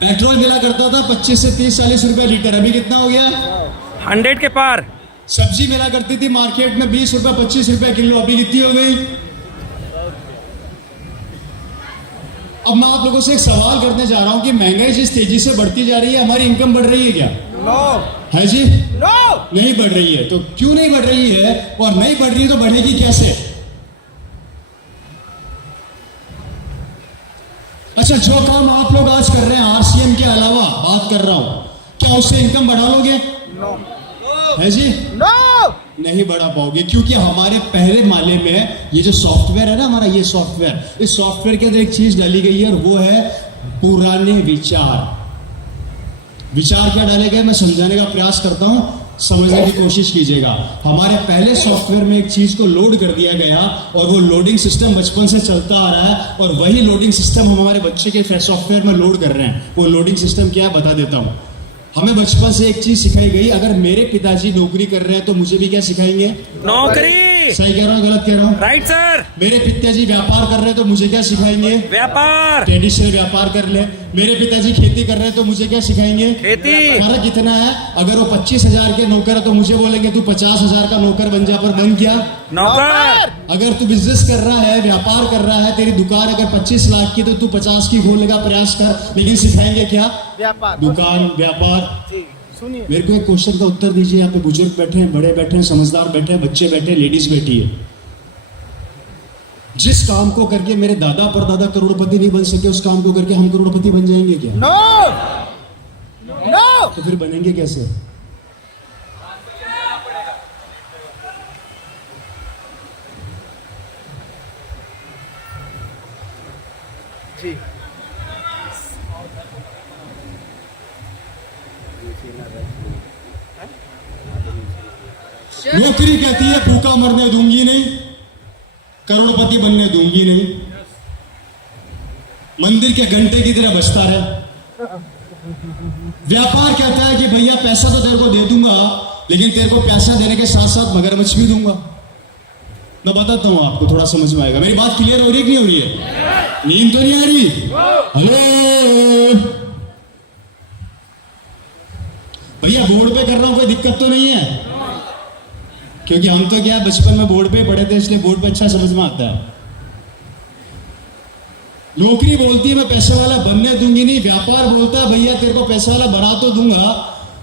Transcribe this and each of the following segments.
Petrol मिला करता था 25 से 30 40 रुपए लीटर, अभी कितना हो गया? 100 के पार। सब्जी मिला करती थी मार्केट में 20 रुपए 25 रुपए किलो, अभी कितनी हो गई? अब मैं आप लोगों से एक सवाल करने जा रहा हूं कि महंगाई जिस तेजी से बढ़ती जा रही है, हमारी इनकम बढ़ रही है क्या? है जी? नहीं बढ़ रही है। तो क्यों नहीं बढ़ रही है? और नहीं बढ़ रही तो बढ़ेगी कैसे? अच्छा, जो काम आप लोग आज कर रहे हैं आरसीएम के अलावा बात कर रहा हूं, क्या उससे इनकम बढ़ा लोगे? है जी? नहीं बढ़ा पाओगे, क्योंकि हमारे पहले माले में ये जो सॉफ्टवेयर है ना हमारा, ये सॉफ्टवेयर, इस सॉफ्टवेयर के अंदर एक चीज डाली गई है और वो है पुराने विचार। विचार क्या डाले गए मैं समझाने का प्रयास करता हूं, समझने की कोशिश कीजिएगा। हमारे पहले सॉफ्टवेयर में एक चीज को लोड कर दिया गया और वो लोडिंग सिस्टम बचपन से चलता आ रहा है और वही लोडिंग सिस्टम हम हमारे बच्चे के सॉफ्टवेयर में लोड कर रहे हैं। वो लोडिंग सिस्टम क्या है बता देता हूं। हमें बचपन से एक चीज सिखाई गई, अगर मेरे पिताजी नौकरी कर रहे हैं तो मुझे भी क्या सिखाएंगे? नौकरी। सही कह रहा हूँ गलत कह रहा हूँ? Right sir. मेरे पिताजी व्यापार कर रहे हैं तो मुझे क्या सिखाएंगे? व्यापार। ट्रेडिशनल व्यापार कर ले। मेरे पिताजी खेती कर रहे हैं तो मुझे क्या सिखाएंगे? खेती। फर्क कितना है, अगर वो 25,000 के नौकर है तो मुझे बोलेंगे तू 50,000 का नौकर बन जा, पर बन क्या? नौकर। अगर तू बिजनेस कर रहा है, व्यापार कर रहा है, तेरी दुकान अगर 25 लाख की तो तू 50 की खोलने का प्रयास कर, लेकिन सिखाएंगे क्या? व्यापार। दुकान व्यापार। सुनिए, मेरे को एक क्वेश्चन का उत्तर दीजिए। यहाँ पे बुजुर्ग बैठे हैं, बड़े बैठे हैं, समझदार बैठे हैं, बच्चे बैठे हैं, लेडीज बैठी है। जिस काम को करके मेरे दादा परदादा करोड़पति नहीं बन सके, उस काम को करके हम करोड़पति बन जाएंगे क्या? नो। तो फिर बनेंगे कैसे? जी नौकरी कहती है भूखा मरने दूंगी नहीं, करोड़पति बनने दूंगी नहीं। मंदिर के घंटे की तरह बजता रहे। व्यापार कहता है कि भैया पैसा तो तेरे को दे दूंगा, लेकिन तेरे को पैसा देने के साथ साथ मगरमच्छ भी दूंगा। मैं बताता हूं आपको, थोड़ा समझ में आएगा। मेरी बात क्लियर हो रही है कि नहीं हो रही है? नींद तो नहीं आ रही? हेलो भैया, बोर्ड पे कर रहा हूं, कोई दिक्कत तो नहीं है? क्योंकि हम तो क्या बचपन में बोर्ड पे पढ़े थे, इसलिए बोर्ड पे अच्छा समझ में आता है। नौकरी बोलती है मैं पैसे वाला बनने दूंगी नहीं, व्यापार बोलता है भैया तेरे को पैसे वाला बना तो दूंगा,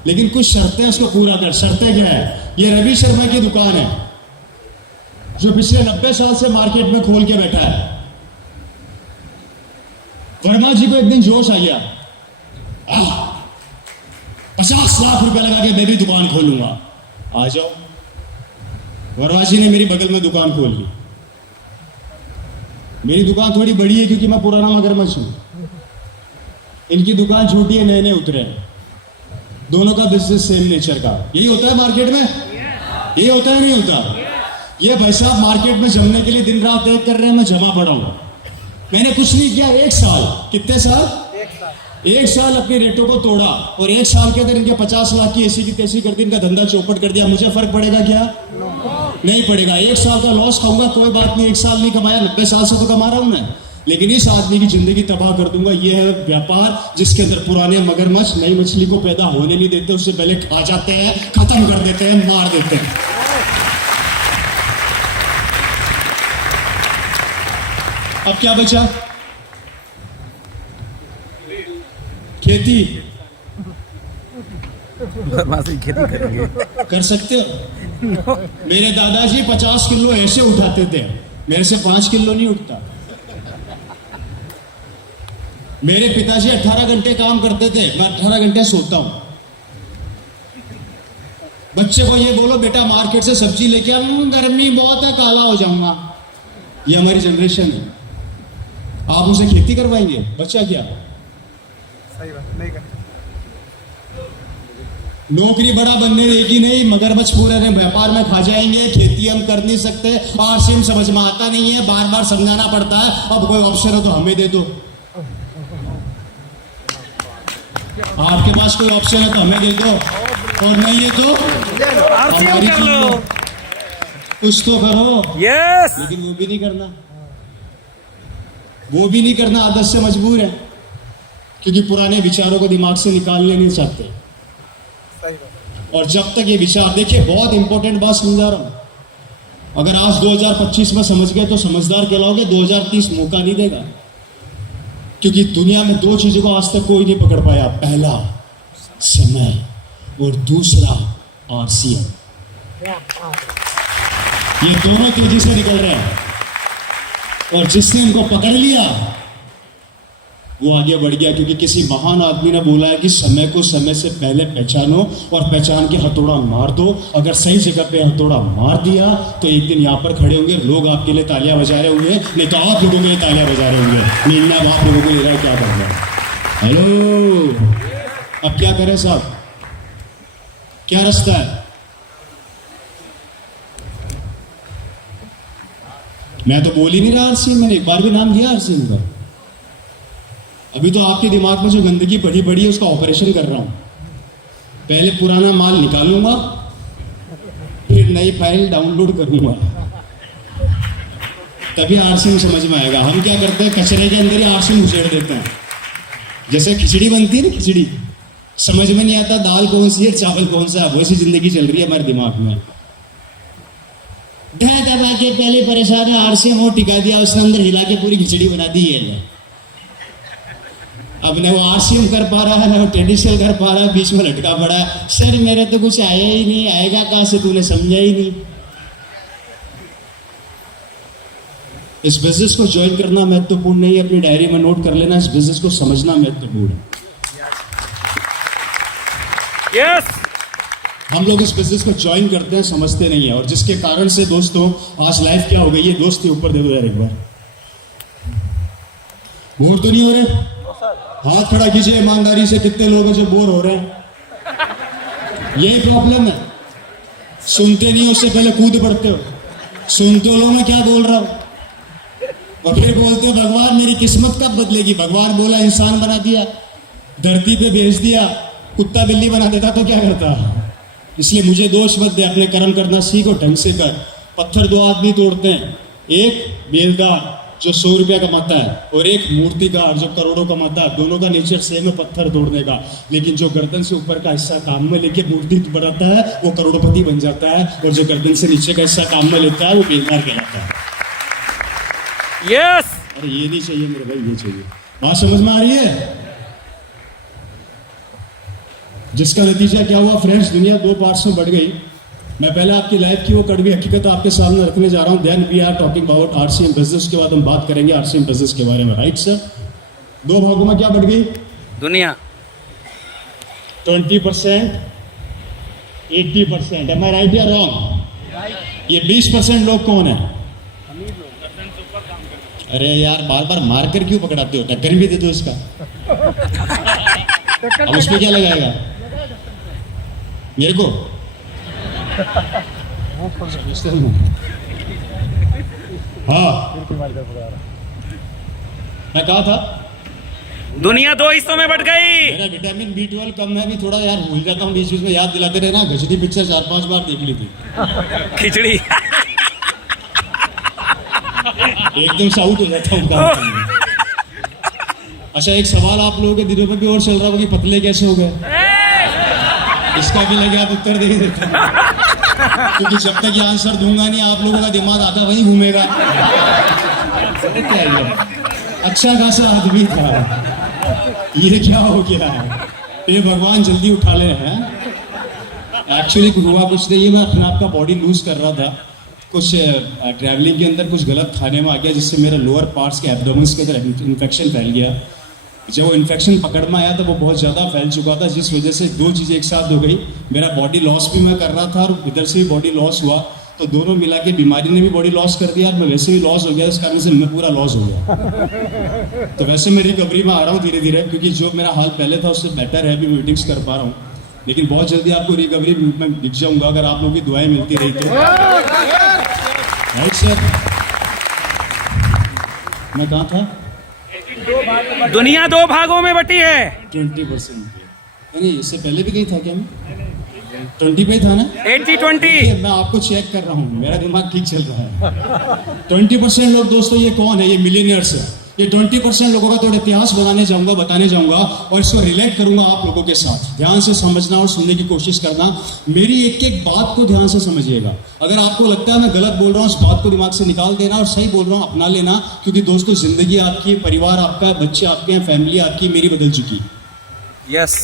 लेकिन कुछ शर्तें उसको पूरा कर। शर्तें क्या है? ये रवि शर्मा की दुकान है जो पिछले 90 साल से मार्केट में खोल के बैठा है। वर्मा जी को एक दिन जोश आ गया, 50 लाख रुपए लगा के मैं भी दुकान खोलूंगा। आ जाओ। वर्मा जी ने मेरी बगल में दुकान खोल ली। मेरी दुकान थोड़ी बड़ी है क्योंकि मैं पुराना मगरमच्छ हूं। इनकी दुकान छोटी है, नए नए उतरे हैं। दोनों का बिजनेस सेम नेचर का। यही होता है मार्केट में? यही होता है नहीं होता? ये भाई साहब मार्केट में जमने के लिए दिन रात एक कर रहे हैं, मैं जमा पड़ा हूं। मैंने कुछ नहीं किया, 1 साल। कितने साल? 1 साल अपने रेटों को तोड़ा और 1 साल के अंदर इनके 50 लाख की ऐसी की तैसी कर दी, इनका धंधा चौपट कर दिया। मुझे फर्क पड़ेगा क्या? नहीं पड़ेगा। 1 साल का लॉस खाऊंगा कोई बात नहीं, 1 साल नहीं कमाया, 90 साल से तो कमा रहा हूं मैं, लेकिन इस आदमी की जिंदगी तबाह कर दूंगा। यह है व्यापार, जिसके अंदर पुराने मगरमच्छ नई मछली को पैदा होने नहीं देते, उससे पहले खा जाते हैं, खत्म कर देते हैं, मार देते हैं। अब क्या बचा? खेती। खेती करेंगे। कर सकते हो? मेरे दादाजी 50 किलो ऐसे उठाते थे, मेरे से 5 किलो नहीं उठता। मेरे पिताजी 18 घंटे काम करते थे, मैं 18 घंटे सोता हूं। बच्चे को ये बोलो बेटा मार्केट से सब्जी लेके आ, गर्मी बहुत है काला हो जाऊंगा। ये हमारी जनरेशन है। आप उसे खेती करवाएंगे? बच्चा क्या? सही बात नहीं करते। नौकरी बड़ा बनने देगी नहीं, मगरमच्छ पूरे व्यापार में खा जाएंगे। खेती हम कर नहीं सकते, आरसीएम समझ में आता नहीं है, बार बार समझाना पड़ता है। अब कोई ऑप्शन हो तो हमें दे दो। आपके पास कोई ऑप्शन है तो हमें दे दो, और नहीं है तो आरसीएम कर लो। कुछ तो करो। यस। लेकिन वो भी नहीं करना, वो भी नहीं करना, आदत से मजबूर है। क्योंकि पुराने विचारों को दिमाग से निकालने नहीं चाहते। सही बात। और जब तक ये विचार, देखिए बहुत इंपॉर्टेंट बात समझा रहा हूं, अगर आज 2025 में समझ गए तो समझदार कहलाओगे, 2030 मौका नहीं देगा। क्योंकि दुनिया में दो चीजों को आज तक कोई नहीं पकड़ पाया, पहला समय और दूसरा आरसीएम। ये दोनों तेजी से निकल रहे हैं और जिसने इनको पकड़ लिया वो आगे बढ़ गया। क्योंकि किसी महान आदमी ने बोला है कि समय को समय से पहले पहचानो और पहचान के हथौड़ा मार दो। अगर सही जगह पे हथौड़ा मार दिया तो एक दिन यहाँ पर खड़े होंगे लोग, आपके लिए तालियां बजा रहे होंगे, नहीं तो आप लोगों के लिए तालियां बजा रहे होंगे। मिलना आप लोगों को ले रहा है, क्या कर रहा है? हेलो, अब क्या करें साहब, क्या रास्ता है? मैं तो बोल ही नहीं रहा आरसीएम, मैंने एक बार भी नाम लिया आरसीएम का। अभी तो आपके दिमाग में जो गंदगी पड़ी पड़ी है उसका ऑपरेशन कर रहा हूं। पहले पुराना माल निकालूंगा, फिर नई फाइल डाउनलोड करूंगा, तभी आरसीएम समझ में आएगा। हम क्या करते हैं, कचरे के अंदर ही आरसीएम उछेड़ देते हैं। जैसे खिचड़ी बनती है ना, खिचड़ी समझ में नहीं आता दाल कौन सी है चावल कौन सा है, वैसी जिंदगी चल रही है हमारे दिमाग में। दबा के पहले परेशान है, आरसीएम वो टिका दिया, उसने अंदर हिला के पूरी खिचड़ी बना दी है। अब न वो आरसीएम कर पा रहा है, न वो ट्रेडिशनल कर पा रहा है, बीच में लटका पड़ा है। सर मेरे तो कुछ आया ही नहीं, आएगा कहां से, तूने समझा ही नहीं। इस बिजनेस को ज्वाइन करना महत्वपूर्ण नहीं है, अपनी डायरी में नोट कर लेना, इस बिजनेस को समझना महत्वपूर्ण है। यस, हम लोग इस बिजनेस को ज्वाइन करते हैं, समझते नहीं है, और जिसके कारण से दोस्तों आज लाइफ क्या हो गई है। दोस्त के ऊपर दे दो यार एक बार, बोर तो नहीं हो रहे? हाथ खड़ा कीजिए ईमानदारी से, कितने लोग हैं जो बोर हो रहे हैं? यही प्रॉब्लम है, सुनते नहीं हो, उससे पहले कूद पड़ते हो। सुनते हो, मैं क्या बोल रहा हूं, और फिर बोलते हो भगवान मेरी किस्मत कब बदलेगी। भगवान बोला इंसान बना दिया, धरती पे भेज दिया, कुत्ता बिल्ली बना देता तो क्या करता। इसलिए मुझे दोष मत दे, अपने कर्म करना सीखो, ढंग से कर। पत्थर दो आदमी तोड़ते हैं, एक बेलदार जो 100 रुपया कमाता है और एक मूर्तिकार जो करोड़ों कमाता है। दोनों का नेचर सेम है पत्थर तोड़ने का, लेकिन जो गर्दन से ऊपर का हिस्सा काम में लेके मूर्ति बनाता है वो करोड़पति बन जाता है, और जो गर्दन से नीचे का हिस्सा काम में लेता है वो बेलदार कहलाता है। यस, अरे ये नहीं चाहिए मेरे भाई, ये चाहिए। बात समझ में आ रही है? जिसका नतीजा क्या हुआ फ्रेंड्स, दुनिया दो पार्ट्स में बढ़ गई। मैं पहले आपकी लाइफ की वो कड़वी हकीकत आपके सामने रखने जा रहा हूं। Then we are talking about RCM business, के बाद हम बात करेंगे आरसीएम बिजनेस के बारे में, राइट सर? दो भागों में क्या बढ़ गई दुनिया? 20%, 80%। एम आई राइट या रॉन्ग? ये 20% लोग कौन है? अरे यार बार बार मार कर क्यों पकड़ाते हो, टक्कर भी दे दो इसका। अब उसमें क्या लगाएगा मेरे को? हाँ, मैं कहा था दुनिया दो हिस्सों में बट गई। मेरा विटामिन B12 कम है, भी थोड़ा यार भूल जाता हूँ बीच बीच में, याद दिलाते रहना। गजनी पिक्चर 4-5 बार देख ली थी, खिचड़ी। एकदम साउथ हो जाता हूँ काम करने में। अच्छा, एक सवाल आप लोगों के दिलों में भी और चल रहा होगा कि पतले कैसे हो गए। इसका भी लगे आप उत्तर दे देते हैं, क्योंकि जब तक ये आंसर दूंगा नहीं आप लोगों का दिमाग आधा वहीं घूमेगा। क्या ये अच्छा खासा आदमी था, ये क्या हो गया है? ये भगवान जल्दी उठा ले हैं। एक्चुअली हुआ कुछ नहीं, मैं अपने आप का बॉडी लूज कर रहा था, कुछ ट्रैवलिंग के अंदर कुछ गलत खाने में आ गया, जिससे मेरे लोअर पार्ट्स के एब्डोमेंस के अंदर इन्फेक्शन फैल गया। जब वो इन्फेक्शन पकड़ में आया तो वो बहुत ज़्यादा फैल चुका था, जिस वजह से दो चीज़ें एक साथ हो गई। मेरा बॉडी लॉस भी मैं कर रहा था और इधर से भी बॉडी लॉस हुआ, तो दोनों मिला के बीमारी ने भी बॉडी लॉस कर दिया और मैं वैसे भी लॉस हो गया, इस कारण से मैं पूरा लॉस हो गया। तो वैसे मैं रिकवरी में आ रहा हूँ धीरे धीरे, क्योंकि जो मेरा हाल पहले था उससे बेटर है, अभी मीटिंग्स कर पा रहा हूँ, लेकिन बहुत जल्दी आपको रिकवरी में दिख जाऊंगा अगर आप लोगों की दुआएं मिलती रही तो। राइट सर, मैं कहाँ था? दुनिया दो भागों में बटी है। 20%। नहीं, इससे पहले भी कहीं था क्या? मैं 20 पे ही था ना? 80-20। मैं आपको चेक कर रहा हूँ, मेरा दिमाग ठीक चल रहा है। 20% लोग दोस्तों ये कौन है? ये मिलियनियर्स है। ये 20% लोगों का थोड़ा इतिहास बताने जाऊंगा और इसको रिलेट करूंगा आप लोगों के साथ। ध्यान से समझना और सुनने की कोशिश करना। मेरी एक एक बात को ध्यान से समझिएगा। अगर आपको लगता है मैं गलत बोल रहा हूँ, उस बात को दिमाग से निकाल देना और सही बोल रहा हूँ अपना लेना, क्योंकि दोस्तों जिंदगी आपकी, परिवार आपका, बच्चे आपके हैं, फैमिली आपकी, मेरी बदल चुकी। यस,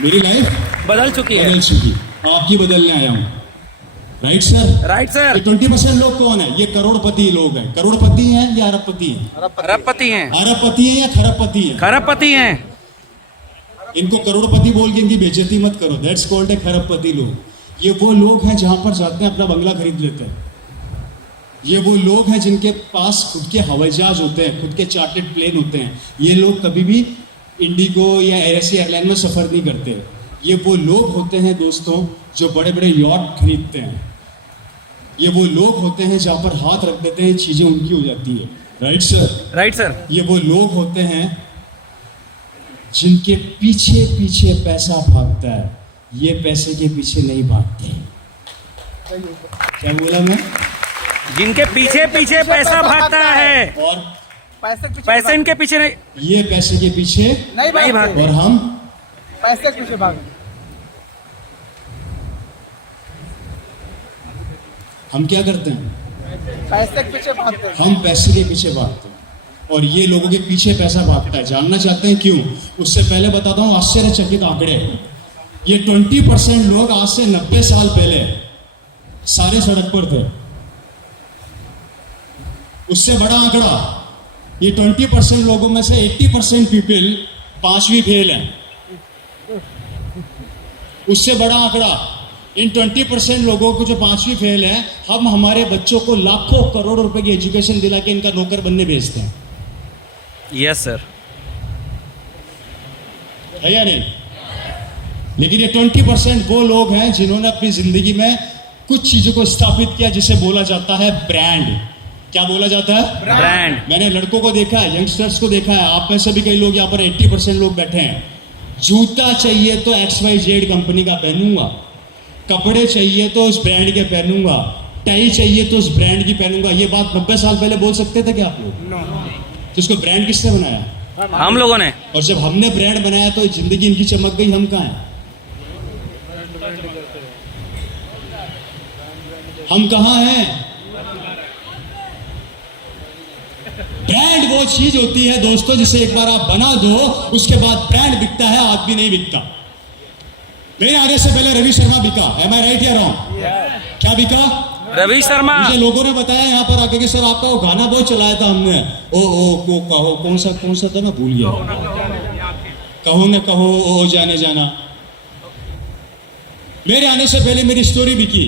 मेरी लाइफ बदल चुकी है। बदल चुकी, आपकी बदलने आया हूँ। Right sir? Right sir. ये 20% लोग कौन है? ये करोड़पति लोग हैं। करोड़पति हैं या अरबपति हैं? अरबपति हैं। अरबपति हैं या खरबपति हैं? खरबपति हैं। इनको करोड़पति बोल के इनकी बेइज्जती मत करो। दैट्स कॉल्ड है खरबपति लोग। ये वो लोग हैं जहां पर जाते हैं अपना बंगला खरीद लेते हैं। ये वो लोग हैं जिनके पास खुद के हवाई जहाज होते हैं, खुद के चार्टर्ड प्लेन होते हैं। ये लोग कभी भी इंडिगो या एयरएसी एयरलाइन में सफर नहीं करते। ये वो लोग होते हैं दोस्तों जो बड़े बड़े यॉट खरीदते हैं। ये वो लोग होते हैं जहां पर हाथ रख देते हैं, चीजें उनकी हो जाती है। Right sir? Right sir. ये वो लोग होते हैं जिनके पीछे पीछे पैसा भागता है। ये पैसे के पीछे नहीं भागते। क्या बोला मैं? जिनके पीछे पीछे पैसा भागता है और पैसे इनके पीछे नहीं। ये पैसे के पीछे नहीं भागते। और हम पैसे के पीछे भाग। हम क्या करते हैं? पैसे के पीछे भागते हैं। हम पैसे के पीछे भागते हैं और ये लोगों के पीछे पैसा भागता है। जानना चाहते हैं क्यों? उससे पहले बताता हूं आश्चर्यचकित आंकड़े। ये 20% लोग आज से 90 साल पहले सारे सड़क पर थे। उससे बड़ा आंकड़ा, ये 20% लोगों में से 80% पीपल 5वीं फेल है। उससे बड़ा आंकड़ा, इन 20% लोगों को जो 5वीं फेल है, हम हमारे बच्चों को लाखों करोड़ रुपए की एजुकेशन दिला के इनका नौकर बनने भेजते हैं। Yes sir. है या नहीं? लेकिन ये 20% वो लोग हैं जिन्होंने अपनी जिंदगी में कुछ चीजों को स्थापित किया जिसे बोला जाता है ब्रांड। क्या बोला जाता है? ब्रांड। मैंने लड़कों को देखा है, यंगस्टर्स को देखा है, आप में से भी कई लोग यहाँ पर 80% लोग बैठे हैं। जूता चाहिए तो XYZ कंपनी का पहनूंगा, कपड़े चाहिए तो उस ब्रांड के पहनूंगा, टाई चाहिए तो उस ब्रांड की पहनूंगा। ये बात 90 साल पहले बोल सकते थे क्या आप लोग? तो इसको ब्रांड किसने बनाया? हम लोगों ने। और जब हमने ब्रांड बनाया तो जिंदगी इनकी चमक गई। हम कहाँ हैं? हम कहाँ हैं? ब्रांड वो चीज होती है दोस्तों जिसे एक बार आप बना दो, उसके बाद ब्रांड बिकता है, आदमी नहीं बिकता। मेरे आने से पहले रवि शर्मा बिका। एम आई राइट या रॉन्ग? क्या बिका? रवि शर्मा। मुझे लोगों ने बताया यहाँ पर आके कि सर आपका वो गाना बहुत चलाया था हमने। ओ कहो, कौन सा था, मैं भूल गया। कहो न कहो ओ जाने जाना। मेरे आने से पहले मेरी स्टोरी बिकी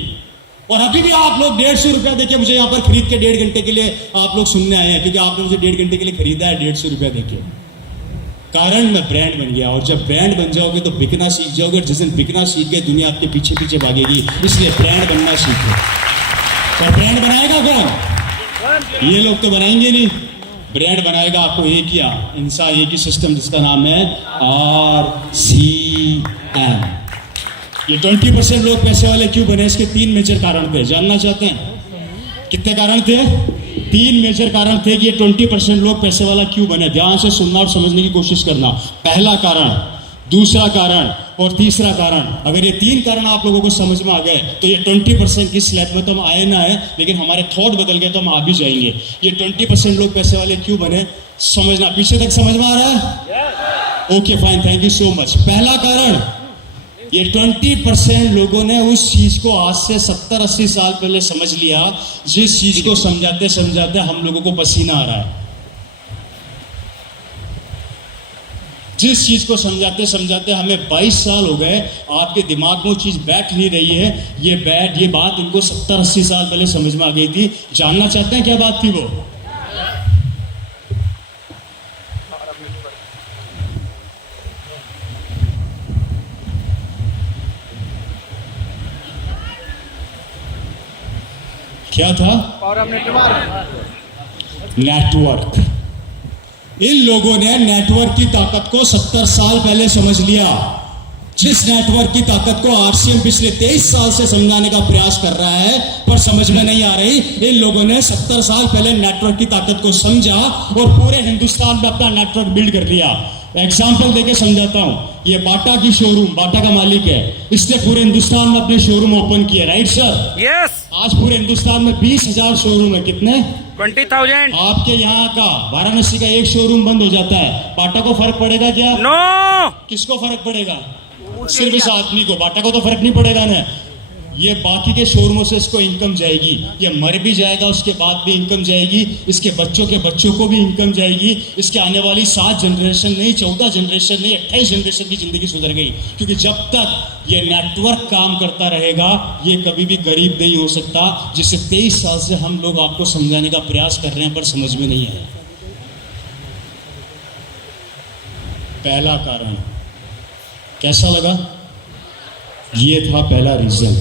और अभी भी आप लोग 150 रुपया देके मुझे यहाँ पर खरीद के 1.5 घंटे के लिए आप लोग सुनने आए हैं, क्योंकि आपने मुझे 1.5 घंटे के लिए खरीदा है 150 रुपया देके। कारण मैं ब्रांड बन गया। और जब ब्रांड बन जाओगे तो बिकना सीख जाओगे। जिस दिन बिकना सीख गए दुनिया आपके पीछे पीछे भागेगी। इसलिए ब्रांड बनना सीखो। तो ब्रांड बनाएगा कौन? ये लोग तो बनाएंगे नहीं। ब्रांड बनाएगा आपको एक ही सिस्टम जिसका नाम है RCM। ये 20% लोग पैसे वाले क्यों बने? इसके 3 मेजर कारण थे। जानना चाहते हैं कितने कारण थे? 3 मेजर कारण थे कि ये 20% लोग पैसे वाला क्यों बने। ध्यान से सुनना और समझने की कोशिश करना। पहला कारण, दूसरा कारण और तीसरा कारण। अगर ये 3 कारण आप लोगों को समझ में आ गए तो ये 20% की स्लैब में तो हम आए ना आए, लेकिन हमारे थॉट बदल गए तो हम आ भी जाएंगे। ये 20% लोग पैसे वाले क्यों बने समझना। पीछे तक समझ में आ रहा है? Okay fine, thank you so much. पहला कारण, ये 20% लोगों ने उस चीज को आज से 70-80 साल पहले समझ लिया जिस चीज को समझाते समझाते हम लोगों को पसीना आ रहा है। जिस चीज को समझाते समझाते हमें 22 साल हो गए, आपके दिमाग में वो चीज बैठ नहीं रही है। ये बात इनको 70-80 साल पहले समझ में आ गई थी। जानना चाहते हैं क्या बात थी वो? क्या था? और हमने नेटवर्क। इन लोगों ने नेटवर्क की ताकत को 70 साल पहले समझ लिया। जिस नेटवर्क की ताकत को आरसीएम पिछले 23 साल से समझाने का प्रयास कर रहा है पर समझ में नहीं आ रही, इन लोगों ने 70 साल पहले नेटवर्क की ताकत को समझा और पूरे हिंदुस्तान में अपना नेटवर्क बिल्ड कर लिया। एग्जाम्पल देके समझाता हूं, ये बाटा की शोरूम, बाटा का मालिक है, इसने पूरे हिंदुस्तान में अपने शोरूम ओपन किए, राइट सर? यस। आज पूरे हिंदुस्तान में 20,000 शोरूम है। कितने? 20,000। आपके यहाँ का वाराणसी का एक शोरूम बंद हो जाता है, बाटा को फर्क पड़ेगा क्या? नो। किसको फर्क पड़ेगा? सिर्फ इस आदमी को, बाटा को तो फर्क नहीं पड़ेगा ना। ये बाकी के शोरूमों से इसको इनकम जाएगी, ये मर भी जाएगा उसके बाद भी इनकम जाएगी, इसके बच्चों के बच्चों को भी इनकम जाएगी, इसके आने वाली 7 जनरेशन नहीं, 14 जनरेशन नहीं, 28 जनरेशन की जिंदगी सुधर गई। क्योंकि जब तक ये नेटवर्क काम करता रहेगा ये कभी भी गरीब नहीं हो सकता, जिसे 23 साल से हम लोग आपको समझाने का प्रयास कर रहे हैं पर समझ में नहीं आया। पहला कारण कैसा लगा? ये था पहला रीजन।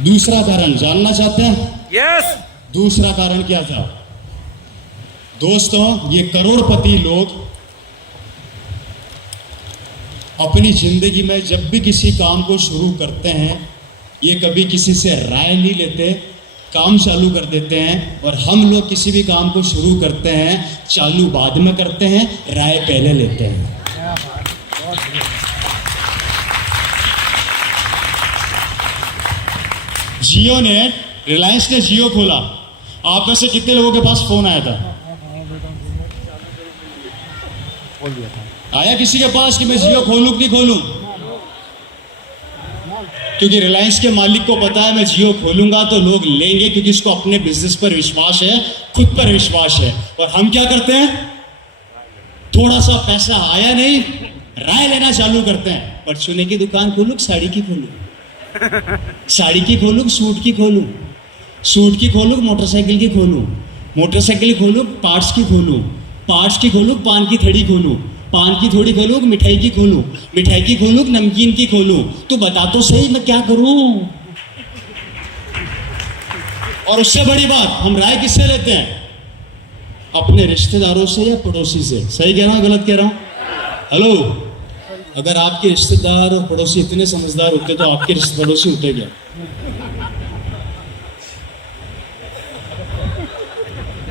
दूसरा कारण जानना चाहते हैं? यस। दूसरा कारण क्या था? दोस्तों, ये करोड़पति लोग अपनी जिंदगी में जब भी किसी काम को शुरू करते हैं ये कभी किसी से राय नहीं लेते, काम चालू कर देते हैं। और हम लोग किसी भी काम को शुरू करते हैं, चालू बाद में करते हैं, राय पहले लेते हैं। जियो ने, रिलायंस ने जियो खोला, आप में से कितने लोगों के पास फोन आया था? आया किसी के पास कि मैं जियो खोलूं कि नहीं खोलूं? क्योंकि रिलायंस के मालिक को पता है मैं जियो खोलूंगा तो लोग लेंगे, क्योंकि उसको अपने बिजनेस पर विश्वास है, खुद पर विश्वास है। और हम क्या करते हैं? थोड़ा सा पैसा आया नहीं, राय लेना चालू करते हैं। परचूने की दुकान खोलूं, साड़ी की खोलूं, साड़ी की खोलूं, सूट की खोलूं, सूट की खोलूं, मोटरसाइकिल की खोलूं, मोटरसाइकिल खोलूं, पार्ट्स की खोलूं, पार्ट्स की खोलूं, पान की थड़ी खोलूं, पान की थोड़ी खोलूं, मिठाई की खोलूं, मिठाई की खोलूं, नमकीन की खोलूं। तो बता तो सही मैं क्या करूं? और उससे बड़ी बात, हम राय किससे लेते हैं? अपने रिश्तेदारों से या पड़ोसी से। सही कह रहा हूं, गलत कह रहा हूं? हेलो, अगर आपके रिश्तेदार और पड़ोसी इतने समझदार होते तो आपके पड़ोसी होते क्या?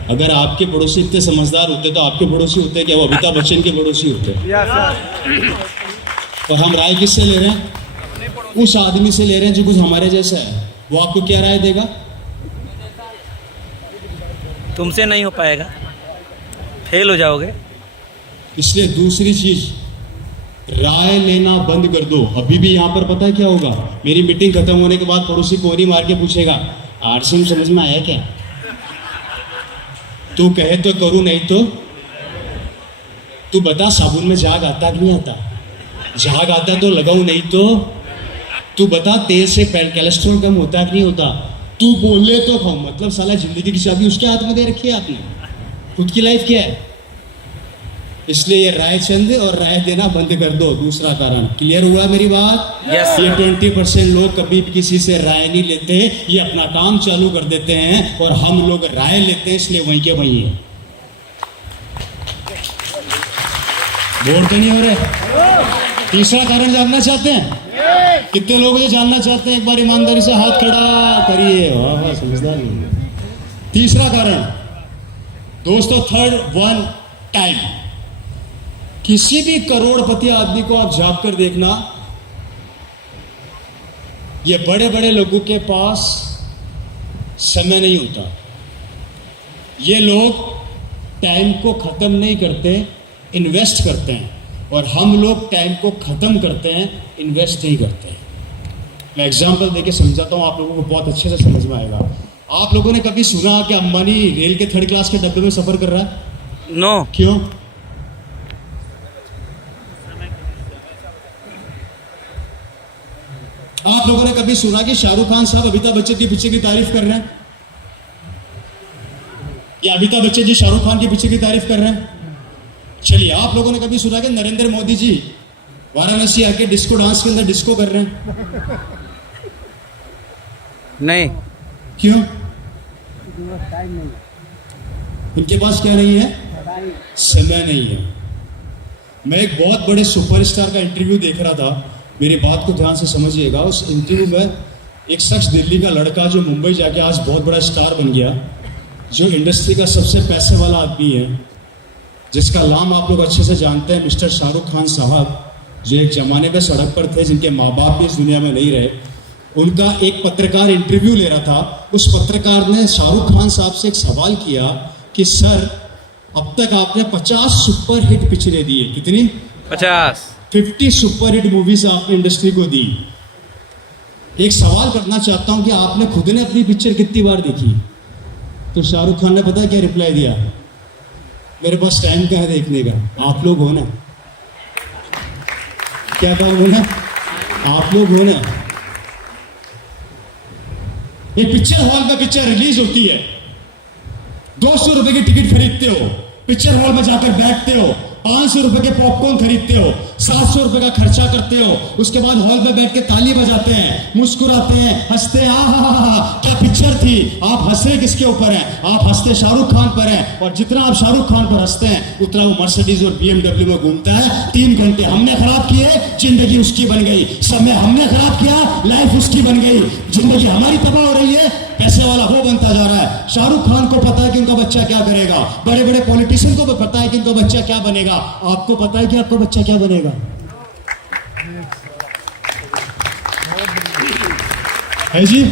अगर आपके पड़ोसी इतने समझदार होते तो आपके पड़ोसी होते क्या? वो अमिताभ बच्चन के पड़ोसी होते। और हम राय किससे ले रहे हैं? उस आदमी से ले रहे हैं जो कुछ हमारे जैसा है। वो आपको क्या राय देगा? तुमसे नहीं हो पाएगा, फेल हो जाओगे। इसलिए दूसरी चीज, राय लेना बंद कर दो। अभी भी यहां पर पता है क्या होगा? मेरी मीटिंग खत्म होने के बाद पड़ोसी कोहनी मार के पूछेगा, आरसीएम समझ में आया क्या? तू कहे तो करूं, नहीं तो तू बता साबुन में झाग आता कि नहीं आता? झाग आता तो लगाऊं, नहीं तो तू बता तेल से कोलेस्ट्रॉल कम होता कि नहीं होता? तू बोले तो खाऊं। मतलब साला जिंदगी की चाबी उसके हाथ में दे रखी है आपने, खुद की लाइफ क्या है? इसलिए ये राय चंद और राय देना बंद कर दो। दूसरा कारण क्लियर हुआ मेरी बात? Yes, ये 20% लोग कभी किसी से राय नहीं लेते, ये अपना काम चालू कर देते हैं और हम लोग राय लेते हैं, इसलिए वहीं के वहीं है। बोर तो नहीं हो रहे? तीसरा कारण जानना चाहते हैं? कितने लोग ये जानना चाहते हैं? एक बार ईमानदारी से हाथ खड़ा करिए। वाह वाह, समझदार। तीसरा कारण दोस्तों, थर्ड वन, टाइम। किसी भी करोड़पति आदमी को आप झांक कर देखना, ये बड़े बड़े लोगों के पास समय नहीं होता। ये लोग टाइम को खत्म नहीं करते, इन्वेस्ट करते हैं। और हम लोग टाइम को खत्म करते हैं, इन्वेस्ट नहीं करते। मैं एग्जांपल देके समझाता हूं, आप लोगों को बहुत अच्छे से समझ में आएगा। आप लोगों ने कभी सुना कि अंबानी रेल के 3rd क्लास के डब्बे में सफर कर रहा है? नो। क्यों? आप लोगों ने कभी सुना कि शाहरुख खान साहब अमिताभ बच्चन की पिक्चर की तारीफ कर रहे हैं? या अमिताभ बच्चन जी शाहरुख खान की पिक्चर की तारीफ कर रहे हैं? चलिए, आप लोगों ने कभी सुना कि नरेंद्र मोदी जी वाराणसी आके डिस्को डांस के अंदर डिस्को कर रहे हैं? नहीं। क्यों? उनके पास क्या नहीं है? समय नहीं है। मैं एक बहुत बड़े सुपरस्टार का इंटरव्यू देख रहा था, मेरी बात को ध्यान से समझिएगा। उस इंटरव्यू में एक शख्स, दिल्ली का लड़का जो मुंबई जाके आज बहुत बड़ा स्टार बन गया, जो इंडस्ट्री का सबसे पैसे वाला आदमी है, जिसका नाम आप लोग अच्छे से जानते हैं, मिस्टर शाहरुख खान साहब, जो एक जमाने में सड़क पर थे, जिनके माँ बाप भी इस दुनिया में नहीं रहे। उनका एक पत्रकार इंटरव्यू ले रहा था। उस पत्रकार ने शाहरुख खान साहब से एक सवाल किया कि सर, अब तक आपने 50 सुपर हिट पिक्चरें दी है। कितनी? 50 सुपर हिट मूवीज आपने इंडस्ट्री को दी। एक सवाल करना चाहता हूं कि आपने खुद ने अपनी पिक्चर कितनी बार देखी? तो शाहरुख खान ने पता है क्या रिप्लाई दिया? मेरे पास टाइम क्या है देखने का, आप लोग हो ना। क्या काम हो ना, आप लोग हो ना। एक पिक्चर हॉल में पिक्चर रिलीज होती है, 200 रुपए की टिकट खरीदते हो, पिक्चर हॉल में जाकर बैठते हो, 500 रुपए के पॉपकॉर्न खरीदते हो, 700 रुपए का खर्चा करते हो, उसके बाद हॉल में बैठ के ताली बजाते हैं, मुस्कुराते हैं, हंसते हैं। क्या पिक्चर थी। आप हंसे किसके ऊपर हैं? आप हंसते शाहरुख खान पर हैं। और जितना आप शाहरुख खान पर हंसते हैं, उतना वो मर्सिडीज और BMW में घूमता है। 3 घंटे हमने खराब किए, जिंदगी उसकी बन गई। समय हमने खराब किया, लाइफ उसकी बन गई। जिंदगी हमारी तबाह हो रही है, पैसे वाला वो बनता जा रहा है। शाहरुख खान को पता है कि उनका बच्चा क्या करेगा, बड़े बड़े पॉलिटिशियन को भी पता है कि उनका बच्चा क्या बनेगा। आपको पता है कि आपका बच्चा क्या बनेगा? है जी?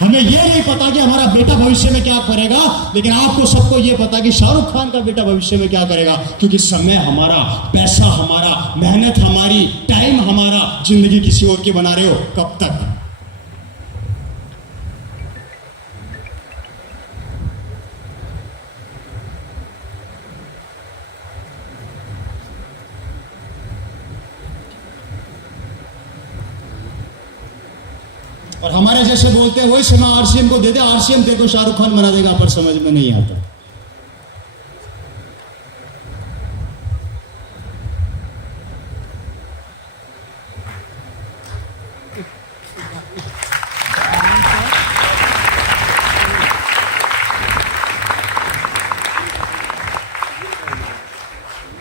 हमें ये नहीं पता कि हमारा बेटा भविष्य में क्या करेगा, लेकिन आपको सबको ये पता कि शाहरुख खान का बेटा भविष्य में क्या करेगा। क्योंकि समय हमारा, पैसा हमारा, मेहनत हमारी, टाइम हमारा। जिंदगी किसी और की बना रहे हो, कब तक? और हमारे जैसे बोलते हैं वही सिनेमा RCM को दे दे, RCM देखो शाहरुख खान बना देगा, पर समझ में नहीं आता।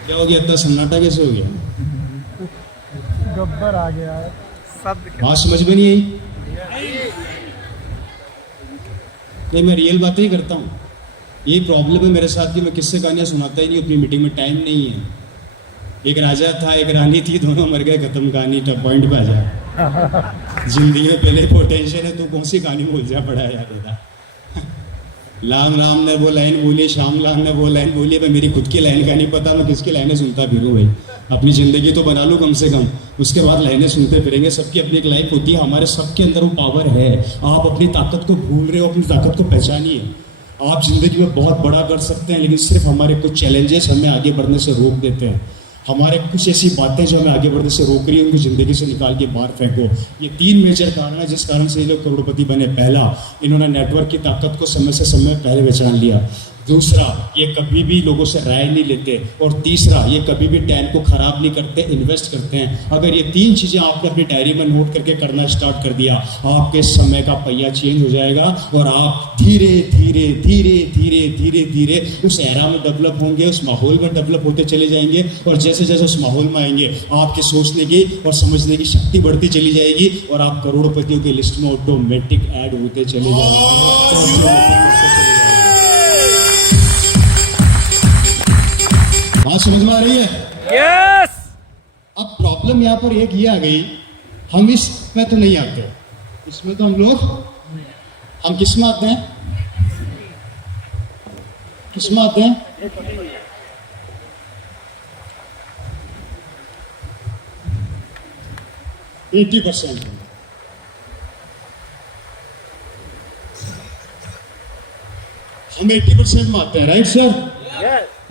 क्या हो गया? इतना सन्नाटा कैसे हो गया? गब्बर आ गया है। बात समझ में नहीं आई? नहीं, मैं रियल बातें ही करता हूँ। यही प्रॉब्लम है मेरे साथ कि मैं किससे कहानियाँ सुनाता ही नहीं, अपनी मीटिंग में टाइम नहीं है। एक राजा था, एक रानी थी, दोनों मर गए, खत्म कहानी। पॉइंट पे आ जा। जिंदगी में पहले पोटेंशियल है, तू कौन सी कहानी बोल जा पड़ा है यार। राम राम ने वो लाइन बोली, श्याम लाल ने वो लाइन बोली। अब मेरी खुद की लाइन का नहीं पता, मैं किसकी लाइनें सुनता फिरूँ भाई। अपनी ज़िंदगी तो बना लूँ कम से कम, उसके बाद लाइनें सुनते फिरेंगे। सबकी अपनी एक लाइफ होती है, हमारे सबके अंदर वो पावर है। आप अपनी ताकत को भूल रहे हो, अपनी ताकत को पहचानिए। आप ज़िंदगी में बहुत बड़ा कर सकते हैं, लेकिन सिर्फ हमारे कुछ चैलेंजेस हमें आगे बढ़ने से रोक देते हैं। हमारे कुछ ऐसी बातें जो हमें आगे बढ़ने से रोक रही है, उनकी ज़िंदगी से निकाल के बाहर फेंको। ये 3 मेजर कारण है जिस कारण से ये लोग करोड़पति बने। पहला, इन्होंने नेटवर्क की ताकत को समय से समय पहले पहचान लिया। दूसरा, ये कभी भी लोगों से राय नहीं लेते। और तीसरा, ये कभी भी टाइम को खराब नहीं करते, इन्वेस्ट करते हैं। अगर ये 3 चीज़ें आपने अपनी डायरी में नोट करके करना स्टार्ट कर दिया, आपके समय का पहिया चेंज हो जाएगा और आप धीरे धीरे धीरे धीरे धीरे धीरे उस एरा में डेवलप होंगे, उस माहौल में डेवलप होते चले जाएंगे। और जैसे जैसे उस माहौल में आएंगे, आपके सोचने की और समझने की शक्ति बढ़ती चली जाएगी और आप करोड़पतियों की लिस्ट में ऑटोमेटिक ऐड होते चले जाएंगे। बात समझ में आ रही है? यस। अब प्रॉब्लम यहाँ पर एक ये आ गई, हम इसमें तो नहीं आते। इसमें तो हम किस में आते हैं? किस में आते हैं? 80%। हम 80% में आते हैं, राइट सर?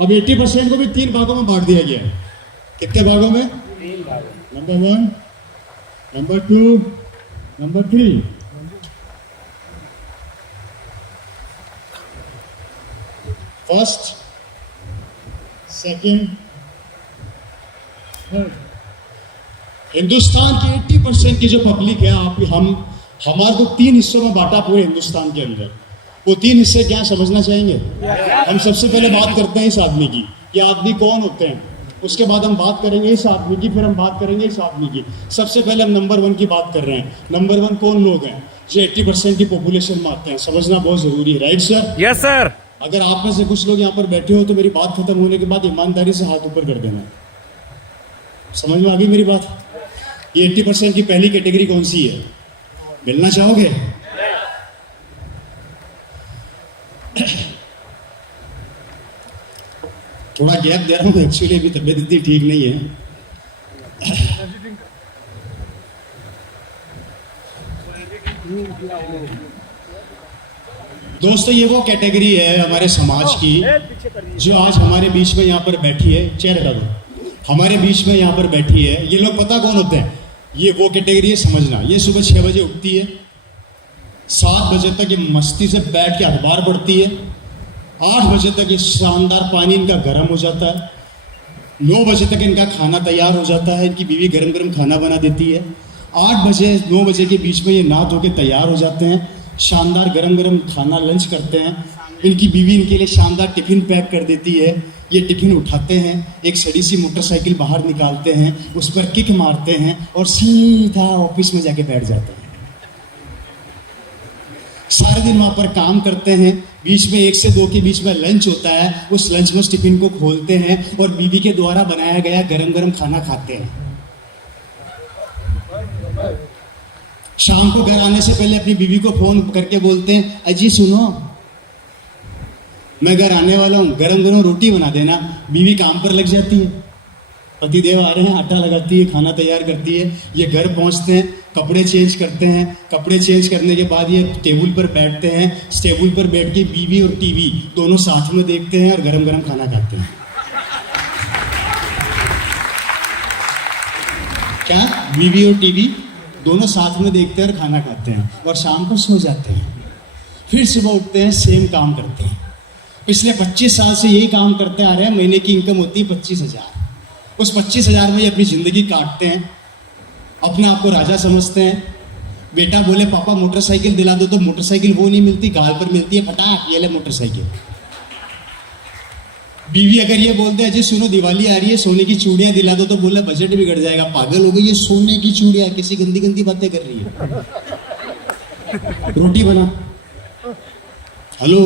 अब 80% को भी 3 भागों में बांट दिया गया है। कितने भागों में? 3 भागों। Number 1, number 2, number 3। First, second, third. Hindustan की 80% की जो पब्लिक है, हमारे को 3 हिस्सों में बांटा पूरे हिंदुस्तान के अंदर। वो 3 हिस्से क्या समझना चाहेंगे? हम सबसे पहले बात करते हैं इस आदमी की। ये आदमी कौन होते हैं? उसके बाद हम बात करेंगे इस आदमी की, फिर हम बात करेंगे इस आदमी की। सबसे पहले हम नंबर 1 की बात कर रहे हैं। नंबर 1 कौन लोग हैं जो 80% की पॉपुलेशन में आते हैं? समझना बहुत जरूरी है, राइट सर? Yes sir. अगर आप में से कुछ लोग यहाँ पर बैठे हो तो मेरी बात खत्म होने के बाद ईमानदारी से हाथ ऊपर कर देना। समझ में आ गई मेरी बात? ये 80% की पहली कैटेगरी कौन सी है? मिलना चाहोगे? थोड़ा गैप दे रहा हूँ, एक्चुअली अभी तबीयत इतनी ठीक नहीं है। दोस्तों, ये वो कैटेगरी है हमारे समाज की जो आज हमारे बीच में यहाँ पर बैठी है। चेयर हटा दो। हमारे बीच में यहाँ पर बैठी है। ये लोग पता कौन होते हैं? ये वो कैटेगरी है, समझना। ये सुबह 6 बजे उठती है, 7 बजे तक ये मस्ती से बैठ के अखबार पढ़ती है, 8 बजे तक ये शानदार पानी इनका गर्म हो जाता है, 9 बजे तक इनका खाना तैयार हो जाता है, इनकी बीवी गरम गरम खाना बना देती है, 8 बजे 9 बजे के बीच में ये नहा धो के तैयार हो जाते हैं, शानदार गरम गरम खाना लंच करते हैं, इनकी बीवी इनके लिए शानदार टिफिन पैक कर देती है, ये टिफिन उठाते हैं, एक सड़ी सी मोटरसाइकिल बाहर निकालते हैं, उस पर किक मारते हैं और सीधा ऑफिस में जाके बैठ जाते हैं। सारे दिन वहां पर काम करते हैं, बीच में 1 से 2 के बीच में लंच होता है, उस लंच में उस टिफिन को खोलते हैं और बीवी के द्वारा बनाया गया गरम गरम खाना खाते हैं। शाम को घर आने से पहले अपनी बीवी को फोन करके बोलते हैं, अजी सुनो, मैं घर आने वाला हूँ, गरम गरम रोटी बना देना। बीवी काम पर लग जाती है, पतिदेव आ रहे हैं, आटा लगाती है, खाना तैयार करती है, ये घर पहुंचते हैं, कपड़े चेंज करते हैं, कपड़े चेंज करने के बाद ये टेबल पर बैठते हैं, टेबल पर बैठ के बीवी और टीवी दोनों साथ में देखते हैं और गरम गरम खाना खाते हैं। क्या? बीवी और टीवी दोनों साथ में देखते हैं और खाना खाते हैं और शाम को सो जाते हैं। फिर सुबह उठते हैं, सेम काम करते हैं। पिछले 25 साल से यही काम करते आ रहे हैं। महीने की इनकम होती है 25,000। उस 25,000 में ये अपनी जिंदगी काटते हैं, अपने आप को राजा समझते हैं। बेटा बोले पापा मोटरसाइकिल दिला दो, तो मोटरसाइकिल वो नहीं मिलती, गाल पर मिलती है, फटाक ये ले मोटरसाइकिल। बीवी अगर ये बोलते हैं जी सुनो दिवाली आ रही है, सोने की चूड़ियां दिला दो, तो बोले बजट बिगड़ जाएगा, पागल हो गई ये सोने की चूड़ियां, किसी गंदी गंदी बातें कर रही है। रोटी बना, हेलो।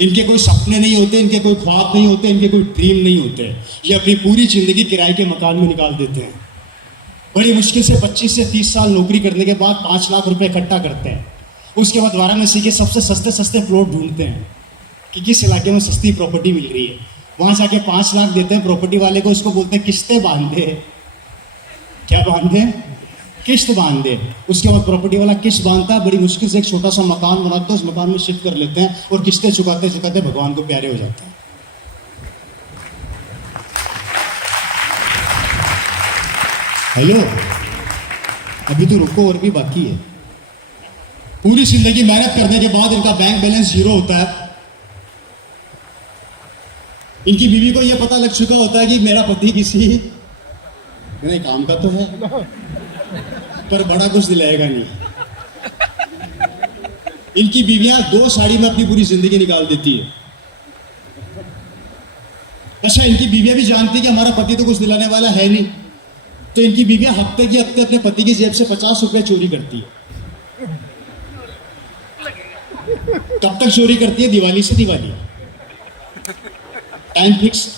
इनके कोई सपने नहीं होते, इनके कोई ख्वाब नहीं होते, इनके कोई ड्रीम नहीं होते। ये अपनी पूरी जिंदगी किराए के मकान में निकाल देते हैं। बड़ी मुश्किल से 25 से 30 साल नौकरी करने के बाद 5 लाख रुपए इकट्ठा करते हैं। उसके बाद वाराणसी के सबसे सस्ते सस्ते प्लॉट ढूंढते हैं कि किस इलाके में सस्ती प्रॉपर्टी मिल रही है। वहां जाके 5 लाख देते हैं प्रॉपर्टी वाले को, उसको बोलते हैं किस्तें बांध दे। क्या बांध दे? किस्त बांध दे। उसके बाद प्रॉपर्टी वाला किस्त बांधता है, बड़ी मुश्किल से एक छोटा सा मकान बनाते हैं, उस मकान में शिफ्ट कर लेते हैं और किस्तें चुकाते चुकाते भगवान को प्यारे हो जाते हैं। हेलो, अभी तो रुको, और भी बाकी है। पूरी जिंदगी मेहनत करने के बाद इनका बैंक बैलेंस 0 होता है। इनकी बीवी को यह पता लग चुका होता है कि मेरा पति किसी नहीं काम का तो है, पर बड़ा कुछ दिलाएगा नहीं। इनकी बीवियां 2 साड़ी में अपनी पूरी जिंदगी निकाल देती है। अच्छा, इनकी बीवियां भी जानती है कि हमारा पति तो कुछ दिलाने वाला है नहीं, तो इनकी बीवियां हफ्ते के हफ्ते अपने पति की जेब से 50 रुपए चोरी करती है। कब तक चोरी करती है? दिवाली से दिवाली, टाइम फिक्स।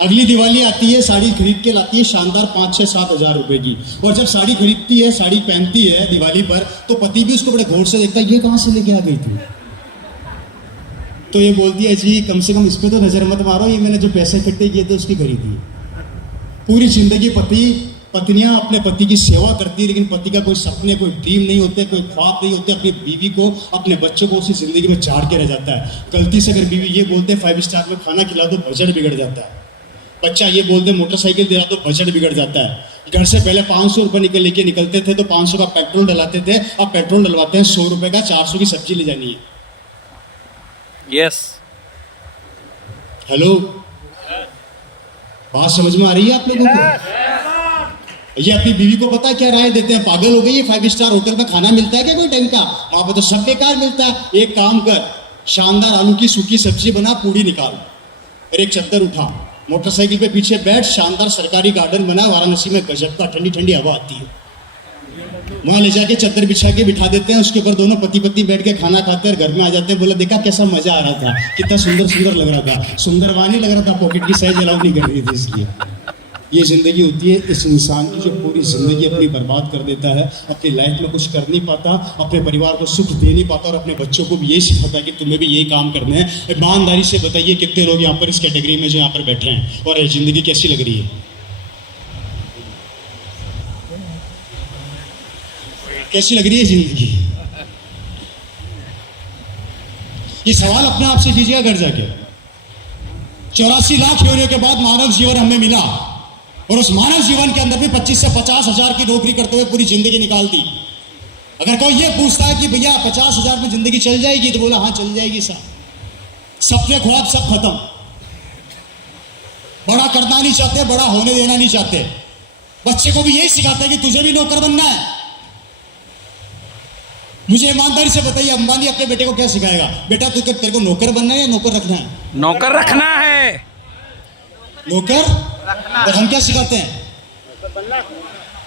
अगली दिवाली आती है, साड़ी खरीद के लाती है शानदार 5-6-7 हजार रुपए की, और जब साड़ी खरीदती है, साड़ी पहनती है दिवाली पर, तो पति भी उसको बड़े गौर से देखता है, ये कहां से लेके आ गई थी। तो ये बोलती है जी कम से कम इस पे तो नजर मत मारो, ये मैंने जो पैसे इकट्ठे किए थे उसकी खरीदी है। पूरी जिंदगी पत्नियां अपने पति की सेवा करती है, लेकिन पति का कोई सपने, कोई ड्रीम नहीं होते, कोई ख्वाब नहीं होते। अपनी बीवी को, अपने बच्चों को उसी जिंदगी में चाड़ के रह जाता है। गलती से अगर बीवी ये बोलते 5 स्टार में खाना खिला दो, बजट बिगड़ जाता है। बच्चा ये बोलते मोटरसाइकिल दिला दो, बजट बिगड़ जाता है। घर से पहले 500 रुपए लेके निकलते थे तो 500 का पेट्रोल डलाते थे, अब पेट्रोल डलवाते हैं 100 रुपए का, 400 की सब्जी ले जानी है। यस। हेलो, बात समझ में आ रही है आप लोगों को? ये अपनी बीवी को पता क्या राय देते हैं? पागल हो गई है, 5 स्टार होटल में खाना मिलता है क्या कोई टाइम का? वहां पर तो सब बेकार मिलता है। एक काम कर, शानदार आलू की सूखी सब्जी बना, पूड़ी निकाल और एक चद्दर उठा, मोटरसाइकिल पे पीछे बैठ, शानदार सरकारी गार्डन बना है वाराणसी में, गजब का ठंडी ठंडी हवा आती है। वहां ले जाके चादर बिछा के बिठा देते हैं, उसके ऊपर दोनों पति पत्नी बैठ के खाना खाते हैं, घर में आ जाते हैं। बोला देखा कैसा मजा आ रहा था, कितना सुंदर सुंदर लग रहा था। सुंदर वहां नहीं लग रहा था, पॉकेट की साइज अलाउ नहीं कर रही थी। इसलिए ये जिंदगी होती है इस इंसान की जो पूरी जिंदगी अपनी बर्बाद कर देता है, अपनी लाइफ में कुछ कर नहीं पाता, अपने परिवार को सुख दे नहीं पाता और अपने बच्चों को भी यही सिखाता कि तुम्हें भी यही काम करने हैं। ईमानदारी से बताइए कितने लोग यहाँ पर इस कैटेगरी में जो यहाँ पर बैठे हैं, और जिंदगी कैसी लग रही है? कैसी लग रही है जिंदगी? ये सवाल अपने आप से कीजिएगा घर जाके। 84 लाख योनियों के बाद मानव जीवन हमें मिला, और उस मानव जीवन के अंदर भी 25 से 50 हजार की नौकरी करते हुए पूरी जिंदगी निकाल दी। अगर कोई ये पूछता है कि भैया 50 हजार में जिंदगी चल जाएगी, तो बोला हाँ चल जाएगी साहब। सपने ख्वाब सब खत्म। बड़ा करना नहीं चाहते, बड़ा होने देना नहीं चाहते। बच्चे को भी यही सिखाते हैं कि तुझे भी नौकर बनना है। मुझे ईमानदारी से बताइए, अंबानी अपने बेटे को क्या सिखाएगा? बेटा तू तेरे को नौकर बनना है या नौकर रखना है? नौकर रखना है। नौकर? तो हम क्या सिखाते हैं?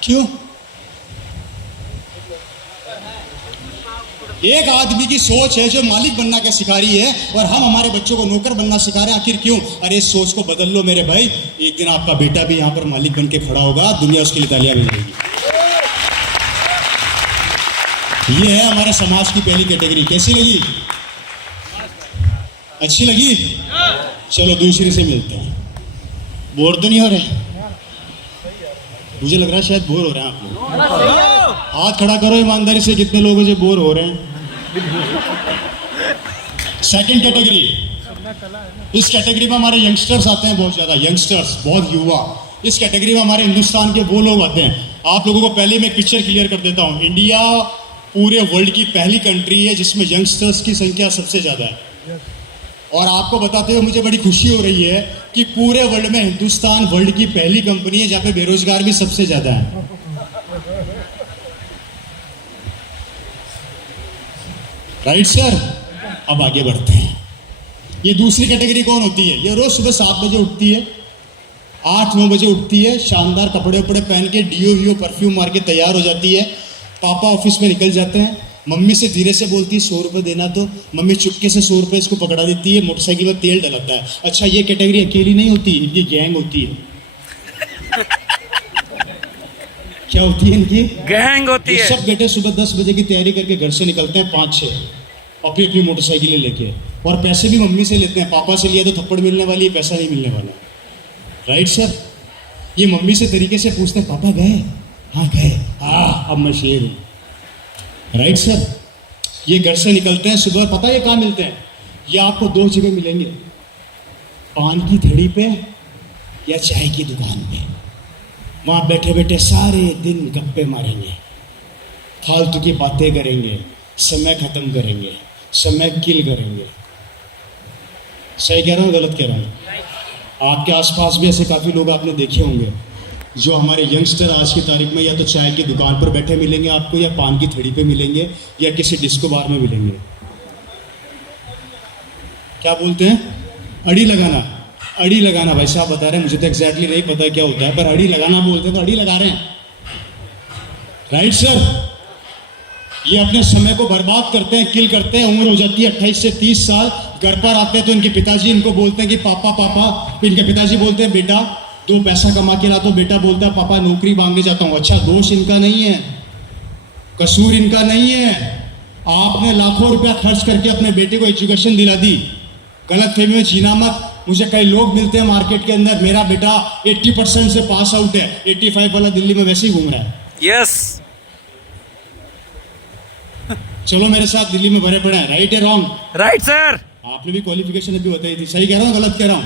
क्यों? एक आदमी की सोच है जो मालिक बनना क्या सिखा रही है, और हम हमारे बच्चों को नौकर बनना सिखा रहे हैं। आखिर क्यों? अरे इस सोच को बदल लो मेरे भाई, एक दिन आपका बेटा भी यहाँ पर मालिक बन के खड़ा होगा, दुनिया उसके लिए तालियां बजाएगी। ये है हमारे समाज की पहली कैटेगरी। कैसी लगी? अच्छी लगी? चलो दूसरी से मिलते हैं। बोर तो नहीं हो रहे? मुझे लग रहा है शायद बोर हो रहे हैं आप लोग। हाथ खड़ा करो ईमानदारी से, कितने लोगों से बोर हो रहे हैं? Second category. इस कैटेगरी में हमारे यंगस्टर्स आते हैं, बहुत ज्यादा यंगस्टर्स, बहुत युवा। इस कैटेगरी में हमारे हिंदुस्तान के वो लोग आते हैं। आप लोगों को पहले मैं एक पिक्चर क्लियर कर देता हूं। इंडिया पूरे वर्ल्ड की पहली कंट्री है जिसमें यंगस्टर्स की संख्या सबसे ज्यादा है। और आपको बताते हुए मुझे बड़ी खुशी हो रही है कि पूरे वर्ल्ड में हिंदुस्तान वर्ल्ड की पहली कंपनी है जहां पे बेरोजगार भी सबसे ज्यादा है। Right sir? अब आगे बढ़ते हैं। ये दूसरी कैटेगरी कौन होती है? ये रोज सुबह 7 बजे उठती है, 8-9 बजे उठती है, शानदार कपड़े उपड़े पहन के डीओ परफ्यूम मार के तैयार हो जाती है। पापा ऑफिस में निकल जाते हैं, मम्मी से धीरे से बोलती है 100 रुपये देना, तो मम्मी चुपके से 100 रुपये इसको पकड़ा देती है, मोटरसाइकिल में तेल डलाता है। अच्छा, ये कैटेगरी अकेली नहीं होती, इनकी गैंग होती है। क्या होती है इनकी? गैंग होती है। सब बेटे सुबह 10 बजे की तैयारी करके घर से निकलते हैं, 5-6 अपनी अपनी मोटरसाइकिलें लेके, और पैसे भी मम्मी से लेते हैं। पापा से लिया तो थप्पड़ मिलने वाली है, पैसा नहीं मिलने वाला। Right sir? ये मम्मी से तरीके से पूछते हैं, पापा गए? हाँ गए। अब मैं शेर हूं। Right sir? ये घर से निकलते हैं सुबह, पता है कहाँ मिलते हैं? ये आपको 2 जगह मिलेंगे, पान की थड़ी पे या चाय की दुकान पे। वहां बैठे बैठे सारे दिन गप्पे मारेंगे, फालतू की बातें करेंगे, समय खत्म करेंगे, समय किल करेंगे। सही कह रहा हूँ गलत कह रहा हूँ? आपके आसपास भी ऐसे काफी लोग आपने देखे होंगे जो हमारे यंगस्टर आज की तारीख में या तो चाय की दुकान पर बैठे मिलेंगे आपको, या पान की थड़ी पे मिलेंगे, या किसी डिस्को बार में मिलेंगे। क्या बोलते हैं? अड़ी लगाना। अड़ी लगाना भाई साहब बता रहे हैं, मुझे तो एग्जैक्टली नहीं पता क्या होता है, पर अड़ी लगाना बोलते हैं तो अड़ी लगा रहे हैं। Right sir? ये अपने समय को बर्बाद करते हैं, किल करते हैं। उम्र हो जाती है 28 से 30 साल, घर पर आते हैं तो इनके पिताजी इनको बोलते हैं कि पापा पापा। इनके पिताजी बोलते हैं बेटा 2 पैसा कमा के ला। तो बेटा बोलता है पापा नौकरी मांगने जाता हूँ। अच्छा, दोष इनका नहीं है, कसूर इनका नहीं है, आपने लाखों रुपया खर्च करके अपने बेटे को एजुकेशन दिला दी। गलत फहमी में जीना मत। मुझे कई लोग मिलते हैं मार्केट के अंदर, मेरा बेटा 80% से पास आउट है, 85 वाला दिल्ली में वैसे ही घूम रहा है। यस। चलो मेरे साथ दिल्ली में भरे पड़े हैं। राइट है रॉन्ग? Right sir. आपने भी क्वालिफिकेशन अभी बताई थी। सही कह रहा हूँ गलत कह रहा हूँ?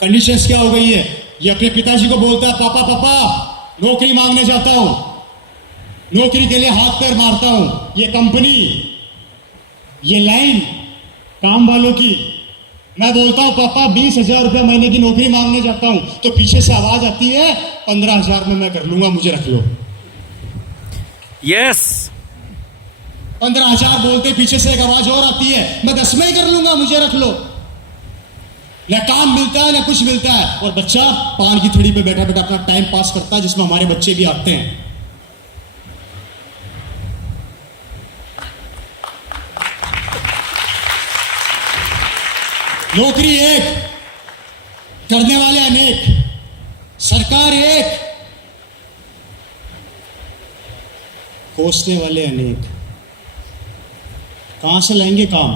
कंडीशंस क्या हो गई है? ये अपने पिताजी को बोलता है पापा पापा नौकरी मांगने जाता हूं, नौकरी के लिए हाथ पैर मारता हूं। ये कंपनी, ये लाइन काम वालों की, मैं बोलता हूं पापा 20,000 रुपये महीने की नौकरी मांगने जाता हूं, तो पीछे से आवाज आती है 15,000 में मैं कर लूंगा, मुझे रख लो। यस। 15,000 बोलते पीछे से एक आवाज और आती है, मैं 10 में ही कर लूंगा, मुझे रख लो। ना काम मिलता है ना कुछ मिलता है, और बच्चा पान की थड़ी पे बैठा बैठा अपना टाइम पास करता है, जिसमें हमारे बच्चे भी आते हैं। नौकरी एक, करने वाले अनेक, सरकार एक, कोसने वाले अनेक। कहां से लाएंगे काम?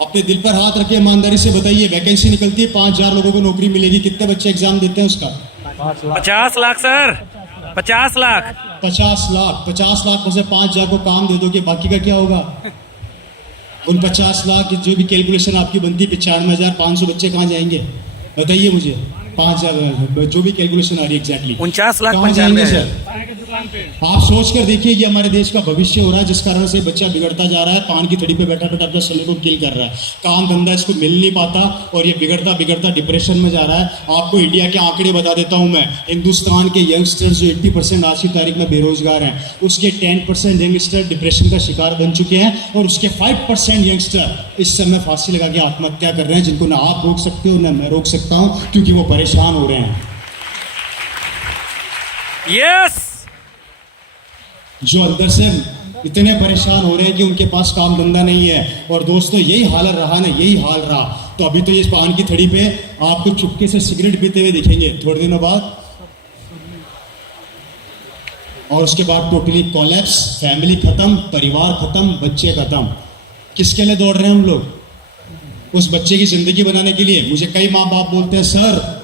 अपने दिल पर हाथ रखे, ईमानदारी से बताइए, वैकेंसी निकलती है 5,000 लोगों को नौकरी मिलेगी, कितने बच्चे एग्जाम देते हैं उसका? 50 लाख सर, 50 लाख। 50 लाख। 50 लाख में से 5,000 को काम दे दोगे, बाकी का क्या होगा? उन 50 लाख की जो भी कैलकुलेशन आपकी बनती है, 95,500 बच्चे कहाँ जाएंगे बताइए मुझे? 5,000 जो भी कैलकुलेशन आ रही है एग्जैक्टली 49 लाख कहाँ जाएंगे 95 सर? आप सोच कर देखिए, ये हमारे देश का भविष्य हो रहा है, जिस कारण से बच्चा बिगड़ता जा रहा है, पान की थड़ी पे बैठा बैठा अपना समय को किल कर रहा है, काम धंधा इसको मिल नहीं पाता, और ये बिगड़ता बिगड़ता डिप्रेशन में जा रहा है। आपको इंडिया के आंकड़े बता देता हूं मैं। हिंदुस्तान के यंगस्टर्स जो 80% आज की तारीख में बेरोजगार हैं, उसके 10% यंगस्टर डिप्रेशन का शिकार बन चुके हैं, और उसके 5% यंगस्टर इस समय फांसी लगा के आत्महत्या कर रहे हैं, जिनको ना आप रोक सकते हो ना मैं रोक सकता हूं, क्योंकि वो परेशान हो रहे हैं। यस। जो अंदर से इतने परेशान हो रहे हैं कि उनके पास काम धंधा नहीं है। और दोस्तों, यही हाल रहा ना, यही हाल रहा तो अभी तो इस पान की थड़ी पे आपको चुपके से सिगरेट पीते हुए दिखेंगे थोड़े दिनों बाद, और उसके बाद टोटली कोलैप्स, फैमिली खत्म, परिवार खत्म, बच्चे खत्म। किसके लिए दौड़ रहे हैं हम लोग? उस बच्चे की जिंदगी बनाने के लिए। मुझे कई माँ बाप बोलते हैं, सर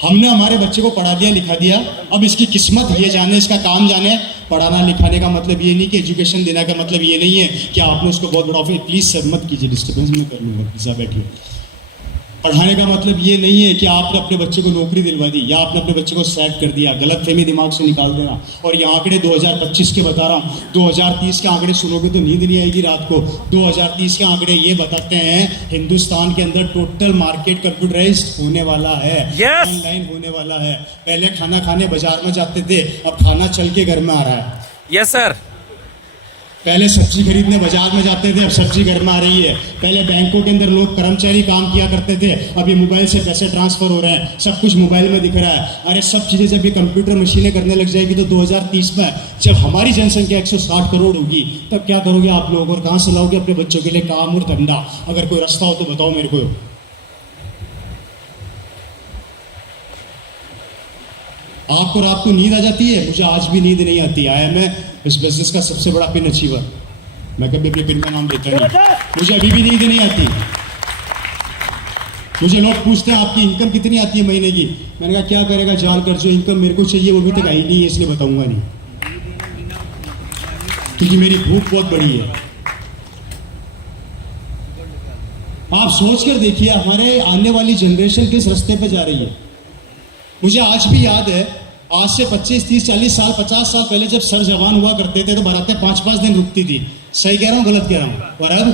हमने हमारे बच्चे को पढ़ा दिया लिखा दिया, अब इसकी किस्मत ये जाने, इसका काम जाने। पढ़ाना लिखाने का मतलब ये नहीं कि एजुकेशन देने का मतलब ये नहीं है कि आपने उसको बहुत बड़ा ऑफिस, प्लीज सर मत कीजिए, डिस्टर्बेंस में कर लूंगा, पिज्जा बैठिए। पढ़ाने का मतलब ये नहीं है कि आपने अपने बच्चे को नौकरी दिलवा दी या आपने अपने बच्चे को सेट कर दिया। गलतफहमी दिमाग से निकाल देना। और ये आंकड़े 2025 के बता रहा हूँ, 2030 के आंकड़े सुनोगे तो नींद नहीं आएगी रात को। 2030 के आंकड़े ये बताते हैं, हिंदुस्तान के अंदर टोटल मार्केट कंप्यूटराइज्ड होने वाला है, ऑनलाइन होने वाला है। पहले खाना खाने बाजार में जाते थे, अब खाना चल के घर में आ रहा है। Yes sir. पहले सब्जी खरीदने बाजार में जाते थे, अब सब्जी घर में आ रही है। पहले बैंकों के अंदर लोग कर्मचारी काम किया करते थे, अभी मोबाइल से पैसे ट्रांसफर हो रहे हैं, सब कुछ मोबाइल में दिख रहा है। अरे सब चीजें जब ये कंप्यूटर मशीनें करने लग जाएगी तो 2030 में जब हमारी जनसंख्या 160 करोड़ होगी, तब क्या करोगे आप लोग? और कहां से लाओगे अपने बच्चों के लिए काम और धंधा? अगर कोई रास्ता हो तो बताओ मेरे को। आपको रात को नींद आ जाती है? मुझे आज भी नींद नहीं आती। आया मैं इस बिजनेस का सबसे बड़ा पिन अचीवर, मैं कभी अपने पिन का नाम लेता नहीं, मुझे अभी भी नींद नहीं आती। मुझे लोग पूछते हैं आपकी इनकम कितनी आती है महीने की? मैंने कहा क्या करेगा जानकर, जो इनकम मेरे को चाहिए वो भी तक आई नहीं है, इसलिए बताऊंगा नहीं, क्योंकि मेरी भूख बहुत बड़ी है। आप सोच कर देखिए, हमारे आने वाली जनरेशन किस रास्ते पे जा रही है। मुझे आज भी याद है, आज से 25, 30, 40 साल, 50 साल पहले जब सर जवान हुआ करते थे तो बारातें 5-5 दिन रुकती थी। सही कह रहा हूँ गलत कह रहा हूँ? और अब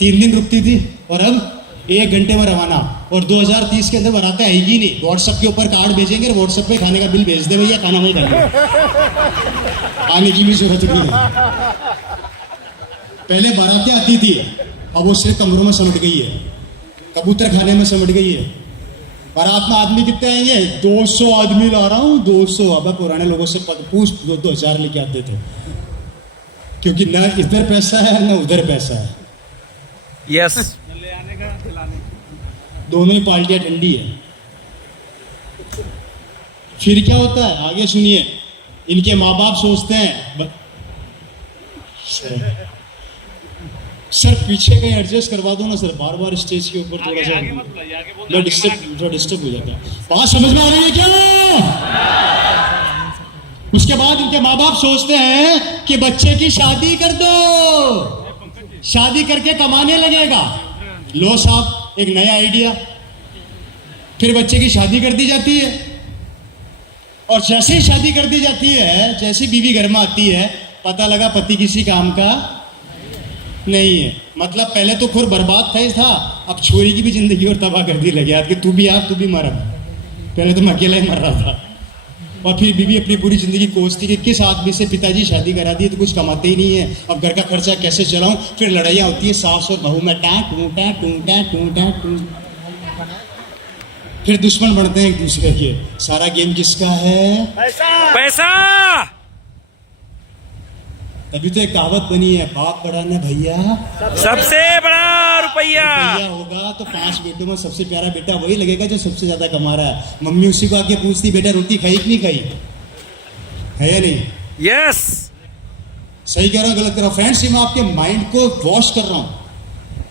3 दिन रुकती थी, और अब 1 घंटे में रवाना। और 2030 के अंदर बारातें आएगी नहीं, व्हाट्सएप के ऊपर कार्ड भेजेंगे, व्हाट्सएप पे खाने का बिल भेज दे भैया, खाना वही खाएंगे, आने की भी जरूरत नहीं है। पहले बारातें आती थी, अब वो सिर्फ कमरों में समट गई है, कबूतर खाने में समट गई है। बारात में आदमी कितने आएंगे? 200 आदमी ला रहा हूं, 200। अब पुराने लोगों से पूछ, 2-2 हजार लेके आते थे, क्योंकि न इधर पैसा है न उधर पैसा है। यस। दोनों ही पार्टियां ठंडी है। फिर क्या होता है आगे सुनिए। इनके माँ बाप सोचते हैं, सर पीछे कहीं एडजस्ट करवा दो ना सर, बार बार स्टेज के ऊपर थोड़ा सा मैं डिस्टर्ब हो जाता है। बात समझ में आ रही है क्या? उसके बाद इनके माँ बाप सोचते हैं कि बच्चे की शादी कर दो, शादी करके कमाने लगेगा। लो साहब, एक नया आइडिया। फिर बच्चे की शादी कर दी जाती है, और जैसे ही शादी कर दी जाती है, जैसे बीवी घर में आती है, पता लगा पति किसी काम का नहीं है। मतलब पहले तो खुद बर्बाद था, अब छोरी की भी जिंदगी और तबाह कर दी लगे कि तू भी आ, तू भी मर। पहले तो मैं अकेला ही मर रहा था। और फिर बीवी अपनी पूरी जिंदगी कोसती कि किस आदमी से पिताजी शादी करा दी तो कुछ कमाते ही नहीं है, अब घर का खर्चा कैसे चलाऊं। फिर लड़ाइयाँ होती है सास और बहू में, फिर दुश्मन बनते हैं एक दूसरे के। सारा गेम किसका है? पैसा। तभी तो एक कहावत बनी है, बाप बड़ा ना भैया सबसे बड़ा रुपया। होगा तो 5 बेटों में सबसे प्यारा बेटा वही लगेगा जो सबसे ज्यादा कमा रहा है। मम्मी उसी को आके पूछती, बेटा रोटी खाई कि नहीं खाई, है या नहीं? यस, सही कह रहा हूँ गलत कह रहा हूँ? फ्रेंड्स, मैं आपके माइंड को वॉश कर रहा हूँ,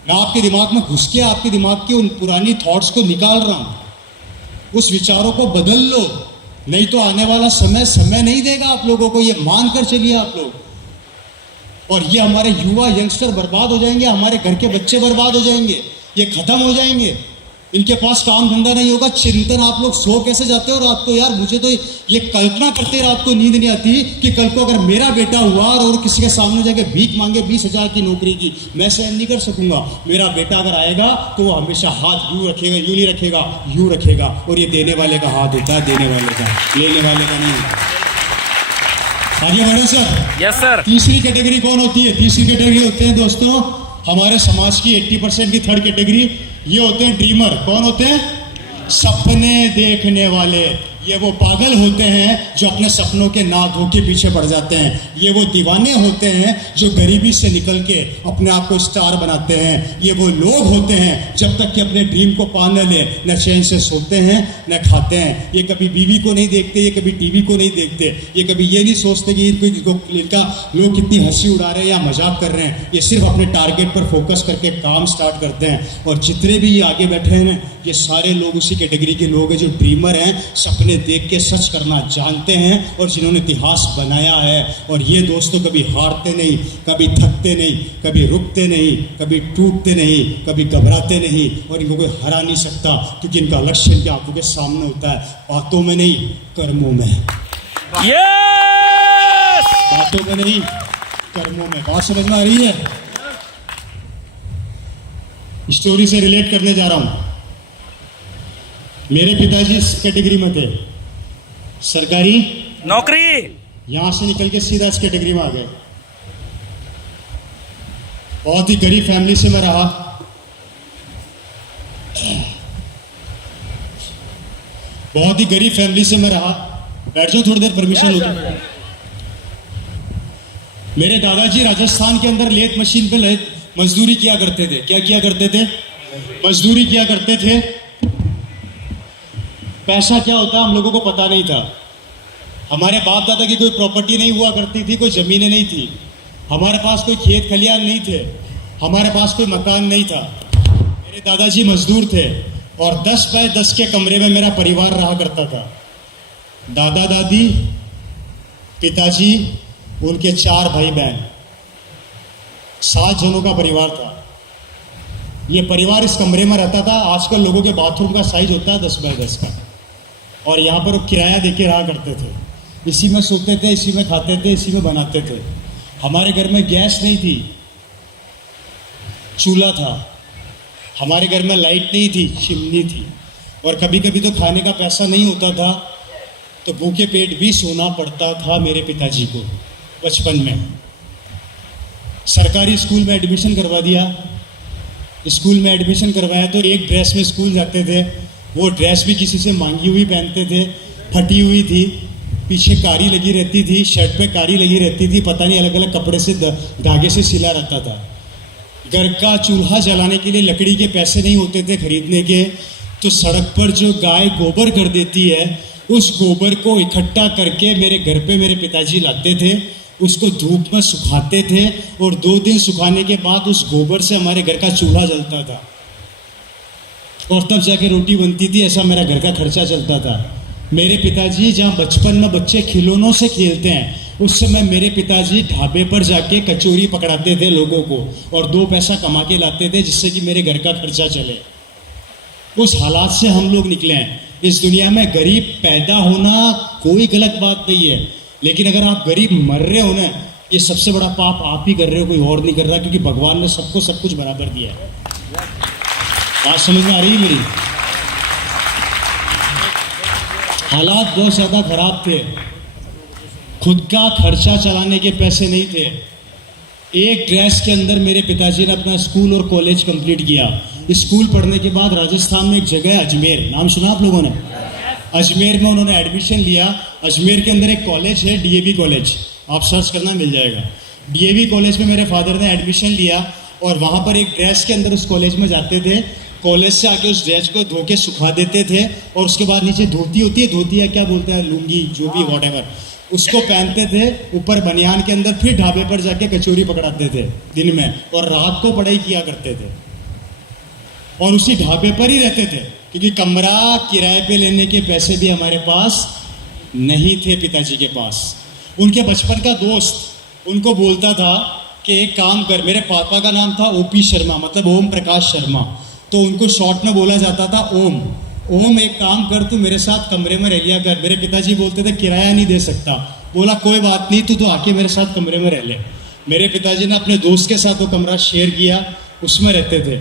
मैं आपके दिमाग में घुस के आपके दिमाग की उन पुरानी थॉट्स को निकाल रहा हूँ। उस विचारों को बदल लो, नहीं तो आने वाला समय नहीं देगा आप लोगों को, ये मान कर चलिए आप लोग। और ये हमारे युवा यंगस्टर बर्बाद हो जाएंगे, हमारे घर के बच्चे बर्बाद हो जाएंगे, ये खत्म हो जाएंगे। इनके पास काम धंधा नहीं होगा, चिंतन। आप लोग सो कैसे जाते हो रात को? यार मुझे तो ये कल्पना करते रात को नींद नहीं आती कि कल को अगर मेरा बेटा हुआ और किसी के सामने जाके भीख मांगे 20,000 की नौकरी की, मैं सहन नहीं कर सकूंगा। मेरा बेटा अगर आएगा तो वो हमेशा हाथ यूं रखेगा, यूं नहीं रखेगा, यूं रखेगा। और ये देने वाले का हाथ होता है, देने वाले का, लेने वाले का नहीं। आगे बढ़े सर। Yes sir. तीसरी कैटेगरी कौन होती है? तीसरी कैटेगरी होते हैं दोस्तों हमारे समाज की 80% की थर्ड कैटेगरी, ये होते हैं ड्रीमर। कौन होते हैं? सपने देखने वाले। ये वो पागल होते हैं जो अपने सपनों के ना धो के पीछे पड़ जाते हैं। ये वो दीवाने होते हैं जो गरीबी से निकल के अपने आप को स्टार बनाते हैं। ये वो लोग होते हैं जब तक कि अपने ड्रीम को पा न ले, न चैन से सोते हैं न खाते हैं। ये कभी बीवी को नहीं देखते, ये कभी टीवी को नहीं देखते, ये कभी ये नहीं सोचते कि इनका लोग कितनी हंसी उड़ा रहे हैं या मजाक कर रहे हैं। ये सिर्फ अपने टारगेट पर फोकस करके काम स्टार्ट करते हैं। और जितने भी ये आगे बैठे हैं ये सारे लोग उसी कैटेगरी के लोग हैं जो ड्रीमर हैं, सपने देख के सच करना जानते हैं और जिन्होंने इतिहास बनाया है। और ये दोस्तों कभी हारते नहीं, कभी थकते नहीं, कभी रुकते नहीं, कभी टूटते नहीं, कभी घबराते नहीं। और इनको कोई हरा नहीं सकता क्योंकि इनका लक्ष्य इनकी आंखों के सामने होता है, बातों में नहीं, कर्मों में। यस, बातों में नहीं, कर्मों में। बात समझ में आ रही है? स्टोरी से रिलेट करने जा रहा हूं। मेरे पिताजी इस कैटेगरी में थे, सरकारी नौकरी। यहां से निकल के सीधा इस कैटेगरी में आ गए। बहुत ही गरीब फैमिली से मैं रहा, बहुत ही गरीब फैमिली से मैं रहा। बैठ जाओ थोड़ी देर, परमिशन होगी। मेरे दादाजी राजस्थान के अंदर लेथ मशीन पे मजदूरी किया करते थे। क्या किया करते थे? मजदूरी किया करते थे। पैसा क्या होता है हम लोगों को पता नहीं था। हमारे बाप दादा की कोई प्रॉपर्टी नहीं हुआ करती थी, कोई जमीनें नहीं थी, हमारे पास कोई खेत खलियान नहीं थे, हमारे पास कोई मकान नहीं था। मेरे दादाजी मजदूर थे और 10 बाय 10 के कमरे में मेरा परिवार रहा करता था। दादा दादी, पिताजी, उनके 4 भाई बहन, 7 जनों का परिवार था। ये परिवार इस कमरे में रहता था। आजकल लोगों के बाथरूम का साइज होता है 10 बाय 10 का। और यहाँ पर वो किराया देके रहा करते थे। इसी में सोते थे, इसी में खाते थे, इसी में बनाते थे। हमारे घर में गैस नहीं थी, चूल्हा था। हमारे घर में लाइट नहीं थी, चिमनी थी। और कभी कभी तो खाने का पैसा नहीं होता था तो भूखे पेट भी सोना पड़ता था मेरे पिताजी को। बचपन में सरकारी स्कूल में एडमिशन करवा दिया। स्कूल में एडमिशन करवाया तो एक ड्रेस में स्कूल जाते थे। वो ड्रेस भी किसी से मांगी हुई पहनते थे, फटी हुई थी, पीछे कारी लगी रहती थी, शर्ट पे कारी लगी रहती थी, पता नहीं अलग अलग कपड़े से धागे से सिला रहता था। घर का चूल्हा जलाने के लिए लकड़ी के पैसे नहीं होते थे खरीदने के, तो सड़क पर जो गाय गोबर कर देती है उस गोबर को इकट्ठा करके मेरे घर पे मेरे पिताजी लाते थे। उसको धूप में सुखाते थे और 2 दिन सुखाने के बाद उस गोबर से हमारे घर का चूल्हा जलता था और तब जाके रोटी बनती थी। ऐसा मेरा घर का खर्चा चलता था। मेरे पिताजी जहाँ बचपन में बच्चे खिलौनों से खेलते हैं, उस समय मेरे पिताजी ढाबे पर जाके कचौरी पकड़ाते थे लोगों को और 2 पैसा कमा के लाते थे जिससे कि मेरे घर का खर्चा चले। उस हालात से हम लोग निकले हैं। इस दुनिया में गरीब पैदा होना कोई गलत बात नहीं है, लेकिन अगर आप गरीब मर रहे हो ना, ये सबसे बड़ा पाप आप ही कर रहे हो, कोई और नहीं कर रहा, क्योंकि भगवान ने सबको सब कुछ बराबर दिया है। बात समझ में आ रही है मेरी? हालात बहुत ज़्यादा ख़राब थे, खुद का खर्चा चलाने के पैसे नहीं थे। एक ड्रेस के अंदर मेरे पिताजी ने अपना स्कूल और कॉलेज कंप्लीट किया। स्कूल पढ़ने के बाद राजस्थान में एक जगह है अजमेर, नाम सुना आप लोगों ने? अजमेर में उन्होंने एडमिशन लिया। अजमेर के अंदर एक कॉलेज है डीएवी कॉलेज, आप सर्च करना मिल जाएगा। डीएवी कॉलेज में मेरे फादर ने एडमिशन लिया और वहाँ पर एक ड्रेस के अंदर उस कॉलेज में जाते थे। कॉलेज से आके उस ड्रेस को धो के सुखा देते थे और उसके बाद नीचे धोती होती है, धोती है क्या बोलते हैं, लुंगी, जो भी वॉट उसको पहनते थे ऊपर बनियान के अंदर। फिर ढाबे पर जाके कचौरी पकड़ाते थे दिन में और रात को पढ़ाई किया करते थे और उसी ढाबे पर ही रहते थे, क्योंकि कमरा किराए पे लेने के पैसे भी हमारे पास नहीं थे पिताजी के पास। उनके बचपन का दोस्त उनको बोलता था कि एक काम कर, मेरे पापा का नाम था ओपी शर्मा, मतलब ओम प्रकाश शर्मा, तो उनको शॉर्ट में बोला जाता था ओम। ओम एक काम कर, तू मेरे साथ कमरे में रह लिया कर। मेरे पिताजी बोलते थे किराया नहीं दे सकता। बोला कोई बात नहीं, तू तो आके मेरे साथ कमरे में रह ले। मेरे पिताजी ने अपने दोस्त के साथ वो कमरा शेयर किया, उसमें रहते थे।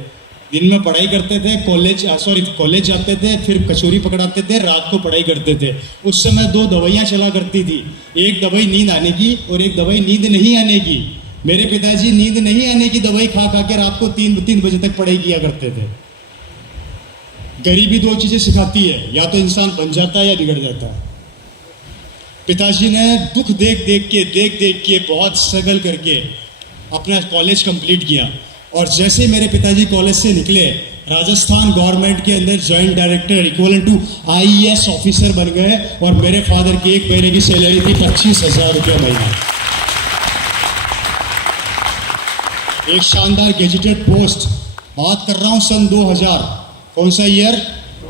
दिन में पढ़ाई करते थे, कॉलेज जाते थे, फिर कचौरी पकड़ाते थे, रात को पढ़ाई करते थे। उस समय 2 दवाइयाँ चला करती थी, एक दवाई नींद आने की और एक दवाई नींद नहीं आने की। मेरे पिताजी नींद नहीं आने की दवाई खा खा के रात को 3 बजे तक पढ़ाई किया करते थे। गरीबी 2 चीजें सिखाती है, या तो इंसान बन जाता है या बिगड़ जाता है। पिताजी ने दुख देख देख के बहुत स्ट्रगल करके अपना कॉलेज कंप्लीट किया और जैसे मेरे पिताजी कॉलेज से निकले, राजस्थान गवर्नमेंट के अंदर joint director equal to IAS officer बन गए और मेरे फादर की एक महीने की सैलरी थी 25,000 रुपये महीना। एक शानदार गेजेटेड पोस्ट, बात कर रहा हूं सन 2000, कौन सा ईयर?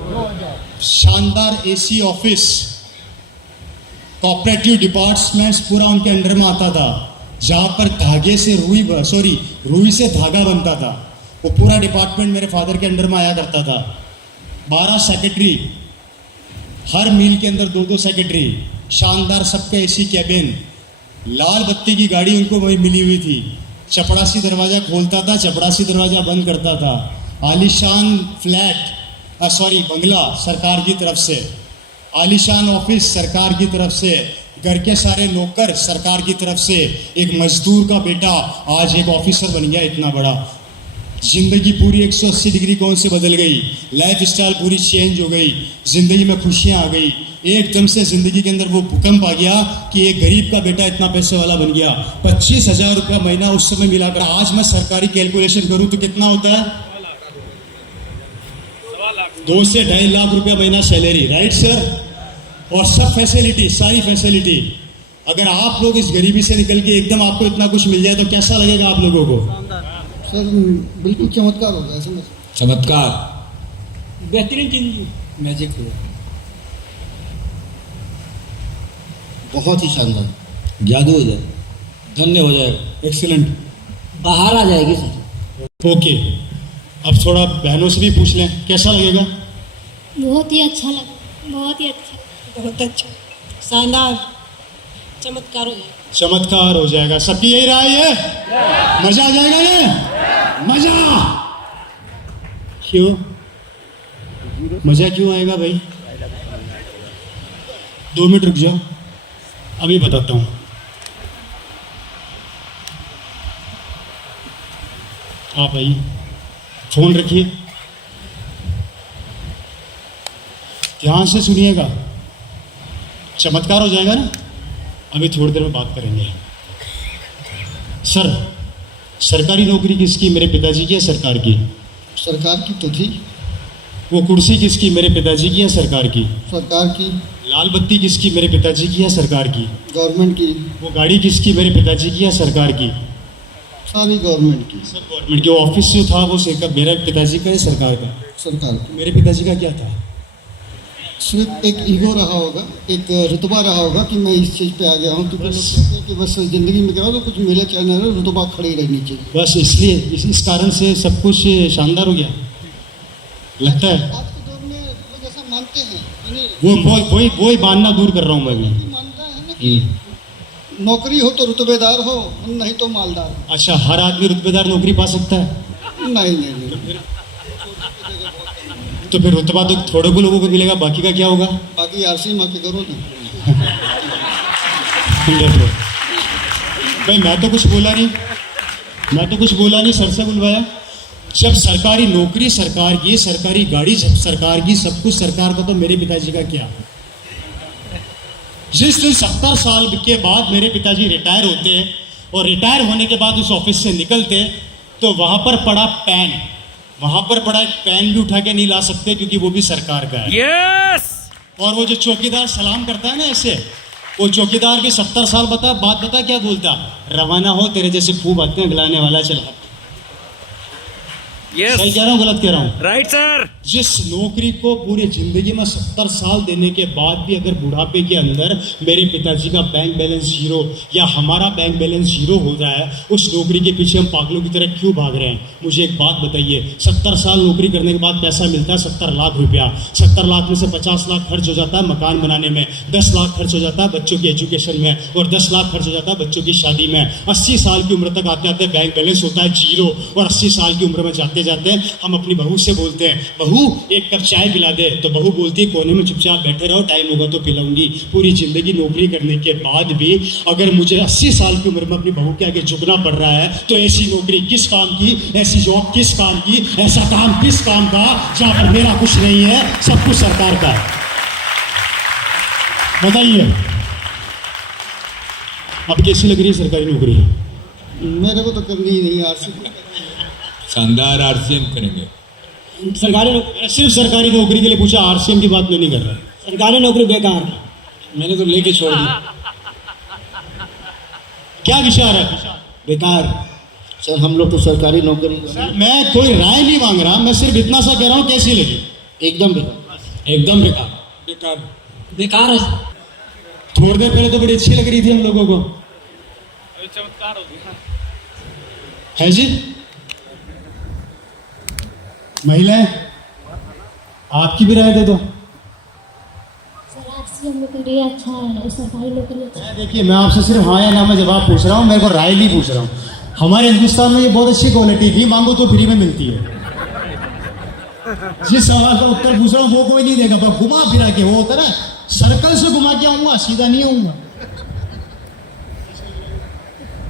2000। शानदार एसी ऑफिस, कोऑपरेटिव डिपार्टमेंट्स पूरा उनके अंडर में आता था, जहाँ पर धागे से रुई से धागा बनता था। वो पूरा डिपार्टमेंट मेरे फादर के अंडर में आया करता था। 12 सेक्रेटरी, हर मील के अंदर 2-2 सेक्रेटरी, शानदार सबका एसी कैबिन, लाल बत्ती की गाड़ी उनको वही मिली हुई थी। चपड़ासी दरवाज़ा खोलता था, चपड़ासी दरवाज़ा बंद करता था। आलीशान बंगला सरकार की तरफ से, आलीशान ऑफिस सरकार की तरफ से, घर के सारे नौकर सरकार की तरफ से। एक मजदूर का बेटा आज एक ऑफिसर बन गया इतना बड़ा। जिंदगी पूरी 180 डिग्री कौन से बदल गई, लाइफ स्टाइल पूरी चेंज हो गई, जिंदगी में खुशियां आ गई। एकदम से जिंदगी के अंदर वो भूकंप आ गया कि एक गरीब का बेटा इतना पैसे वाला बन गया। 25,000 रुपया महीना उस समय मिला कर, आज मैं सरकारी कैलकुलेशन करूं तो कितना होता है? 2 से 2.5 लाख रुपया महीना सैलरी, राइट सर? और सब फैसिलिटी, सारी फैसिलिटी। अगर आप लोग इस गरीबी से निकल के एकदम आपको इतना कुछ मिल जाए तो कैसा लगेगा आप लोगों को? सर बिल्कुल चमत्कार होगा ऐसे में। चमत्कार, बेहतरीन जिंदगी, मैजिक हुआ, बहुत ही शानदार, जादू हो जाए, धन्य हो जाए, एक्सीलेंट, बाहर आ जाएगी सर। ओके। अब थोड़ा बहनों से भी पूछ लें, कैसा लगेगा? बहुत ही अच्छा लगा, बहुत ही अच्छा, बहुत अच्छा, शानदार, चमत्कार हो जाएगा। चमत्कार हो जाएगा। सबकी यही राय है? मजा आ जाएगा ना? मजा क्यों? मजा क्यों आएगा भाई? 2 मिनट रुक जाओ, अभी बताता हूं। आप आइए, फोन रखिए, ध्यान से सुनिएगा। चमत्कार हो जाएगा ना? अभी थोड़ी देर में बात करेंगे। सर, सरकारी नौकरी किसकी, मेरे पिताजी की या सरकार की? सरकार की तो थी। वो कुर्सी किसकी, मेरे पिताजी की या सरकार की? सरकार की। लाल बत्ती किसकी, मेरे पिताजी की या सरकार की? गवर्नमेंट की। वो गाड़ी किसकी, मेरे पिताजी की या सरकार की? सारी गवर्नमेंट की। सब गवर्नमेंट की। वो ऑफिस जो था वो मेरे पिताजी का या सरकार का? सरकार की। मेरे पिताजी का क्या था? सिर्फ एक ईगो रहा होगा, एक रुतबा रहा होगा कि मैं इस चीज़ पे आ गया हूँ, क्योंकि लोग कहते हैं कि बस ज़िंदगी में क्या हो तो कुछ मिले चाहे ना, रुतबा खड़ी रहनी चाहिए। बस इसलिए इस कारण से सब कुछ शानदार हो गया लगता है। आज के दौर में लोग ऐसा मानते हैं, यानी वो मानना दूर कर रहा हूँ मैं। मानता है ना कि नौकरी हो तो रुतबेदार हो, नहीं तो मालदार हो। अच्छा, हर आदमी रुतबेदार नौकरी पा सकता है? नहीं नहीं नहीं, तो फिर रुतबा तो थोड़े को लोगों को मिलेगा, बाकी का क्या होगा? बाकी आरसी माँ के करो ना। देखो भाई, मैं तो कुछ बोला नहीं, सर से बुलवाया। जब सरकारी नौकरी सरकार की, सरकारी गाड़ी जब सरकार की, सब कुछ सरकार का, तो मेरे पिताजी का क्या? जिस दिन 70 साल के बाद मेरे पिताजी रिटायर होते और रिटायर होने के बाद उस ऑफिस से निकलते, तो वहां पर पड़ा एक पेन भी उठा के नहीं ला सकते, क्योंकि वो भी सरकार का है। यस। और वो जो चौकीदार सलाम करता है ना ऐसे, वो चौकीदार भी 70 साल बाद बता क्या बोलता? रवाना हो, तेरे जैसे खूब आते हैं गलाने वाला चला। यस। सही कह रहा हूँ, गलत कह रहा हूँ? Right sir. जिस नौकरी को पूरी जिंदगी में 70 साल देने के बाद भी अगर बुढ़ापे के अंदर मेरे पिताजी का बैंक बैलेंस जीरो या हमारा बैंक बैलेंस जीरो हो रहा है, उस नौकरी के पीछे हम पागलों की तरह क्यों भाग रहे हैं? मुझे एक बात बताइए, 70 साल नौकरी करने के बाद पैसा मिलता है 70 लाख रुपया। 70 लाख में से 50 लाख खर्च हो जाता है मकान बनाने में, 10 लाख खर्च हो जाता है बच्चों की एजुकेशन में, और 10 लाख खर्च हो जाता है बच्चों की शादी में। 80 साल की उम्र तक आते आते बैंक बैलेंस होता है जीरो, और 80 साल की उम्र में जाते जाते हम अपनी बहू से बोलते हैं, बहू एक कप चाय पिला दे, तो बहू बोलती है कोने में चुपचाप बैठे रहो, टाइम होगा तो पिलाऊंगी। पूरी जिंदगी नौकरी करने के बाद भी अगर मुझे 80 साल की उम्र में अपनी बहू के आगे झुकना पड़ रहा है, तो ऐसी नौकरी किस काम की, ऐसी जॉब किस काम की, ऐसा काम किस काम का जहां पर मेरा कुछ नहीं है, सब कुछ सरकार का है? बताइए, अब कैसी लग रही है सरकारी नौकरी? मेरे को तो करनी ही नहीं आरसी। शानदार आरसीएम करेंगे। सरकारी नौकरी, सिर्फ सरकारी नौकरी के लिए पूछा, आरसीएम की बात मैं नहीं कर रहा। सरकारी नौकरी बेकार। मैंने तो लेके छोड़ दी। क्या विचार है? बेकार। सर हम लोग तो सरकारी नौकरी सर, मैं कोई राय नहीं मांग रहा, मैं सिर्फ इतना सा कह रहा हूँ, कैसी लगी? एकदम बेकार। एकदम बेकार। बेकार है। थोड़ी देर पहले तो बड़ी अच्छी लग रही थी हम लोगों को। है जी? महिलाएं, आपकी भी राय दे दो। सर आरसीएम नौकरी अच्छा है, सरकारी नौकरी अच्छा है। देखिए, मैं आपसे सिर्फ हाँ या ना में जवाब पूछ रहा हूँ, मेरे को राय नहीं पूछ रहा हूँ। हमारे हिंदुस्तान में ये बहुत अच्छी क्वालिटी भी मांगो तो फ्री में मिलती है। जिस सवाल का उत्तर पूछ रहा हूँ वो कोई नहीं देगा, पर घुमा फिरा के, वो होता है ना, सर्कल से घुमा के आऊंगा, सीधा नहीं आऊंगा।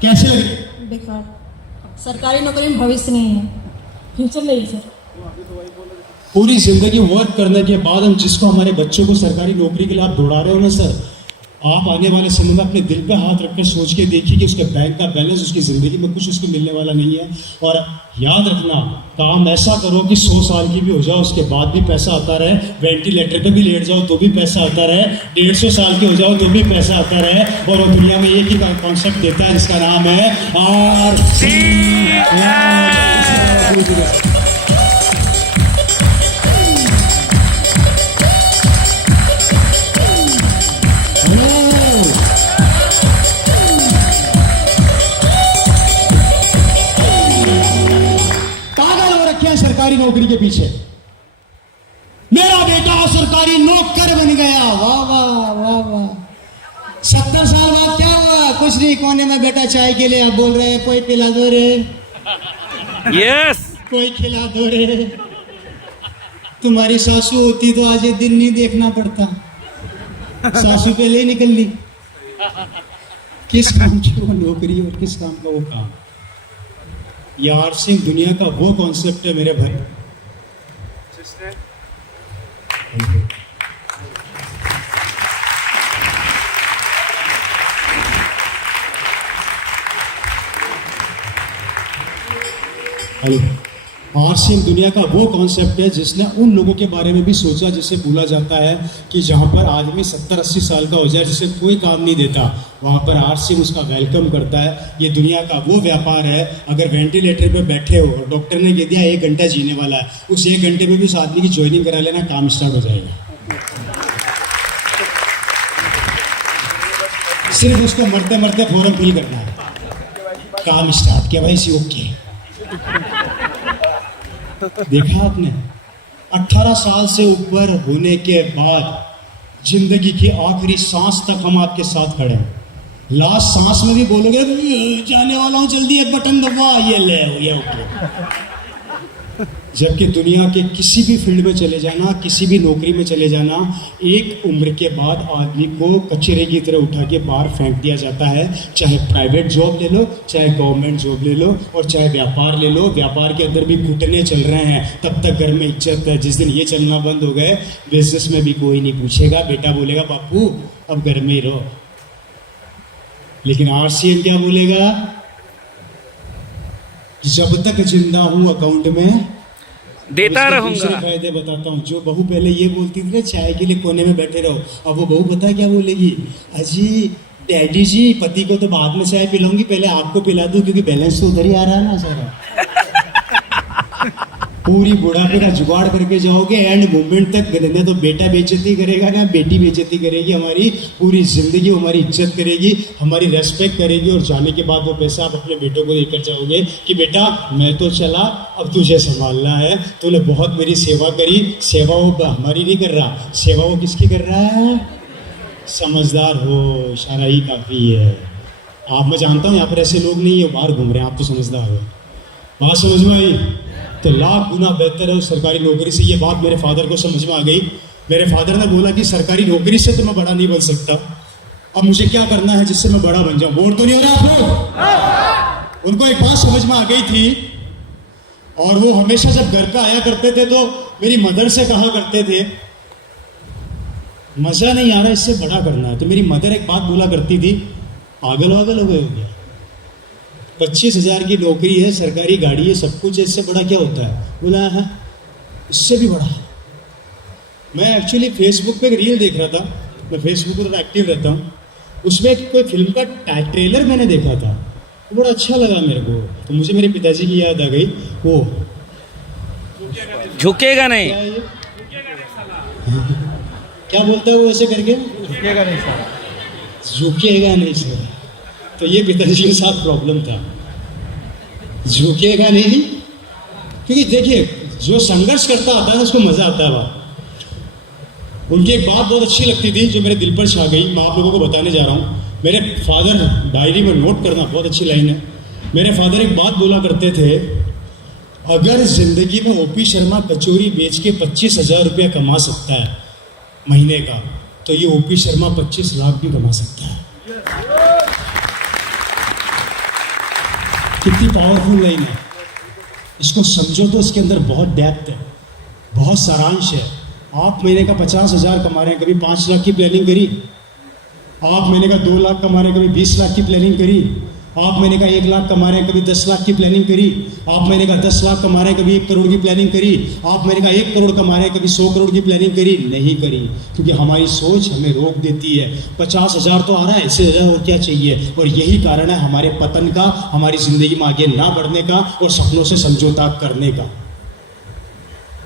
कैसे लग रही? बेकार। सरकारी नौकरी में भविष्य नहीं है, फ्यूचर नहीं है सर। पूरी जिंदगी वर्क करने के बाद हम जिसको हमारे बच्चों को सरकारी नौकरी के लिए आप दौड़ा रहे हो ना सर, आप आने वाले समय में अपने दिल पे हाथ रखकर सोच के देखिए कि उसके बैंक का बैलेंस, उसकी जिंदगी में कुछ उसको मिलने वाला नहीं है। और याद रखना, काम ऐसा करो कि 100 साल की भी हो जाओ, उसके बाद भी पैसा आता रहे। वेंटिलेटर पे भी लेट जाओ तो भी पैसा आता रहे। 150 साल के हो जाओ तो भी पैसा आता रहे। और वो दुनिया में एक ही कॉन्सेप्ट देता है, जिसका नाम है सरकारी नौकरी के पीछे। मेरा बेटा सरकारी नौकर बन गया, वाह वाह वाह वाह। 70 साल बाद क्या हुआ? कुछ नहीं, कोने में बेटा चाय के लिए आप बोल रहे हैं, कोई पिला दो रे, यस। कोई खिला दो रे। तुम्हारी सासू होती तो आज ये दिन नहीं देखना पड़ता। सासू पहले ही निकल ली। किस काम की वो नौकरी और किस काम का वो काम? यार सिंह, दुनिया का वो कॉन्सेप्ट है मेरे भाई, हेलो, आरसीएम दुनिया का वो कॉन्सेप्ट है जिसने उन लोगों के बारे में भी सोचा जिसे बोला जाता है कि जहाँ पर आदमी 70-80 साल का हो जाए, जिसे कोई काम नहीं देता, वहाँ पर आरसीएम उसका वेलकम करता है। ये दुनिया का वो व्यापार है, अगर वेंटिलेटर पर बैठे हो और डॉक्टर ने कह दिया 1 घंटा जीने वाला है, उस 1 घंटे में भी उस आदमी की ज्वाइनिंग करा लेना, काम स्टार्ट हो जाएगा। सिर्फ उसको मरते मरते फॉर्म फिल करना है, काम स्टार्ट किया भाई सी ओके। देखा आपने, 18 साल से ऊपर होने के बाद जिंदगी की आखिरी सांस तक हम आपके साथ खड़े हैं। लास्ट सांस में भी बोलोगे जाने वाला हूं, जल्दी एक बटन दबा, ये ले ये ओके। जबकि दुनिया के किसी भी फील्ड में चले जाना, किसी भी नौकरी में चले जाना, एक उम्र के बाद आदमी को कचरे की तरह उठा के बाहर फेंक दिया जाता है। चाहे प्राइवेट जॉब ले लो, चाहे गवर्नमेंट जॉब ले लो, और चाहे व्यापार ले लो। व्यापार के अंदर भी घुटने चल रहे हैं, तब तक घर में इज्जत है। जिस दिन ये चलना बंद हो गए, बिजनेस में भी कोई नहीं पूछेगा। बेटा बोलेगा बापू अब घर में ही रहो। लेकिन आरसीएम क्या बोलेगा? जब तक जिंदा हूं अकाउंट में देता उसके रहूंगा। दूसरे फायदे बताता हूँ। जो बहू पहले ये बोलती थी ना चाय के लिए कोने में बैठे रहो, अब वो बहू पता है क्या बोलेगी? अजी डैडी जी, पति को तो बाद में चाय पिलाऊंगी, पहले आपको पिला दूं क्योंकि बैलेंस तो उधर ही आ रहा है ना सारा। पूरी बुढ़ापे का जुगाड़ करके जाओगे, एंड मोमेंट तक न तो बेटा बेइज्जती करेगा ना बेटी बेइज्जती करेगी। हमारी पूरी जिंदगी हमारी इज्जत करेगी, हमारी रेस्पेक्ट करेगी, और जाने के बाद वो पैसा आप अपने बेटों को देकर जाओगे कि बेटा मैं तो चला, अब तुझे संभालना है। तूने बहुत मेरी सेवा करी। सेवा वो हमारी नहीं कर रहा, सेवा वो किसकी कर रहा है? समझदार हो, इशारा ही काफ़ी है। आप, मैं जानता हूँ यहाँ पर ऐसे लोग नहीं है, बाहर घूम रहे हैं, आप तो समझदार हो। बात समझ में आई? तो लाख गुना बेहतर है उस सरकारी नौकरी से। ये बात मेरे फादर को समझ में आ गई। मेरे फादर ने बोला कि सरकारी नौकरी से तो मैं बड़ा नहीं बन सकता, अब मुझे क्या करना है जिससे मैं बड़ा बन जाऊं। बोर तो नहीं हो रहा आप लोग? उनको एक बात समझ में आ गई थी, और वो हमेशा जब घर पे आया करते थे तो मेरी मदर से कहा करते थे मजा नहीं आ रहा, इससे बड़ा करना है। तो मेरी मदर एक बात बोला करती थी, पागल वागल हो गए हो क्या? 25,000 की नौकरी है, सरकारी गाड़ी है, सब कुछ है, इससे बड़ा क्या होता है? बोला हाँ इससे भी बड़ा। मैं एक्चुअली फेसबुक पे एक रील देख रहा था, मैं फेसबुक पर थोड़ा एक्टिव रहता हूँ। उसमें कोई फिल्म का ट्रेलर मैंने देखा था, वो बड़ा अच्छा लगा मेरे को। तो मुझे मेरे पिताजी की याद आ गई। वो झुकेगा नहीं। क्या है ये? क्या बोलता है वो ऐसे करके? झुकेगा नहीं सर। झुकेगा नहीं सर। तो ये पिताजी के साथ प्रॉब्लम था, झुकेगा नहीं। क्योंकि देखिए जो संघर्ष करता आता है ना उसको मजा आता है। वहाँ उनकी एक बात बहुत अच्छी लगती थी जो मेरे दिल पर छा गई, मैं आप लोगों को बताने जा रहा हूँ। मेरे फादर, डायरी में नोट करना, बहुत अच्छी लाइन है। मेरे फादर एक बात बोला करते थे, अगर जिंदगी में ओपी शर्मा कचौरी बेच के 25,000 रुपया कमा सकता है महीने का, तो ये ओपी शर्मा 25 लाख भी कमा सकता है। कितनी पावरफुल लाइन है, इसको समझो तो इसके अंदर बहुत डेप्थ है, बहुत सारांश है। आप महीने का 50,000 कमा रहे हैं, कभी 5 लाख की प्लानिंग करी? आप महीने का 2 लाख कमा रहे हैं, कभी 20 लाख की प्लानिंग करी? आप महीने का 1 लाख कमा रहे हैं, कभी 10 लाख की प्लानिंग करी? आप महीने का 10 लाख कमा रहे हैं, कभी 1 करोड़ की प्लानिंग करी? आप महीने का 1 करोड़ कमा रहे हैं, कभी 100 करोड़ की प्लानिंग करी? नहीं करी, क्योंकि हमारी सोच हमें रोक देती है। 50,000 तो आ रहा है, इससे ज़्यादा और क्या चाहिए? और यही कारण है हमारे पतन का, हमारी ज़िंदगी में आगे ना बढ़ने का और सपनों से समझौता करने का।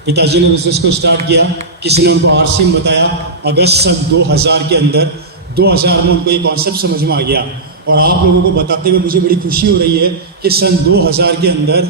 पिताजी ने बिजनेस को स्टार्ट किया, किसी ने उनको आरसीएम बताया। अगस्त सन 2000 के अंदर, 2000 में उनको ये कॉन्सेप्ट समझ में आ गया। और आप लोगों को बताते हुए मुझे बड़ी खुशी हो रही है कि सन 2000 के अंदर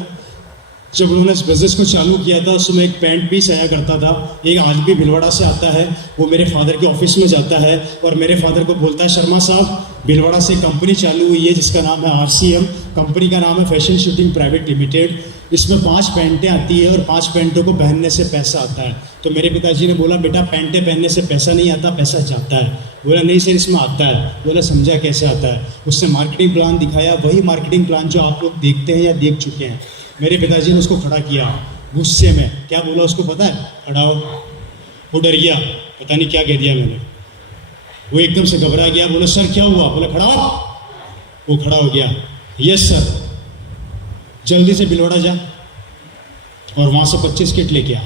जब उन्होंने इस बिज़नेस को चालू किया था, उस समय एक पैंट पीस आया करता था। एक आदमी भिलवाड़ा से आता है, वो मेरे फादर के ऑफिस में जाता है और मेरे फादर को बोलता है, शर्मा साहब भिलवाड़ा से कंपनी चालू हुई है जिसका नाम है आरसीएम। कंपनी का नाम है फैशन शूटिंग प्राइवेट लिमिटेड। इसमें 5 पैंटें आती है और 5 पैंटों को पहनने से पैसा आता है। तो मेरे पिताजी ने बोला, बेटा पैंटें पहनने से पैसा नहीं आता, पैसा जाता है। बोला नहीं सर इसमें आता है। बोला समझा कैसे आता है? उसने मार्केटिंग प्लान दिखाया, वही मार्केटिंग प्लान जो आप लोग देखते हैं या देख चुके हैं। मेरे पिताजी ने उसको खड़ा किया गुस्से में। क्या बोला उसको पता है? खड़ा हो। वो डर गया, पता नहीं क्या कह दिया मैंने। वो एकदम से घबरा गया, बोला सर क्या हुआ? बोला खड़ा हो। वो खड़ा हो गया, यस सर, जल्दी से भिलवाड़ा जा और वहाँ से 25 किट लेके आ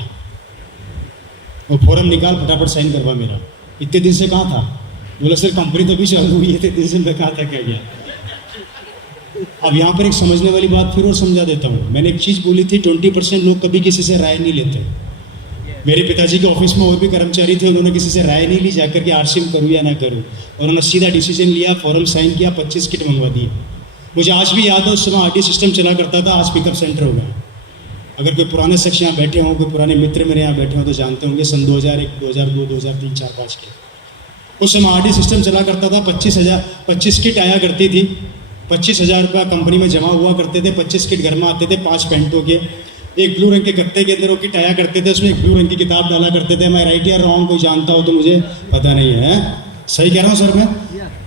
और फॉर्म निकाल, फटाफट साइन करवा मेरा। इतने दिन से कहाँ था? बोला सर कंपनी तो भी चालू हुई है, इतने दिन से मैं कहाँ था, क्या गया। अब यहाँ पर एक समझने वाली बात फिर और समझा देता हूँ। मैंने एक चीज़ बोली थी, 20% लोग कभी किसी से राय नहीं लेते। मेरे पिताजी के ऑफिस में और भी कर्मचारी थे, उन्होंने किसी से राय नहीं ली जाकर के आरसीएम करूँ या ना करूँ, और उन्होंने सीधा डिसीजन लिया, फॉर्म साइन किया, 25 किट मंगवा दिए। मुझे आज भी याद है उस समय आरटी सिस्टम चला करता था, आज पिकअप सेंटर हो गया। अगर कोई पुराने शख्स यहाँ बैठे हों, कोई पुराने मित्र मेरे यहाँ बैठे हों तो जानते होंगे, सन 2001, 2002, 2003, 4, 5 के उस समय आरटी सिस्टम चला करता था। 25 किट आया करती थी, 25,000 रुपया कंपनी में जमा हुआ करते थे, 25 किट घर में आते थे 5 पैंटों के। एक ब्लू रंग के गत्ते के अंदर वो किट आया करते थे, उसमें एक ब्लू रंग की किताब डाला करते थे। मैं राइट या रॉन्ग कोई जानता हो तो मुझे पता नहीं है, सही कह रहा हूँ सर मैं?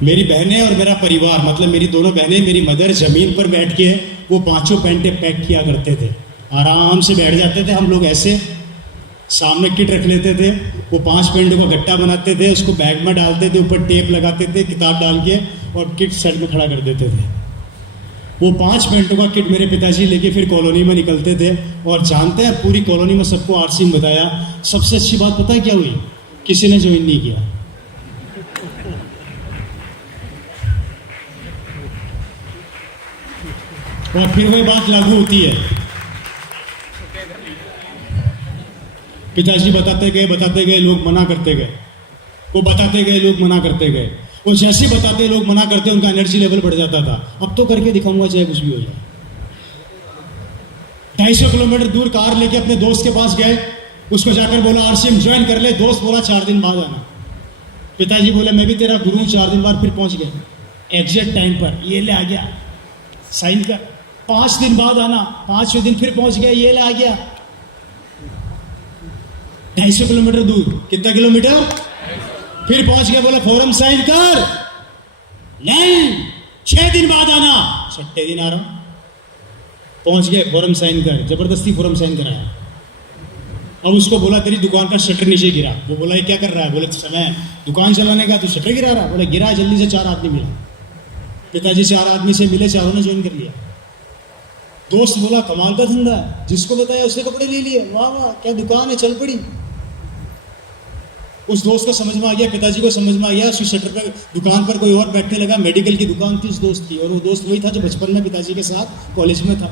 मेरी बहनें और मेरा परिवार, मतलब मेरी दोनों बहनें, मेरी मदर जमीन पर बैठ के वो 5 पेंटे पैक किया करते थे। आराम से बैठ जाते थे, हम लोग ऐसे सामने किट रख लेते थे, वो 5 पेंटों का गट्टा बनाते थे, उसको बैग में डालते थे, ऊपर टेप लगाते थे किताब डाल के, और किट साइड में खड़ा कर देते थे। वो 5 पेंटों का किट मेरे पिताजी लेके फिर कॉलोनी में निकलते थे। और जानते हैं पूरी कॉलोनी में सबको आरसीएम बताया। सबसे अच्छी बात पता है क्या हुई? किसी ने ज्वाइन नहीं किया। और फिर वही बात लागू होती है, पिताजी बताते गए, लोग मना करते गए, वो बताते गए, लोग मना करते गए, वो जैसे बताते लोग मना करते, उनका एनर्जी लेवल बढ़ जाता था। अब तो करके दिखाऊंगा चाहे कुछ भी हो जाए। 250 किलोमीटर दूर कार लेके अपने दोस्त के पास गए, उसको जाकर बोला आरसीएम ज्वाइन कर ले। दोस्त बोला 4 दिन बाद आना। पिताजी बोले मैं भी तेरा गुरु हूं, 4 दिन बाद फिर पहुंच गए एग्जैक्ट टाइम पर। ये ले आ गया, साइन कर। 5 दिन बाद आना, 5वें दिन फिर पहुंच गया, ये ले आ गया। 250 किलोमीटर दूर, कितना किलोमीटर? फिर पहुंच गया, बोला फॉर्म साइन कर। नहीं, 6 दिन बाद आना। 6ठे दिन आ रहा हूं। पहुंच गए, फॉर्म साइन कर। जबरदस्ती फॉर्म साइन कराया। अब उसको बोला तेरी दुकान का शटर नीचे गिरा। वो बोला ये क्या कर रहा है? बोले समय दुकान चलाने का, तो शटर गिरा रहा। बोला गिरा, जल्दी से 4 आदमी मिला। पिताजी 4 आदमी से मिले, चारों ने ज्वाइन कर लिया। दोस्त बोला कमाल का धंधा है, जिसको बताया उसने कपड़े ले लिए। वाह वाह, क्या दुकान है, चल पड़ी। उस दोस्त को समझ में आ गया, पिताजी को समझ में आ गया। उसी शटर पर दुकान पर कोई और बैठने लगा। मेडिकल की दुकान थी उस दोस्त की, और वो दोस्त वही था जो बचपन में पिताजी के साथ कॉलेज में था।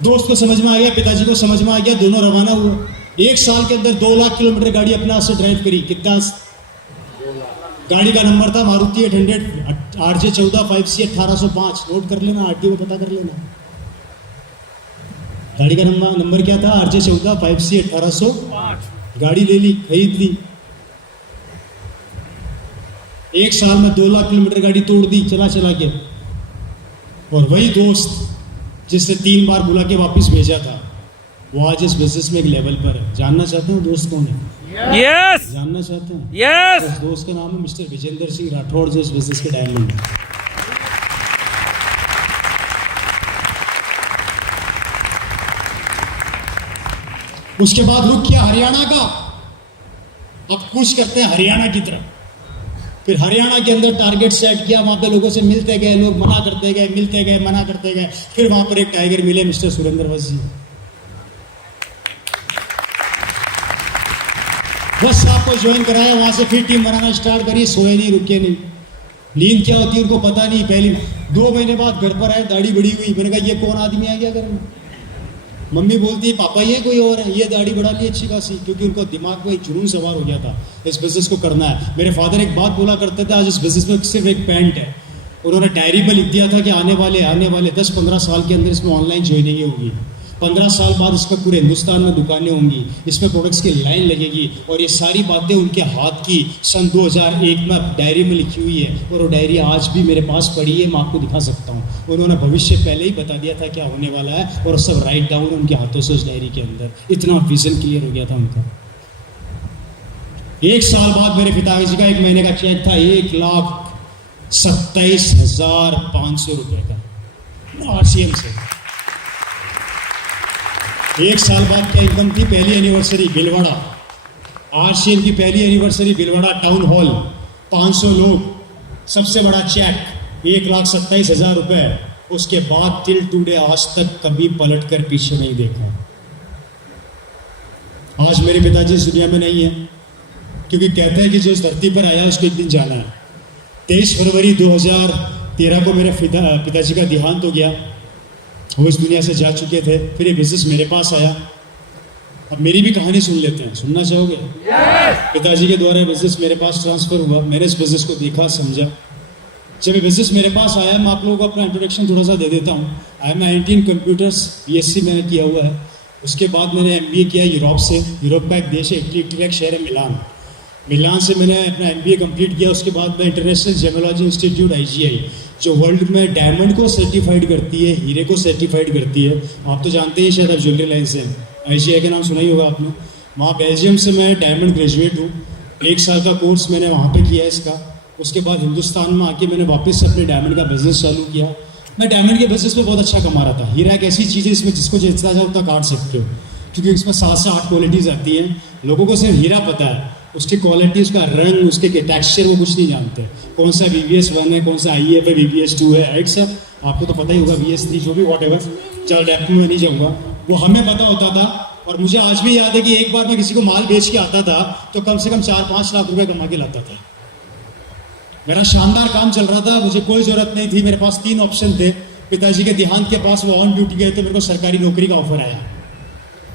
दोस्त को समझ में आ गया, पिताजी को समझ में आ गया, दोनों रवाना हुए। 1 साल के अंदर 2 लाख किलोमीटर गाड़ी अपने हाथ से ड्राइव करी। कितना? गाड़ी का नंबर था मारुति 800 RJ14 5C 1805। नोट कर लेना, आरटीओ में पता कर लेना। गाड़ी का नंबर क्या था? RJ14 5C 1805। गाड़ी ले ली, खरीद ली। 1 साल में 2 लाख किलोमीटर गाड़ी तोड़ दी, चला के। और वही दोस्त जिसने 3 बार बुला के वापस भेजा था, वो आज इस बिजनेस में एक लेवल पर है। जानना चाहते हैं दोस्त कौन है? यस, जानना चाहते हैं? यस। उस दोस्त का नाम है मिस्टर विजेंद्र सिंह राठौड़, जो इस बिजनेस के डायमंड है। उसके बाद रुक किया हरियाणा का। अब कुछ करते हैं हरियाणा की तरफ। फिर हरियाणा के अंदर टारगेट सेट किया, वहां पे लोगों से मिलते गए, लोग मना करते गए, मिलते गए, मना करते गए। फिर वहां पर एक टाइगर मिले, मिस्टर सुरेंद्र वंश जी। बस आपको ज्वाइन कराया, वहां से फिर टीम बनाना स्टार्ट करी। सोए नहीं, रुके नहीं। नींद क्या होती है उनको पता नहीं। पहली 2 महीने बाद घर पर आए, दाढ़ी बड़ी हुई। मैंने कहा ये कौन आदमी आ गया घर में? मम्मी बोलती है पापा ये कोई और है। ये दाढ़ी बढ़ा ली अच्छी खासी, क्योंकि उनको दिमाग में एक जुनून सवार हो गया था, इस बिजनेस को करना है। मेरे फादर एक बात बोला करते थे, आज इस बिजनेस में सिर्फ एक पैंट है। उन्होंने डायरी पर लिख दिया था कि आने वाले 10-15 साल के अंदर इसमें ऑनलाइन ज्वाइनिंग होगी। 15 साल बाद इसमें पूरे हिंदुस्तान में दुकानें होंगी, इसमें प्रोडक्ट्स की लाइन लगेगी। और ये सारी बातें उनके हाथ की सन 2001 में डायरी में लिखी हुई है। और वो डायरी आज भी मेरे पास पड़ी है, मैं आपको दिखा सकता हूँ। उन्होंने भविष्य पहले ही बता दिया था क्या होने वाला है, और सब राइट डाउन उनके हाथों से उस डायरी के अंदर। इतना विजन क्लियर हो गया था उनका। 1 साल बाद मेरे पिताजी का 1 महीने का चेक था 1,27,500 रुपए का आरसीएम से। 1 साल बाद क्या इनकम थी? पहली एनिवर्सरी भिलवाड़ा, आरसीएम की पहली एनिवर्सरी भिलवाड़ा टाउन हॉल, 500 लोग, सबसे बड़ा चेक 1,27,000 रुपए। उसके बाद टिल टुडे आज तक कभी पलट कर पीछे नहीं देखा। आज मेरे पिताजी इस दुनिया में नहीं है, क्योंकि कहते हैं कि जो इस धरती पर आया उसको एक दिन जाना है। 23 फरवरी 2013 को मेरे पिताजी का देहांत हो गया। वो इस दुनिया से जा चुके थे। फिर ये बिजनेस मेरे पास आया। अब मेरी भी कहानी सुन लेते हैं, सुनना चाहोगे? पिताजी के द्वारा बिजनेस मेरे पास ट्रांसफर हुआ। मैंने इस बिजनेस को देखा, समझा। जब ये बिजनेस मेरे पास आया, मैं आप लोगों को अपना इंट्रोडक्शन थोड़ा सा दे देता हूँ। आई एम 19 कंप्यूटर्स BSc मैंने किया हुआ है। उसके बाद मैंने MBA किया यूरोप से। यूरोप का एक देश है, इटली का एक शहर है मिलान से मैंने अपना MBA कंप्लीट किया। उसके बाद मैं इंटरनेशनल जेमोलॉजी इंस्टीट्यूट IGI जो वर्ल्ड में डायमंड को सर्टिफाइड करती है, हीरे को सर्टिफाइड करती है। आप तो जानते हैं शायद, आप ज्वेलरी लाइन से हैं, IGI का नाम सुना ही होगा आपने। वहाँ बेल्जियम से मैं डायमंड ग्रेजुएट हूँ। 1 साल का कोर्स मैंने वहाँ पे किया इसका। उसके बाद हिंदुस्तान में आके मैंने वापस से अपने डायमंड का बिजनेस चालू किया। मैं डायमंड के बिजनेस में बहुत अच्छा कमा रहा था। हीरा एक ऐसी चीज़ है, इसमें जिसको जितना चाहे उतना काट सकते हो, क्योंकि इसमें 7 से 8 क्वालिटीज़ आती हैं। लोगों को सिर्फ हीरा पता है, उसकी क्वालिटी, उसका रंग, उसके टेक्सचर वो कुछ नहीं जानते। कौन सा VVS 1 है, कौन सा IF है, VVS 2 है, राइट सर? आपको तो पता ही होगा, VS 3 जो भी वॉट एवर, चल डेप्थ में नहीं जाऊँगा, वो हमें पता होता था। और मुझे आज भी याद है कि एक बार मैं किसी को माल बेच के आता था तो कम से कम 4-5 लाख रुपए कमा के लाता था। मेरा शानदार काम चल रहा था, मुझे कोई जरूरत नहीं थी। मेरे पास 3 ऑप्शन थे। पिताजी के देहांत के पास वो ऑन ड्यूटी गए तो मेरे को सरकारी नौकरी का ऑफर आया।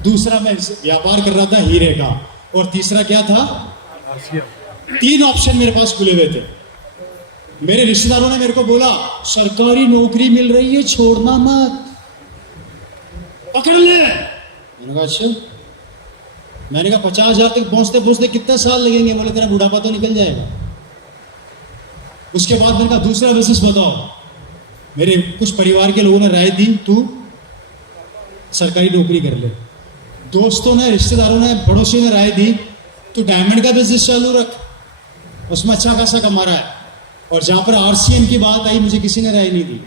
दूसरा मैं व्यापार कर रहा था हीरे का, और तीसरा क्या था? 3 ऑप्शन मेरे पास खुले हुए थे। मेरे रिश्तेदारों ने मेरे को बोला, सरकारी नौकरी मिल रही है, छोड़ना मत, पकड़ ले। मैंने कहा अच्छा। मैंने कहा 50,000 तक पहुंचते पहुंचते कितने साल लगेंगे? बोले तेरा बुढ़ापा तो निकल जाएगा। उसके बाद मैंने कहा दूसरा बिजनेस बताओ। मेरे कुछ परिवार के लोगों ने राय दी, तू सरकारी नौकरी कर ले। दोस्तों ने, रिश्तेदारों ने, पड़ोसियों ने राय दी, तू डायमंड का बिजनेस चालू रख, उसमें अच्छा खासा कमा रहा है। और जहां पर RCM की बात आई, मुझे किसी ने राय नहीं दी।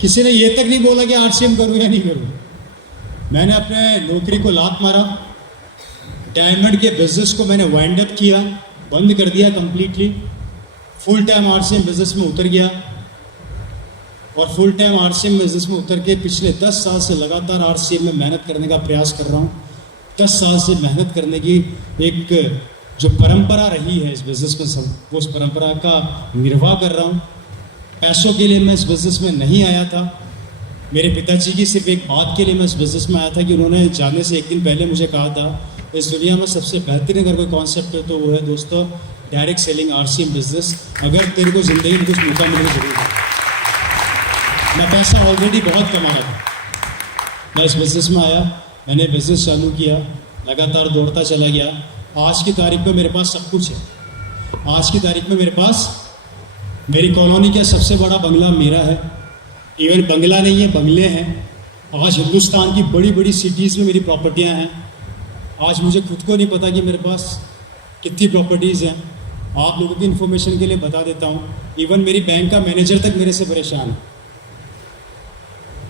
किसी ने ये तक नहीं बोला कि RCM करूं या नहीं करूं। मैंने अपने नौकरी को लात मारा, डायमंड के बिजनेस को मैंने वाइंड अप किया, बंद कर दिया completely. Full time RCM business में उतर गया, और फुल टाइम RCM बिजनेस में उतर के पिछले 10 साल से लगातार RCM में मेहनत करने का प्रयास कर रहा हूँ। 10 साल से मेहनत करने की एक जो परंपरा रही है इस बिजनेस में, सब वो उस परंपरा का निर्वाह कर रहा हूँ। पैसों के लिए मैं इस बिजनेस में नहीं आया था। मेरे पिताजी की सिर्फ एक बात के लिए मैं इस बिजनेस में आया था कि उन्होंने जाने से 1 दिन पहले मुझे कहा था, इस दुनिया में सबसे बेहतरीन अगर कोई कॉन्सेप्ट है तो वो है दोस्तों डायरेक्ट सेलिंग RCM बिजनेस। अगर तेरे को ज़िंदगी में कुछ मौका मिले जरूर है। मैं पैसा ऑलरेडी बहुत कमा रहा था। मैं इस बिजनेस में आया, मैंने बिजनेस चालू किया, लगातार दौड़ता चला गया। आज की तारीख में मेरे पास सब कुछ है। आज की तारीख में मेरे पास मेरी कॉलोनी का सबसे बड़ा बंगला मेरा है। इवन बंगला नहीं है, बंगले हैं। आज हिंदुस्तान की बड़ी बड़ी सिटीज़ में मेरी प्रॉपर्टियां हैं। आज मुझे खुद को नहीं पता कि मेरे पास कितनी प्रॉपर्टीज़ हैं। आप लोगों की इन्फॉर्मेशन के लिए बता देता हूँ, इवन मेरी बैंक का मैनेजर तक मेरे से परेशान है।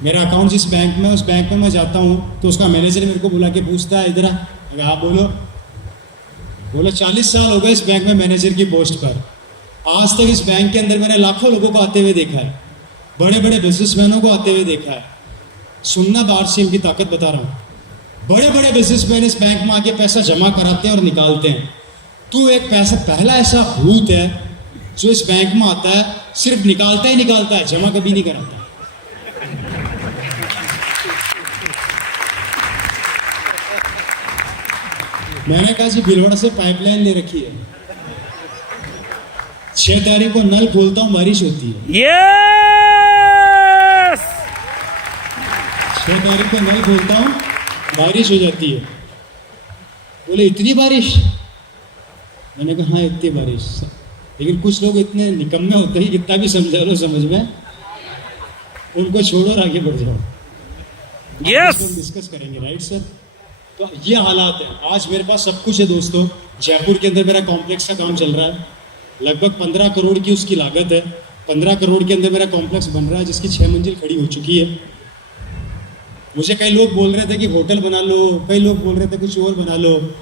मेरा अकाउंट जिस बैंक में, उस बैंक में मैं जाता हूँ तो उसका मैनेजर मेरे को बुला के पूछता है, इधर आ। आप बोलो 40 साल हो गए इस बैंक में मैनेजर की पोस्ट पर। आज तक इस बैंक के अंदर मैंने लाखों लोगों को आते हुए देखा है, बड़े बड़े बिजनेसमैनों को आते हुए देखा है। सुनना RCM की ताकत बता रहा हूँ। बड़े बड़े बिजनेसमैन इस बैंक में आके पैसा जमा कराते हैं और निकालते हैं। तू एक पहला ऐसा भूत है जो इस बैंक में आता है, सिर्फ निकालता ही निकालता है, जमा कभी नहीं कराता। मैंने कहा जी भीलवाड़ा से पाइपलाइन ले रखी है, 6 तारीख को नल खोलता हूँ, बारिश होती है। यस! 6 तारीख को नल खोलता हूँ, बारिश हो जाती है। बोले इतनी बारिश? मैंने कहा हाँ इतनी बारिश। लेकिन कुछ लोग इतने निकम्मे होते हैं, कितना भी समझा लो समझ में, उनको छोड़ो और आगे बढ़ जाओ। यस! हम डिस्कस करेंगे, राइट सर? तो ये हालात है। आज मेरे पास सब कुछ है दोस्तों। जयपुर के अंदर मेरा कॉम्प्लेक्स का काम चल रहा है, लगभग 15 करोड़ की उसकी लागत है। 15 करोड़ के अंदर मेरा कॉम्प्लेक्स बन रहा है, जिसकी 6 मंजिल खड़ी हो चुकी है। मुझे कई लोग बोल रहे थे कि होटल बना लो, कई लोग बोल रहे थे कुछ और बना लो,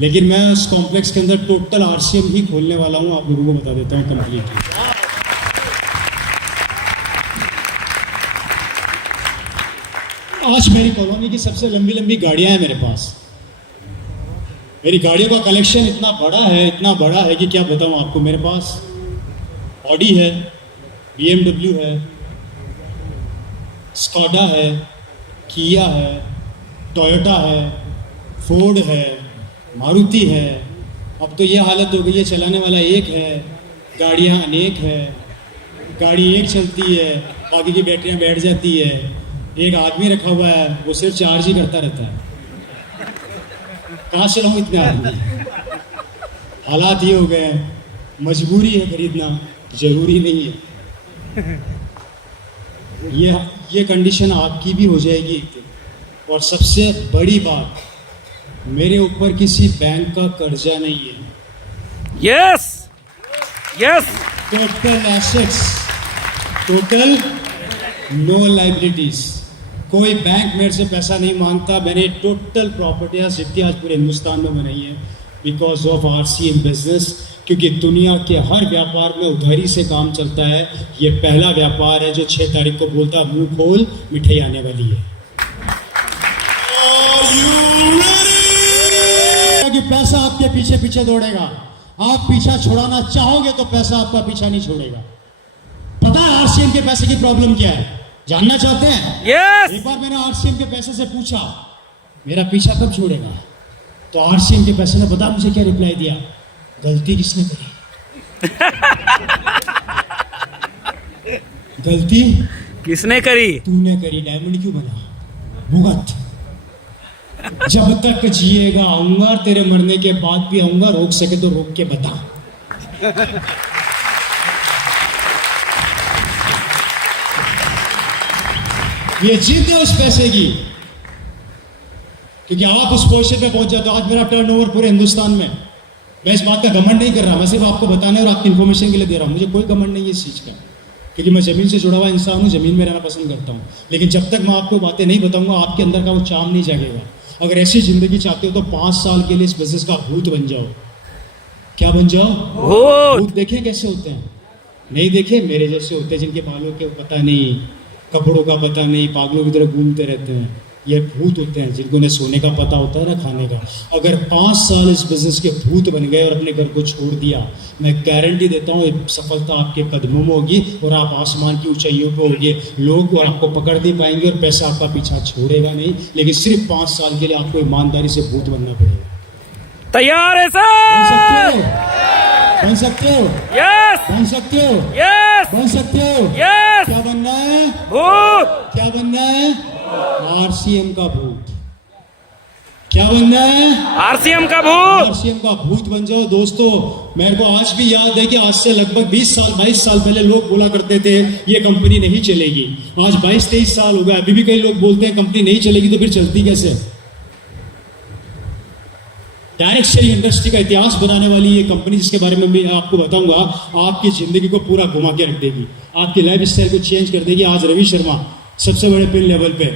लेकिन मैं उस कॉम्प्लेक्स के अंदर टोटल RCM ही खोलने वाला हूँ। आप लोगों को बता देता हूँ कंप्लीटली। आज मेरी कॉलोनी की सबसे लंबी लंबी गाड़ियां हैं मेरे पास। मेरी गाड़ियों का कलेक्शन इतना बड़ा है कि क्या बताऊं आपको। मेरे पास ऑडी है, BMW है, स्कॉडा है, किया है, टोयोटा है, फोर्ड है, मारुति है। अब तो ये हालत हो गई है, चलाने वाला एक है, गाड़ियां अनेक है। गाड़ी एक चलती है, बाकी की बैटरियां बैठ जाती है। एक आदमी रखा हुआ है, वो सिर्फ चार्ज ही करता रहता है। कहाँ से लाऊं इतने आदमी? हालात ये हो गए हैं। मजबूरी है खरीदना, जरूरी नहीं है। ये कंडीशन आपकी भी हो जाएगी एक दिन। और सबसे बड़ी बात, मेरे ऊपर किसी बैंक का कर्जा नहीं है। Yes yes total assets, total no liabilities. कोई बैंक मेरे से पैसा नहीं मांगता। मैंने टोटल प्रॉपर्टियाँ जितनी आज पूरे हिंदुस्तान में बनाई है बिकॉज ऑफ RCM बिजनेस। क्योंकि दुनिया के हर व्यापार में उधारी से काम चलता है। ये पहला व्यापार है जो 6 तारीख को बोलता मुंह खोल मिठाई आने वाली है। कि पैसा आपके पीछे पीछे दौड़ेगा। आप पीछा छुड़ाना चाहोगे तो पैसा आपका पीछा नहीं छोड़ेगा। पता है RCM के पैसे की प्रॉब्लम क्या है? जानना चाहते हैं? यस एक बार मैंने RCM के पैसे से पूछा मेरा पीछा कब छोड़ेगा, तो RCM के पैसे ने पता मुझे क्या रिप्लाई दिया? गलती किसने करी? गलती किसने करी? तूने करी। डायमंड क्यों बना? भुगत। जब तक जिएगा आऊंगा, तेरे मरने के बाद भी आऊंगा। रोक सके तो रोक के बता। ये जिद है उस पैसे की, क्योंकि आप उस पोजीशन पे पहुंच जाते हो। आज मेरा टर्नओवर पूरे हिंदुस्तान में, मैं इस बात का घमंड नहीं कर रहा, मैं सिर्फ आपको बताने और आपकी इन्फॉर्मेशन के लिए दे रहा हूं। मुझे कोई घमंड नहीं है इस चीज का, क्योंकि मैं जमीन से जुड़ा हुआ इंसान हूं, जमीन में रहना पसंद करता हूं। लेकिन जब तक मैं आपको बातें नहीं बताऊंगा, आपके अंदर का वो चाम नहीं जागेगा। अगर ऐसी जिंदगी चाहते हो तो 5 साल के लिए इस बिजनेस का भूत बन जाओ। क्या बन जाओ? भूत। देखे कैसे होते हैं? नहीं देखे? मेरे जैसे होते हैं जिनके बालों के पता नहीं, कपड़ों का पता नहीं, पागलों की तरह घूमते रहते हैं। ये भूत होते हैं जिनको न सोने का पता होता है ना खाने का। अगर 5 साल इस बिजनेस के भूत बन गए और अपने घर को छोड़ दिया, मैं गारंटी देता हूँ सफलता आपके कदमों में होगी और आप आसमान की ऊंचाइयों पे होंगे। लोग आपको पकड़ नहीं पाएंगे और पैसा आपका पीछा छोड़ेगा नहीं। लेकिन सिर्फ 5 साल के लिए आपको ईमानदारी से भूत बनना पड़ेगा। तैयार है बन सकते सर? हो? बन सकते हो? यस बन सकते हो? यस बन सकते हो? यस। क्या बनना है? भूत। क्या बनना है? RCM का भूत। क्या बनना है? RCM का भूत। RCM का भूत बन जाओ दोस्तों। मेरे को आज भी याद है कि आज से लगभग 20 साल 22 साल पहले लोग बोला करते थे ये कंपनी नहीं चलेगी। आज 22-23 साल हो गए, अभी भी कई लोग बोलते हैं कंपनी नहीं चलेगी, तो फिर चलती कैसे? डायरेक्ट सेलिंग इंडस्ट्री का इतिहास बनाने वाली ये कंपनी, जिसके बारे में मैं आपको बताऊंगा, आपकी जिंदगी को पूरा घुमा के रख देगी, आपकी लाइफ स्टाइल को चेंज कर देगी। आज रवि शर्मा सबसे बड़े पिन लेवल पे,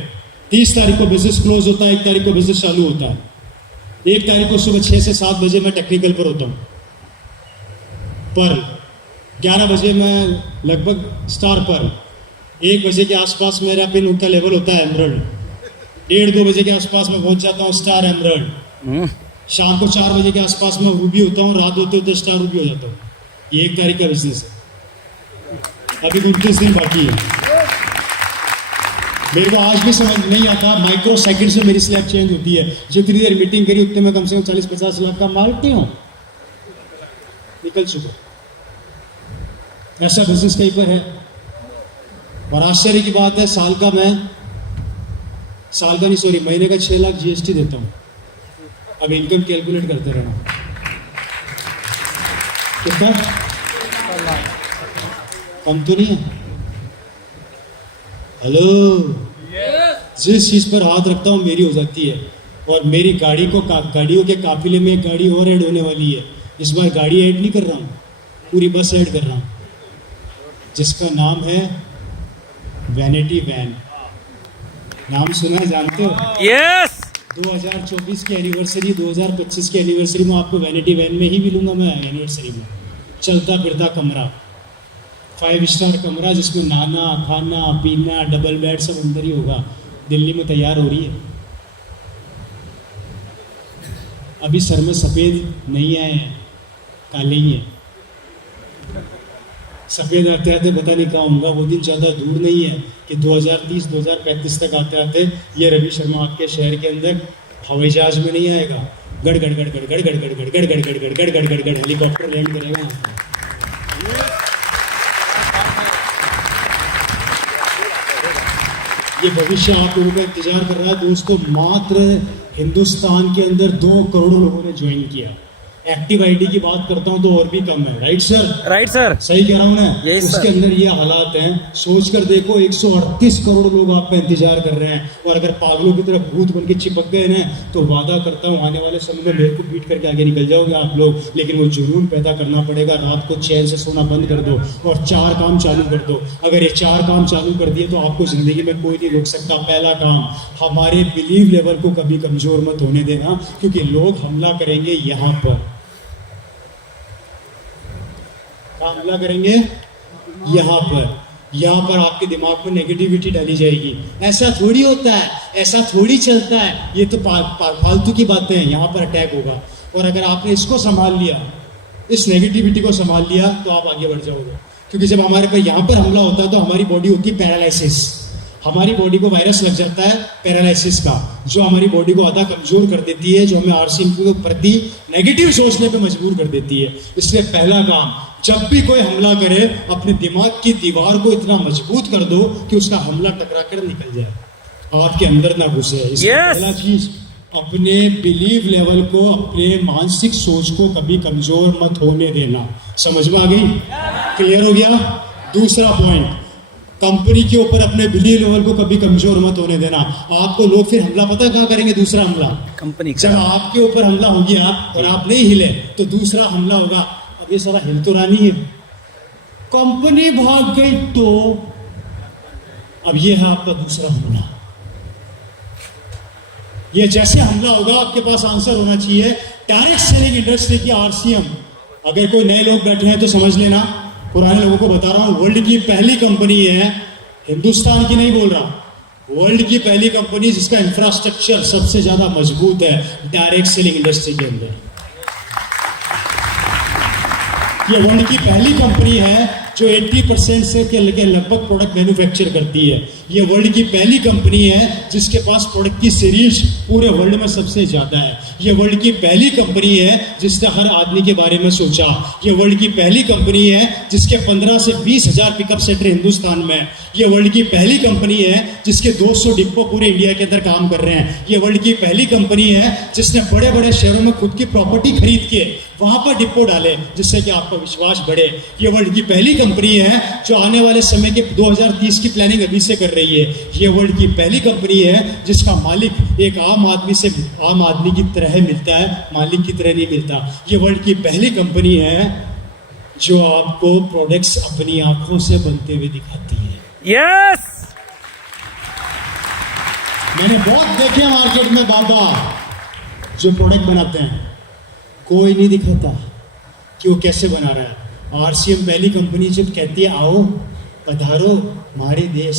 30 तारीख को बिजनेस क्लोज होता है, 1 तारीख को बिजनेस चालू होता है। 1 तारीख को सुबह 6 से 7 बजे मैं टेक्निकल पर होता हूँ, पर 11 बजे मैं लगभग स्टार पर, 1 बजे के आसपास मेरा पिन का लेवल होता है एमरल्ड, 1:30-2 बजे के आसपास मैं पहुंच जाता हूँ स्टार एमरल्ड, शाम को 4 बजे के आसपास मैं रूबी होता हूँ, रात होते होते स्टार रूबी हो जाता हूँ। ये 1 तारीख का बिजनेस है। अभी 29 दिन बाकी है। मेरे को आज भी समझ नहीं आता, माइक्रो सेकंड से मेरी स्लैब चेंज होती है। जितनी देर मीटिंग करी उतने में कम से कम 40-50 लाख का माल क्यों निकल चुका। ऐसा बिजनेस कहीं पर है। और आश्चर्य की बात है, महीने का 6 लाख GST देता हूँ। अब इनकम कैलकुलेट करते रहना, कितना कम तो नहीं है। हेलो, जिस चीज पर हाथ रखता हूँ मेरी हो जाती है। और मेरी गाड़ियों के काफिले में एक गाड़ी और ऐड होने वाली है। इस बार गाड़ी ऐड नहीं कर रहा हूँ, पूरी बस ऐड कर रहा हूँ, जिसका नाम है वैनिटी वैन। नाम सुना है, जानते हो? यस। 2024 की एनिवर्सरी, 2025 की एनिवर्सरी में आपको वैनिटी वैन में ही मिलूंगा मैं। एनिवर्सरी में चलता फिरता कमरा, 5 स्टार कमरा, जिसमें नहाना खाना पीना डबल बेड सब अंदर ही होगा। दिल्ली में तैयार हो रही है। अभी सर में सफ़ेद नहीं आए हैं, काले ही हैं। सफ़ेद आते आते पता नहीं कहाँ होगा। वो दिन ज़्यादा दूर नहीं है कि 2030-2035 तक आते आते ये रवि शर्मा आपके शहर के अंदर हवाई जहाज में नहीं आएगा, गड़ गड़ गड़ गड़ गड़ गड़ गड़ गड़ गड़ गड़ गड़ गड़ गड़ गड़ गड़ गड़ हेलीकॉप्टर लैंड करेगा। ये भविष्य आप लोगों का इंतजार कर रहा है दोस्तों। मात्र हिंदुस्तान के अंदर 2 करोड़ लोगों ने ज्वाइन किया। एक्टिव आईडी की बात करता हूं तो और भी कम है, राइट सर? Right sir. सही कह रहा हूं ना? Yes, sir. उसके अंदर ये हालात हैं, सोचकर देखो 138 करोड़ लोग आपका इंतजार कर रहे हैं, और अगर पागलों की तरफ भूत बन के चिपक गए ना तो वादा करता हूं आने वाले समय में मेरे को पीट करके आगे निकल जाओगे आप लोग। लेकिन वो जुनून पैदा करना पड़ेगा, रात को चैन से सोना बंद कर दो और 4 काम चालू कर दो। अगर ये 4 काम चालू कर दिए तो आपको जिंदगी में कोई नहीं रोक सकता। पहला काम, हमारे बिलीव लेवल को कभी कमजोर मत होने देना, क्योंकि लोग हमला करेंगे यहाँ पर। हमला करेंगे यहाँ पर आपके दिमाग में नेगेटिविटी डाली जाएगी। ऐसा थोड़ी होता है, ऐसा थोड़ी चलता है, ये तो फालतू की बातें हैं, यहाँ पर अटैक होगा। और अगर आपने इसको संभाल लिया, इस नेगेटिविटी को संभाल लिया, तो आप आगे बढ़ जाओगे। क्योंकि जब हमारे पर यहाँ पर हमला होता है तो हमारी बॉडी होती है पैरालिसिस। हमारी बॉडी को वायरस लग जाता है पैरालिसिस का, जो हमारी बॉडी को आधा कमजोर कर देती है, जो हमें आरसीएम के प्रति नेगेटिव सोचने पे मजबूर कर देती है। इसलिए पहला काम, जब भी कोई हमला करे अपने दिमाग की दीवार को इतना मजबूत कर दो कि उसका हमला टकरा कर निकल जाए, आपके अंदर ना घुसे। पहला चीज, अपने बिलीव लेवल को, अपने मानसिक सोच को कभी कमजोर मत होने देना। समझ में आ गई? क्लियर हो गया? दूसरा पॉइंट, कंपनी के ऊपर अपने बिलीव लेवल को कभी कमजोर मत होने देना। आपको लोग फिर हमला पता कहाँ करेंगे? दूसरा हमला कंपनी जब आपके ऊपर हमला हो गया और आप नहीं हिले तो दूसरा हमला होगा। अब ये सारा हिल तो रानी है, कंपनी भाग गई तो अब ये है आपका दूसरा हमला। ये जैसे हमला होगा आपके पास आंसर होना चाहिए। डायरेक्ट सेलिंग इंडस्ट्री की आरसीएम, अगर कोई नए लोग बैठे हैं तो समझ लेना, पुराने लोगों को बता रहा हूं, वर्ल्ड की पहली कंपनी है, हिंदुस्तान की नहीं बोल रहा, वर्ल्ड की पहली कंपनी जिसका इंफ्रास्ट्रक्चर सबसे ज्यादा मजबूत है डायरेक्ट सेलिंग इंडस्ट्री के अंदर। ये वर्ल्ड की पहली कंपनी है जो 80% से के लगभग प्रोडक्ट मैन्युफैक्चर करती है। ये वर्ल्ड की पहली कंपनी है जिसके पास प्रोडक्ट की सीरीज पूरे वर्ल्ड में सबसे ज्यादा है। ये वर्ल्ड की पहली कंपनी है जिसने हर आदमी के बारे में सोचा। ये वर्ल्ड की पहली कंपनी है जिसके 15 से 20 हजार पिकअप सेंटर हिंदुस्तान में। ये वर्ल्ड की पहली कंपनी है जिसके 200 डिपो पूरे इंडिया के अंदर काम कर रहे हैं। ये वर्ल्ड की पहली कंपनी है जिसने बड़े बड़े शहरों में खुद की प्रॉपर्टी खरीद के वहां पर डिपो डाले जिससे कि आपका विश्वास बढ़े। ये वर्ल्ड की पहली कंपनी है जो आने वाले समय के 2030 की प्लानिंग अभी से कर रही है। ये वर्ल्ड की पहली कंपनी है जिसका मालिक एक आम आदमी की तरह मिलता है, मालिक की तरह नहीं मिलता। ये वर्ल्ड की पहली कंपनी है जो आपको प्रोडक्ट्स अपनी आंखों से बनते हुए दिखाती है। यस। मैंने बहुत देखे मार्केट में बाबा जो प्रोडक्ट बनाते हैं, कोई नहीं दिखाता कि वो कैसे बना रहा है। आरसीएम पहली कंपनी जब कहती है आओ पधारो हमारे देश,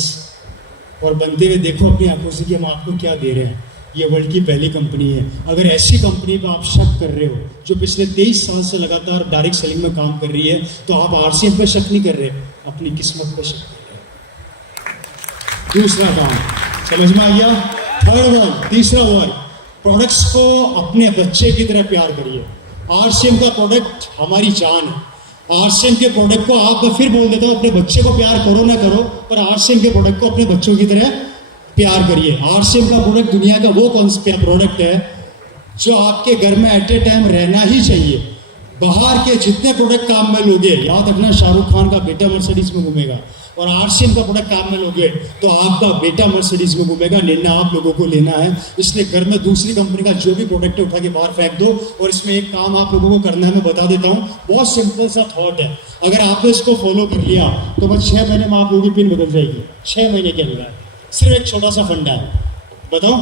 और बनते हुए देखो अपनी आंखों से कि हम आपको क्या दे रहे हैं। ये वर्ल्ड की पहली कंपनी है। अगर ऐसी कंपनी पर आप शक कर रहे हो जो पिछले 23 साल से लगातार डायरेक्ट सेलिंग में काम कर रही है, तो आप आरसीएम पर शक नहीं कर रहे, अपनी किस्मत पर शक कर रहे हो। दूसरा काम समझ में आ गया? थर्ड वर्ड, तीसरा वर्ड, प्रोडक्ट्स को अपने बच्चे की तरह प्यार करिए। आरसीएम का प्रोडक्ट हमारी जान है। आरसीएम के प्रोडक्ट को आप, मैं फिर बोल देता हूँ, अपने बच्चे को प्यार करो ना करो, पर आरसीएम के प्रोडक्ट को अपने बच्चों की तरह प्यार करिए। आरसीएम का प्रोडक्ट दुनिया का वो कौन सा प्रोडक्ट है जो आपके घर में एट ए टाइम रहना ही चाहिए। बाहर के जितने प्रोडक्ट काम में लोगे, याद रखना शाहरुख खान का बेटा मर्सिडीज में घूमेगा, और आरसीएम का प्रोडक्ट काम में लोगे तो आपका बेटा मर्सिडीज में घूमेगा। निर्णय आप लोगों को लेना है। इसलिए घर में दूसरी कंपनी का जो भी प्रोडक्ट है उठा के बाहर फेंक दो। और इसमें एक काम आप लोगों को करना है, मैं बता देता हूँ, बहुत सिंपल सा थॉट है। अगर आपने इसको फॉलो कर लिया तो बस 6 महीने में आप लोगों की पिन बदल जाएगी। 6 महीने के अंदर सिर्फ एक छोटा सा फंडा है, बताओ।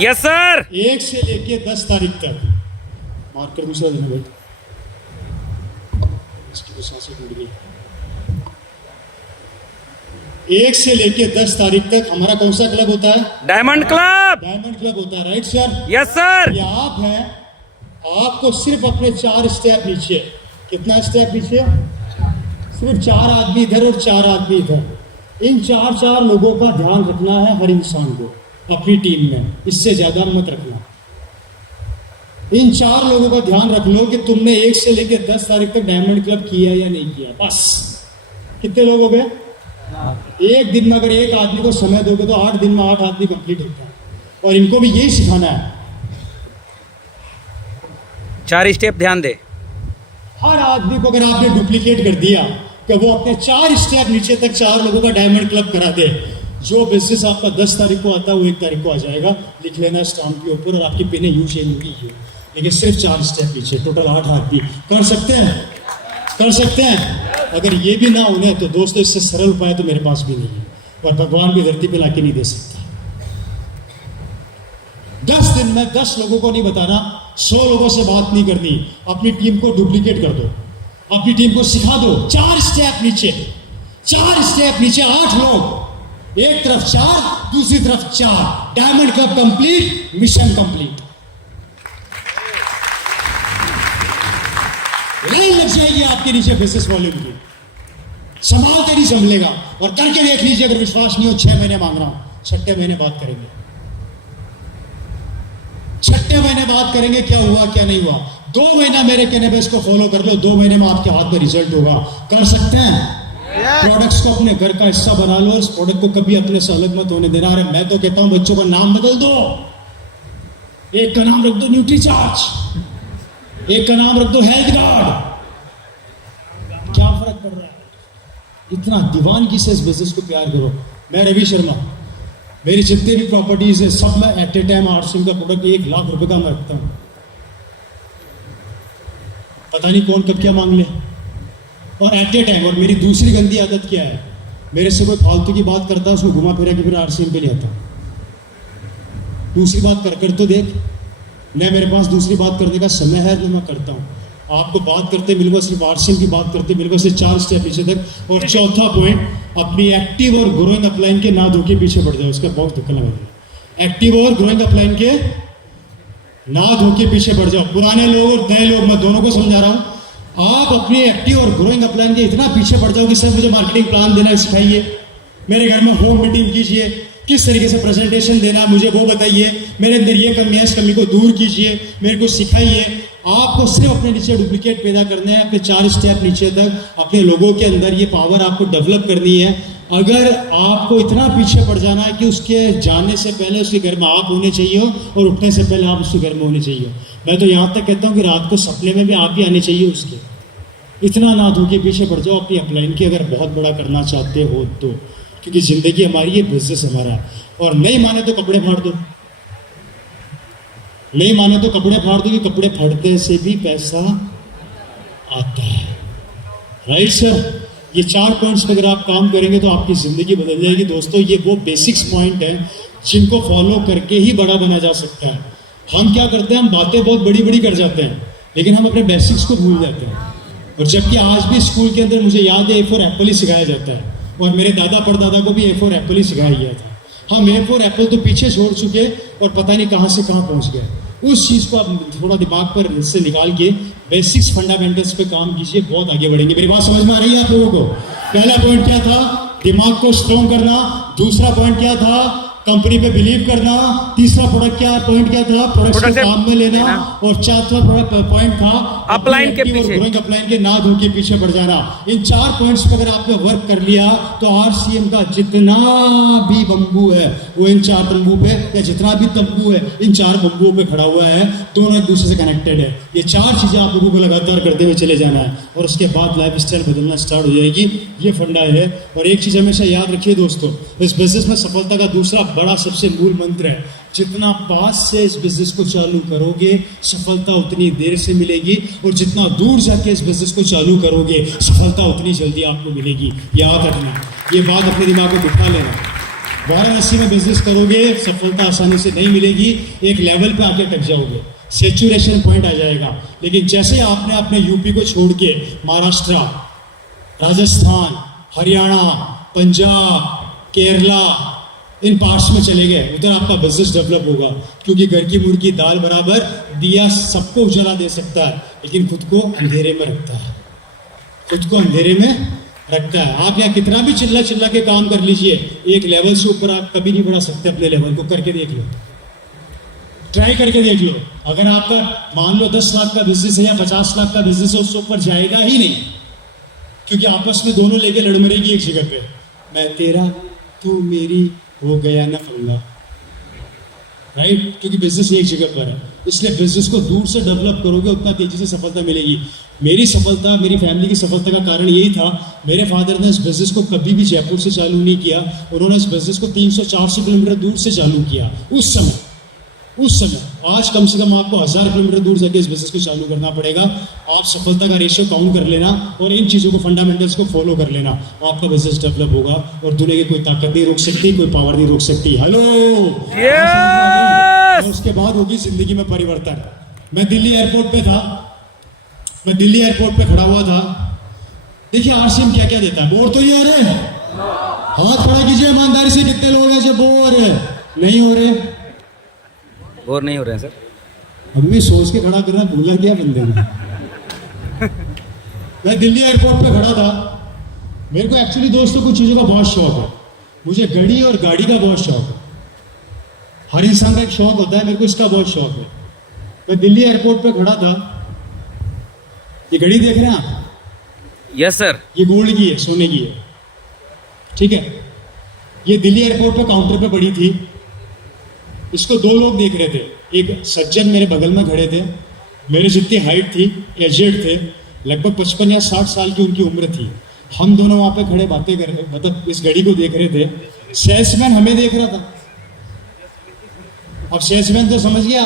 Yes sir. 1 से लेके 10 तारीख तक मार्कर दूसरा दिन भाई, इसकी तो सांसें टूट गई। 1 से लेके 10 तारीख तक हमारा कौन सा क्लब होता है? Diamond club. डायमंड क्लब होता है, राइट सर? Yes sir. ये आप हैं, आपको सिर्फ अपने 4 स्टेप नीचे, कितना स्टेप नीचे? सिर्फ 4 आदमी इधर और 4 आदमी इधर। इन 4 लोगों का ध्यान रखना है हर इंसान को अपनी टीम में, इससे ज्यादा मत रखना। इन 4 लोगों का ध्यान रख लो कि तुमने 1 से लेके 10 तारीख तक डायमंड क्लब किया या नहीं किया। बस कितने लोग हो गए? एक दिन में अगर एक आदमी को समय दोगे तो 8 दिन में 8 आदमी कंप्लीट होता है। और इनको भी यही सिखाना है। 4 स्टेप ध्यान दे। हर आदमी को अगर आपने डुप्लीकेट कर दिया कि वो अपने 4 स्टेप नीचे तक 4 लोगों का डायमंड क्लब करा दे, जो बिजनेस आपका 10 तारीख को आता है वो 1 तारीख को आ जाएगा, लिख लेना स्टाम्प के ऊपर, और आपकी पेने यूं चेंज होगी यूं, लेकिन सिर्फ 4 स्टेप नीचे, टोटल 8 आदमी कर सकते हैं, कर सकते हैं। अगर ये भी ना होने तो दोस्तों इससे सरल उपाय तो मेरे पास भी नहीं है, और भगवान भी धरती पे लाके नहीं दे सकता। 10 दिन में 10 लोगों को नहीं बताना, 100 लोगों से बात नहीं करनी, अपनी टीम को डुप्लीकेट कर दो, अपनी टीम को सिखा दो। 4 स्टेप नीचे, 4 स्टेप नीचे, 8 लोग, एक तरफ 4, दूसरी तरफ 4, diamond club complete, mission complete. Line लग जाएगी आपके नीचे बिजनेस वॉल्यूम की, संभालते नहीं संभलेगा। और करके देख लीजिए, अगर विश्वास नहीं हो 6 महीने मांग रहा हूं, 6ठे महीने बात करेंगे, 6ठे महीने बात करेंगे क्या हुआ क्या नहीं हुआ। 2 महीना मेरे कहने पे इसको फॉलो कर लो, 2 महीने में आपके हाथ में रिजल्ट होगा। कर सकते हैं। प्रोडक्ट्स को अपने घर का हिस्सा बना लो, और इस प्रोडक्ट को कभी अपने से अलग मत होने देना। अरे मैं तो कहता हूं बच्चों का नाम बदल दो, एक का नाम रख दो न्यूट्रीचार्ज, एक का नाम रख दो हेल्थ गार्ड। क्या फर्क पड़ रहा है? इतना दीवानगी से इस बिजनेस को प्यार करो। मैं रवि शर्मा, मेरी जितनी भी प्रॉपर्टीज है सब मैं एट ए टाइम आरसीएम का प्रोडक्ट 1 लाख रुपए का मैं रखता हूं। पता नहीं कौन कब क्या मांग ले, और एट ए टाइम। और मेरी दूसरी गंदी आदत क्या है, मेरे से कोई फालतू की बात करता है उसको घुमा फिरा के फिर आरसीएम पे ले आता। दूसरी बात कर तो देख, न मेरे पास दूसरी बात करने का समय है तो मैं करता हूँ। आपको बात करते मिलूंगा, सिर्फ आरसीएम की बात करते मिलूंगा, सिर्फ 4 स्टेप पीछे तक। और चौथा पॉइंट, अपनी एक्टिव और ग्रोइंग अपलाइन के ना धोके पीछे बढ़ जाओ। उसका बहुत धक्का लगा। एक्टिव और ग्रोइंग अपलाइन के ना धोके पीछे बढ़ जाओ। पुराने लोग और नए लोग, मैं दोनों को समझा रहा हूं। आप अपनी एक्टिव और ग्रोइंग अपलाइन के इतना पीछे बढ़ जाओ कि सर मुझे मार्केटिंग प्लान देना सिखाइए, मेरे घर में होम मीटिंग कीजिए, किस तरीके से प्रेजेंटेशन देना मुझे वो बताइए, मेरे अंदर ये कमी है इस कमी को दूर कीजिए, मेरे को सिखाइए। आपको सिर्फ अपने नीचे डुप्लीकेट पैदा करने हैं, अपने 4 स्टेप नीचे तक अपने लोगों के अंदर ये पावर आपको डेवलप करनी है। अगर आपको इतना पीछे पड़ जाना है कि उसके जाने से पहले उसके घर में आप होने चाहिए और उठने से पहले आप उसके घर में होने चाहिए। मैं तो यहाँ तक कहता हूँ कि रात को सपने में भी आप ही आने चाहिए उसके। इतना ना धोके पीछे पड़ जाओ अपनी अपलाइन की, अगर बहुत बड़ा करना चाहते हो तो, क्योंकि जिंदगी हमारी है, बिजनेस हमारा है। और नहीं माने तो कपड़े फाड़ दो, नहीं माने तो कपड़े फाड़ दो, कि कपड़े फाड़ते से भी पैसा आता है। Right sir? ये 4 पॉइंट्स पे अगर आप काम करेंगे तो आपकी जिंदगी बदल जाएगी। दोस्तों ये वो बेसिक्स पॉइंट हैं जिनको फॉलो करके ही बड़ा बना जा सकता है। हम क्या करते हैं, हम बातें बहुत बड़ी बड़ी कर जाते हैं, लेकिन हम अपने बेसिक्स को भूल जाते हैं। और जबकि आज भी स्कूल के अंदर मुझे याद है A for एप्पल ही सिखाया जाता है, और मेरे दादा परदादा को भी A for एप्पल ही सिखाया गया था। हम A for एप्पल तो पीछे छोड़ चुके और पता नहीं कहाँ से कहाँ पहुँच गए। उस चीज़ को आप थोड़ा दिमाग पर से निकाल के बेसिक्स फंडामेंटल्स पे काम कीजिए, बहुत आगे बढ़ेंगे। मेरी बात समझ में आ रही है आप लोगों को? पहला पॉइंट क्या था, दिमाग को स्ट्रॉन्ग करना। दूसरा पॉइंट क्या था, कंपनी पे बिलीव करना। तीसरा पॉइंट क्या था, प्रोडक्ट को काम में लेना। और चौथा पॉइंट था अपलाइन के पीछे, अपलाइन के ना धोके पीछे बढ़ जाना। इन 4 पॉइंट्स पर अगर आपने वर्क कर लिया तो आरसीएम का जितना भी बम्बू है वो इन 4 तंबू पे, या जितना भी तंबू है इन 4 बम्बुओं पे खड़ा हुआ है, दोनों एक दूसरे से कनेक्टेड है। ये 4 चीजें आप लोगों को लगातार करते हुए चले जाना है, और उसके बाद लाइफ स्टाइल बदलना स्टार्ट हो जाएगी। ये फंडा है। और एक चीज हमेशा याद रखिए दोस्तों, इस बिजनेस में सफलता का दूसरा बड़ा सबसे मूल मंत्र है, जितना पास से इस बिजनेस को चालू करोगे सफलता उतनी देर से मिलेगी, और जितना दूर जाके इस बिजनेस को चालू करोगे सफलता उतनी जल्दी आपको मिलेगी। याद रखना, ये बात अपने दिमाग में बिठा लेना। वाराणसी में बिजनेस करोगे सफलता आसानी से नहीं मिलेगी, एक लेवल पे आके टक जाओगे, सेचुरेशन पॉइंट आ जाएगा। लेकिन जैसे आपने अपने यूपी को छोड़ के महाराष्ट्र, राजस्थान, हरियाणा, पंजाब, केरला इन पार्ट्स में चले गए, उधर आपका बिजनेस डेवलप होगा। क्योंकि घर की मुर्गी दाल बराबर, दिया सबको उजाला दे सकता है लेकिन खुद को अंधेरे में रखता है, खुद को अंधेरे में रखता है। आप यहाँ कितना भी चिल्ला चिल्ला के काम कर लीजिए, एक लेवल से ऊपर आप कभी नहीं बढ़ा सकते अपने लेवल को। करके देख लो, ट्राई करके देख लो। अगर आपका मान लो 10 लाख का बिजनेस है या 50 लाख का बिजनेस है, उससे ऊपर जाएगा ही नहीं, क्योंकि आपस में दोनों लेके लड़ मरेगी एक जगह पे। मैं तेरा तू मेरी, हो गया ना पंगा। राइट, क्योंकि बिजनेस एक जगह पर है, इसलिए बिजनेस को दूर से डेवलप करोगे उतना तेजी से सफलता मिलेगी। मेरी सफलता, मेरी फैमिली की सफलता का कारण यही था, मेरे फादर ने इस बिजनेस को कभी भी जयपुर से चालू नहीं किया, उन्होंने इस बिजनेस को 300-400 किलोमीटर दूर से चालू किया उस समय। आज कम से कम आपको 1000 किलोमीटर दूर जाके इस बिजनेस को चालू करना पड़ेगा। आप सफलता का रेशियो काउंट कर लेना और इन चीज़ों को, फंडामेंटल्स को फॉलो कर लेना, आपका बिजनेस डेवलप होगा और दुनिया की कोई ताकत नहीं रोक सकती, कोई पावर नहीं रोक सकती। हेलो, और उसके बाद होगी जिंदगी में परिवर्तन। मैं दिल्ली एयरपोर्ट पे खड़ा हुआ था। देखिए आरसीएम क्या क्या देता है, बोर तो नहीं हो रहे? हाथ खड़ा कीजिए ईमानदारी से, कितने लोग हैं जो बोर नहीं हो रहे? बोर नहीं हो रहे हैं सर? हमें सोच के खड़ा करना भूला क्या बंदे ने। मैं दिल्ली एयरपोर्ट पे खड़ा था। मेरे को एक्चुअली दोस्तों कुछ चीज़ों का बहुत शौक है। मुझे घड़ी और गाड़ी का बहुत शौक है। हर इंसान का एक शौक होता है, मेरे को इसका बहुत शौक है। मैं दिल्ली एयरपोर्ट पे खड़ा था। ये घड़ी देख रहे हैं आप? Yes sir. ये गोल्ड की है, सोने की है, ठीक है। ये दिल्ली एयरपोर्ट पे काउंटर पे पड़ी थी। इसको दो लोग देख रहे थे। एक सज्जन मेरे बगल में खड़े थे, मेरे जितनी हाइट थी, एजेड थे, लगभग 55 या 60 साल की उनकी उम्र थी। हम दोनों वहाँ पे खड़े बातें कर रहे, मतलब इस घड़ी को देख रहे थे। सेल्समैन हमें देख रहा था। अब सेल्समैन तो समझ गया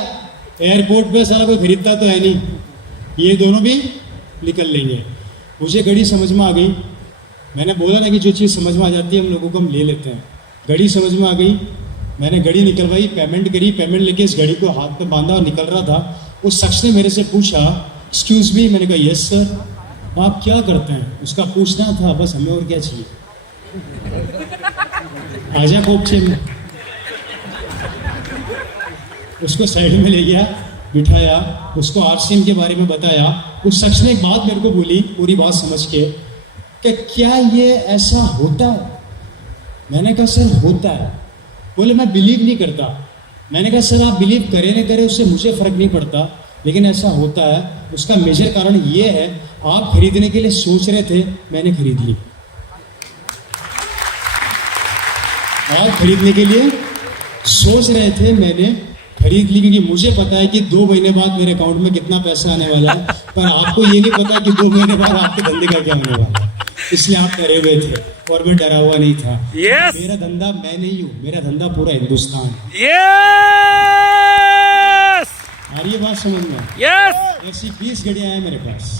एयरपोर्ट पे सारा कोई खरीदता तो है नहीं, ये दोनों भी निकल लेंगे। मुझे घड़ी समझ में आ गई। मैंने बोला ना कि जो चीज़ समझ में आ जाती है हम लोगों को हम ले लेते हैं। घड़ी समझ में आ गई, मैंने घड़ी निकलवाई, पेमेंट करी, पेमेंट लेके इस घड़ी को हाथ में बांधा और निकल रहा था। उस शख्स ने मेरे से पूछा, एक्सक्यूज मी। मैंने कहा यस सर। आप क्या करते हैं? उसका पूछना था बस, हमें और क्या चाहिए। आजा कोपचे में। उसको साइड में ले गया, बिठाया, उसको आरसीएम के बारे में बताया। उस शख्स ने एक बात मेरे को बोली, पूरी बात समझ के, कि क्या ये ऐसा होता है? मैंने कहा सर होता है। बोले मैं बिलीव नहीं करता। मैंने कहा सर आप बिलीव करें ना करें उससे मुझे फ़र्क नहीं पड़ता, लेकिन ऐसा होता है। उसका मेजर कारण ये है, आप खरीदने के लिए सोच रहे थे, मैंने खरीद ली। आप खरीदने के लिए सोच रहे थे, मैंने खरीद ली, क्योंकि मुझे पता है कि 2 महीने बाद मेरे अकाउंट में कितना पैसा आने वाला है, पर आपको ये नहीं पता कि 2 महीने बाद आपके धंधे का क्या होने वाला है। इसलिए आप डरे हुए थे और मैं डरा हुआ नहीं था। yes! मेरा धंधा मैं नहीं हूँ, मेरा धंधा पूरा हिंदुस्तान है। yes! आ रही है बात समझ में? yes! ऐसी 20 घड़ियाँ हैं मेरे पास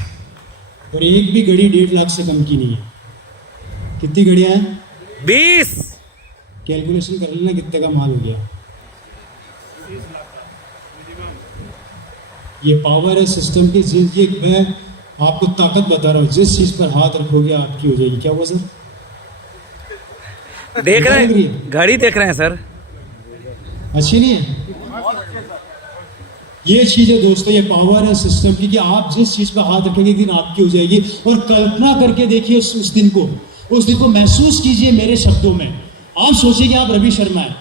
और एक भी घड़ी 1.5 लाख से कम की नहीं है। कितनी घड़ियाँ हैं? 20। कैलकुलेशन कर लेना कितने का माल हो गया। ये पावर है सिस्टम की। ये मैं आपको ताकत बता रहा हूँ, जिस चीज पर हाथ रखोगे आपकी हो जाएगी। क्या हुआ सर? देख रहे हैं, घड़ी देख रहे हैं सर। अच्छी नहीं है ये चीज है दोस्तों, ये पावर है सिस्टम की, कि आप जिस चीज पर हाथ रखेंगे एक दिन आपकी हो जाएगी। और कल्पना करके देखिए उस दिन को महसूस कीजिए मेरे शब्दों में। आप सोचिए कि आप रवि शर्मा है,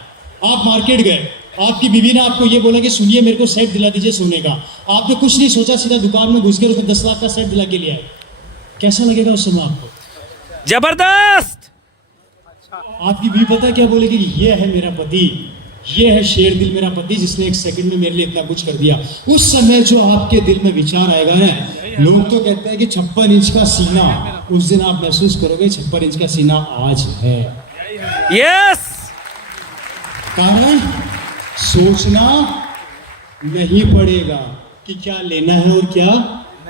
आप मार्केट गए, आपकी बीवी ने आपको ये बोला कि सुनिए मेरे को सेट दिला दीजिए सोने का। आपने कुछ नहीं सोचा, सीधा दुकान में घुस गए, उसने 10 लाख का सेट दिला के लिया है। कैसा लगेगा उस समय आपको? जबरदस्त। आपकी बीवी पता क्या बोलेगी? ये है मेरा पति, ये है शेर दिल मेरा पति, जिसने 1 सेकंड में मेरे लिए इतना कुछ कर दिया। उस समय जो आपके दिल में विचार आएगा ना, लोग तो कहते हैं कि 56 इंच का सीना, उस दिन आप महसूस करोगे 56 इंच का सीना आज है। यस। कारण सोचना नहीं पड़ेगा कि क्या लेना है और क्या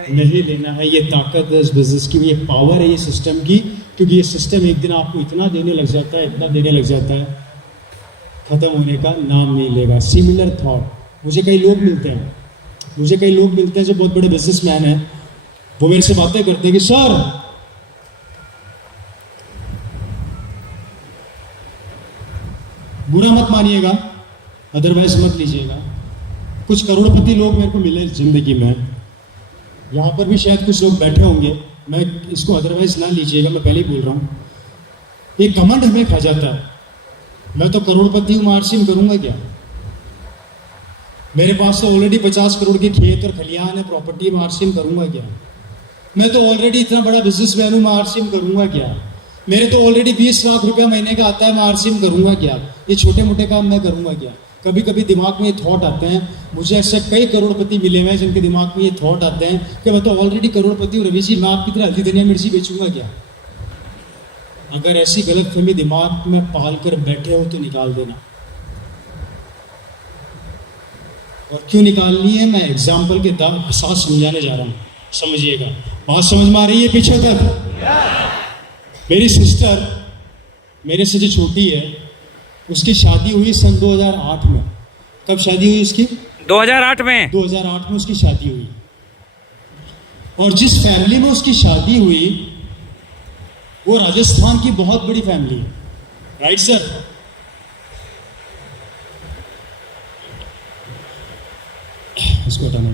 नहीं लेना है। ये ताकत है इस बिजनेस की, ये पावर है ये सिस्टम की, क्योंकि ये सिस्टम एक दिन आपको इतना देने लग जाता है, इतना देने लग जाता है, खत्म होने का नाम नहीं लेगा। सिमिलर थॉट मुझे कई लोग मिलते हैं जो बहुत बड़े बिजनेसमैन हैं। वो मेरे से बातें करते हैं कि सर बुरा मत मानिएगा, अदरवाइज मत लीजिएगा। कुछ करोड़पति लोग मेरे को मिले जिंदगी में, यहाँ पर भी शायद कुछ लोग बैठे होंगे, मैं इसको अदरवाइज ना लीजिएगा, मैं पहले ही बोल रहा हूँ। एक घमंड हमें खा जाता है, मैं तो करोड़पति हूँ, मार्जिन करूँगा क्या? मेरे पास तो ऑलरेडी 50 करोड़ के खेत और खलिहान है, प्रॉपर्टी, मार्जिन करूँगा क्या? मैं तो ऑलरेडी इतना बड़ा बिजनेसमैन हूँ, मार्जिन करूँगा क्या? मेरे तो ऑलरेडी 20 लाख रुपया महीने का आता है, मार्जिन करूँगा क्या? ये छोटे मोटे काम मैं करूँगा क्या? कभी कभी दिमाग में ये थॉट आते हैं, मुझे ऐसे कई करोड़पति मिले हुए हैं जिनके दिमाग में ये थॉट आते हैं कि मैं तो ऑलरेडी करोड़पति हूँ, रवि जी मैं आपकी तरह हल्दी धनिया मिर्ची बेचूंगा क्या? अगर ऐसी गलतफहमी दिमाग में पाल कर बैठे हो तो निकाल देना। और क्यों निकालनी है, मैं एग्जाम्पल के साथ समझाने जा रहा हूँ, समझिएगा। बात समझ में आ रही है पीछे तक? मेरी सिस्टर मेरे से जो छोटी है, उसकी शादी हुई सन 2008 में। कब शादी हुई उसकी? 2008 में। 2008 में उसकी शादी हुई। और जिस फैमिली में उसकी शादी हुई वो राजस्थान की बहुत बड़ी फैमिली है, राइट सर? इसको हटाना।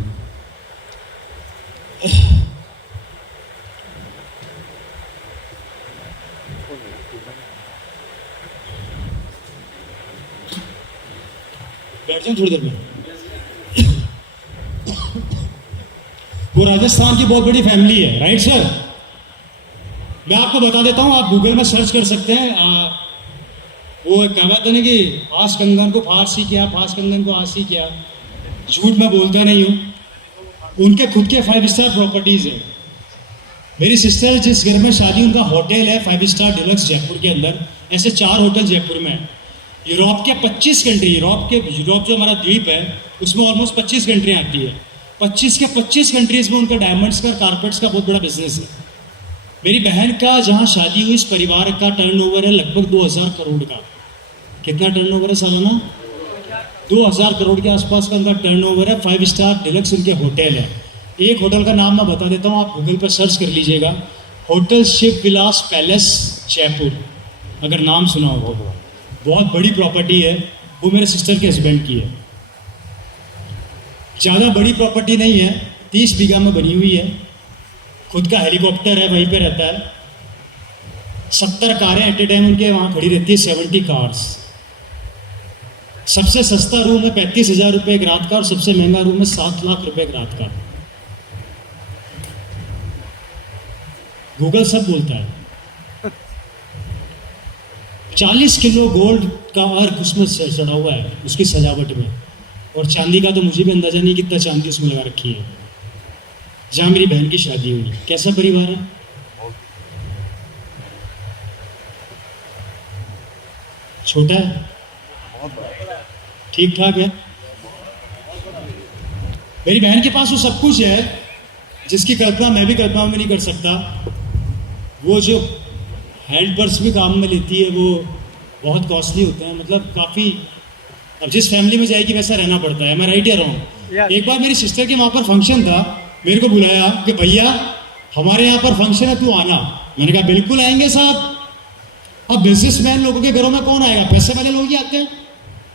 बैठ जाओ थोड़ी देर में। वो राजस्थान की बहुत बड़ी फैमिली है, राइट सर? मैं आपको बता देता हूं, आप गूगल में सर्च कर सकते हैं। वो कहावत है ना कि आस कंगन को फारसी किया, फास कंगन को आसी किया। झूठ मैं बोलता नहीं हूं। उनके खुद के 5 स्टार प्रॉपर्टीज है। मेरी सिस्टर जिस घर में शादी, उनका होटल है 5 स्टार डिलक्स जयपुर के अंदर। ऐसे 4 होटल जयपुर में है। यूरोप के 25 कंट्री, यूरोप जो हमारा द्वीप है उसमें ऑलमोस्ट 25 कंट्रियाँ आती है। 25 के 25 कंट्रीज में उनका डायमंड्स का, कारपेट्स का बहुत बड़ा बिजनेस है। मेरी बहन का जहाँ शादी हुई, इस परिवार का टर्नओवर है लगभग 2000 करोड़ का। कितना टर्नओवर है सालाना? 2000 करोड़ के आसपास का उनका टर्नओवर है। 5 स्टार डिलक्स उनके होटल है। एक होटल का नाम मैं बता देता हूँ, आप गूगल पर सर्च कर लीजिएगा, होटल शिव विलास पैलेस जयपुर, अगर नाम सुना होगा। बहुत बड़ी प्रॉपर्टी है, वो मेरे सिस्टर के हस्बैंड की है। ज़्यादा बड़ी प्रॉपर्टी नहीं है, 30 बीघा में बनी हुई है। खुद का हेलीकॉप्टर है, वहीं पे रहता है। 70 कारें एट ए टाइम उनके वहाँ खड़ी रहती है, 70 कार्स। सबसे सस्ता रूम है 35,000 रुपये एक रात का, और सबसे महंगा रूम है 7 लाख रुपए एक रात का। गूगल सब बोलता है। 40 किलो गोल्ड का अर्क उसमें चढ़ा हुआ है उसकी सजावट में। और चांदी का तो मुझे भी अंदाजा नहीं कितना चांदी उसमें लगा रखी है। जहाँ मेरी बहन की शादी हुई। कैसा परिवार है? छोटा है, ठीक ठाक है। मेरी बहन के पास वो सब कुछ है जिसकी कल्पना मैं भी कल्पना में नहीं कर सकता। वो जो हैंड पर्स भी काम में लेती है वो बहुत कॉस्टली होते हैं, मतलब काफ़ी। अब जिस फैमिली में जाएगी वैसा रहना पड़ता है। मैं राइट या रॉन्ग? एक बार मेरी सिस्टर के वहाँ पर फंक्शन था, मेरे को बुलाया कि भैया हमारे यहाँ पर फंक्शन है, तू आना। मैंने कहा बिल्कुल आएंगे साहब। अब बिजनेसमैन लोगों के घरों में कौन आएगा? पैसे वाले लोग ही आते हैं।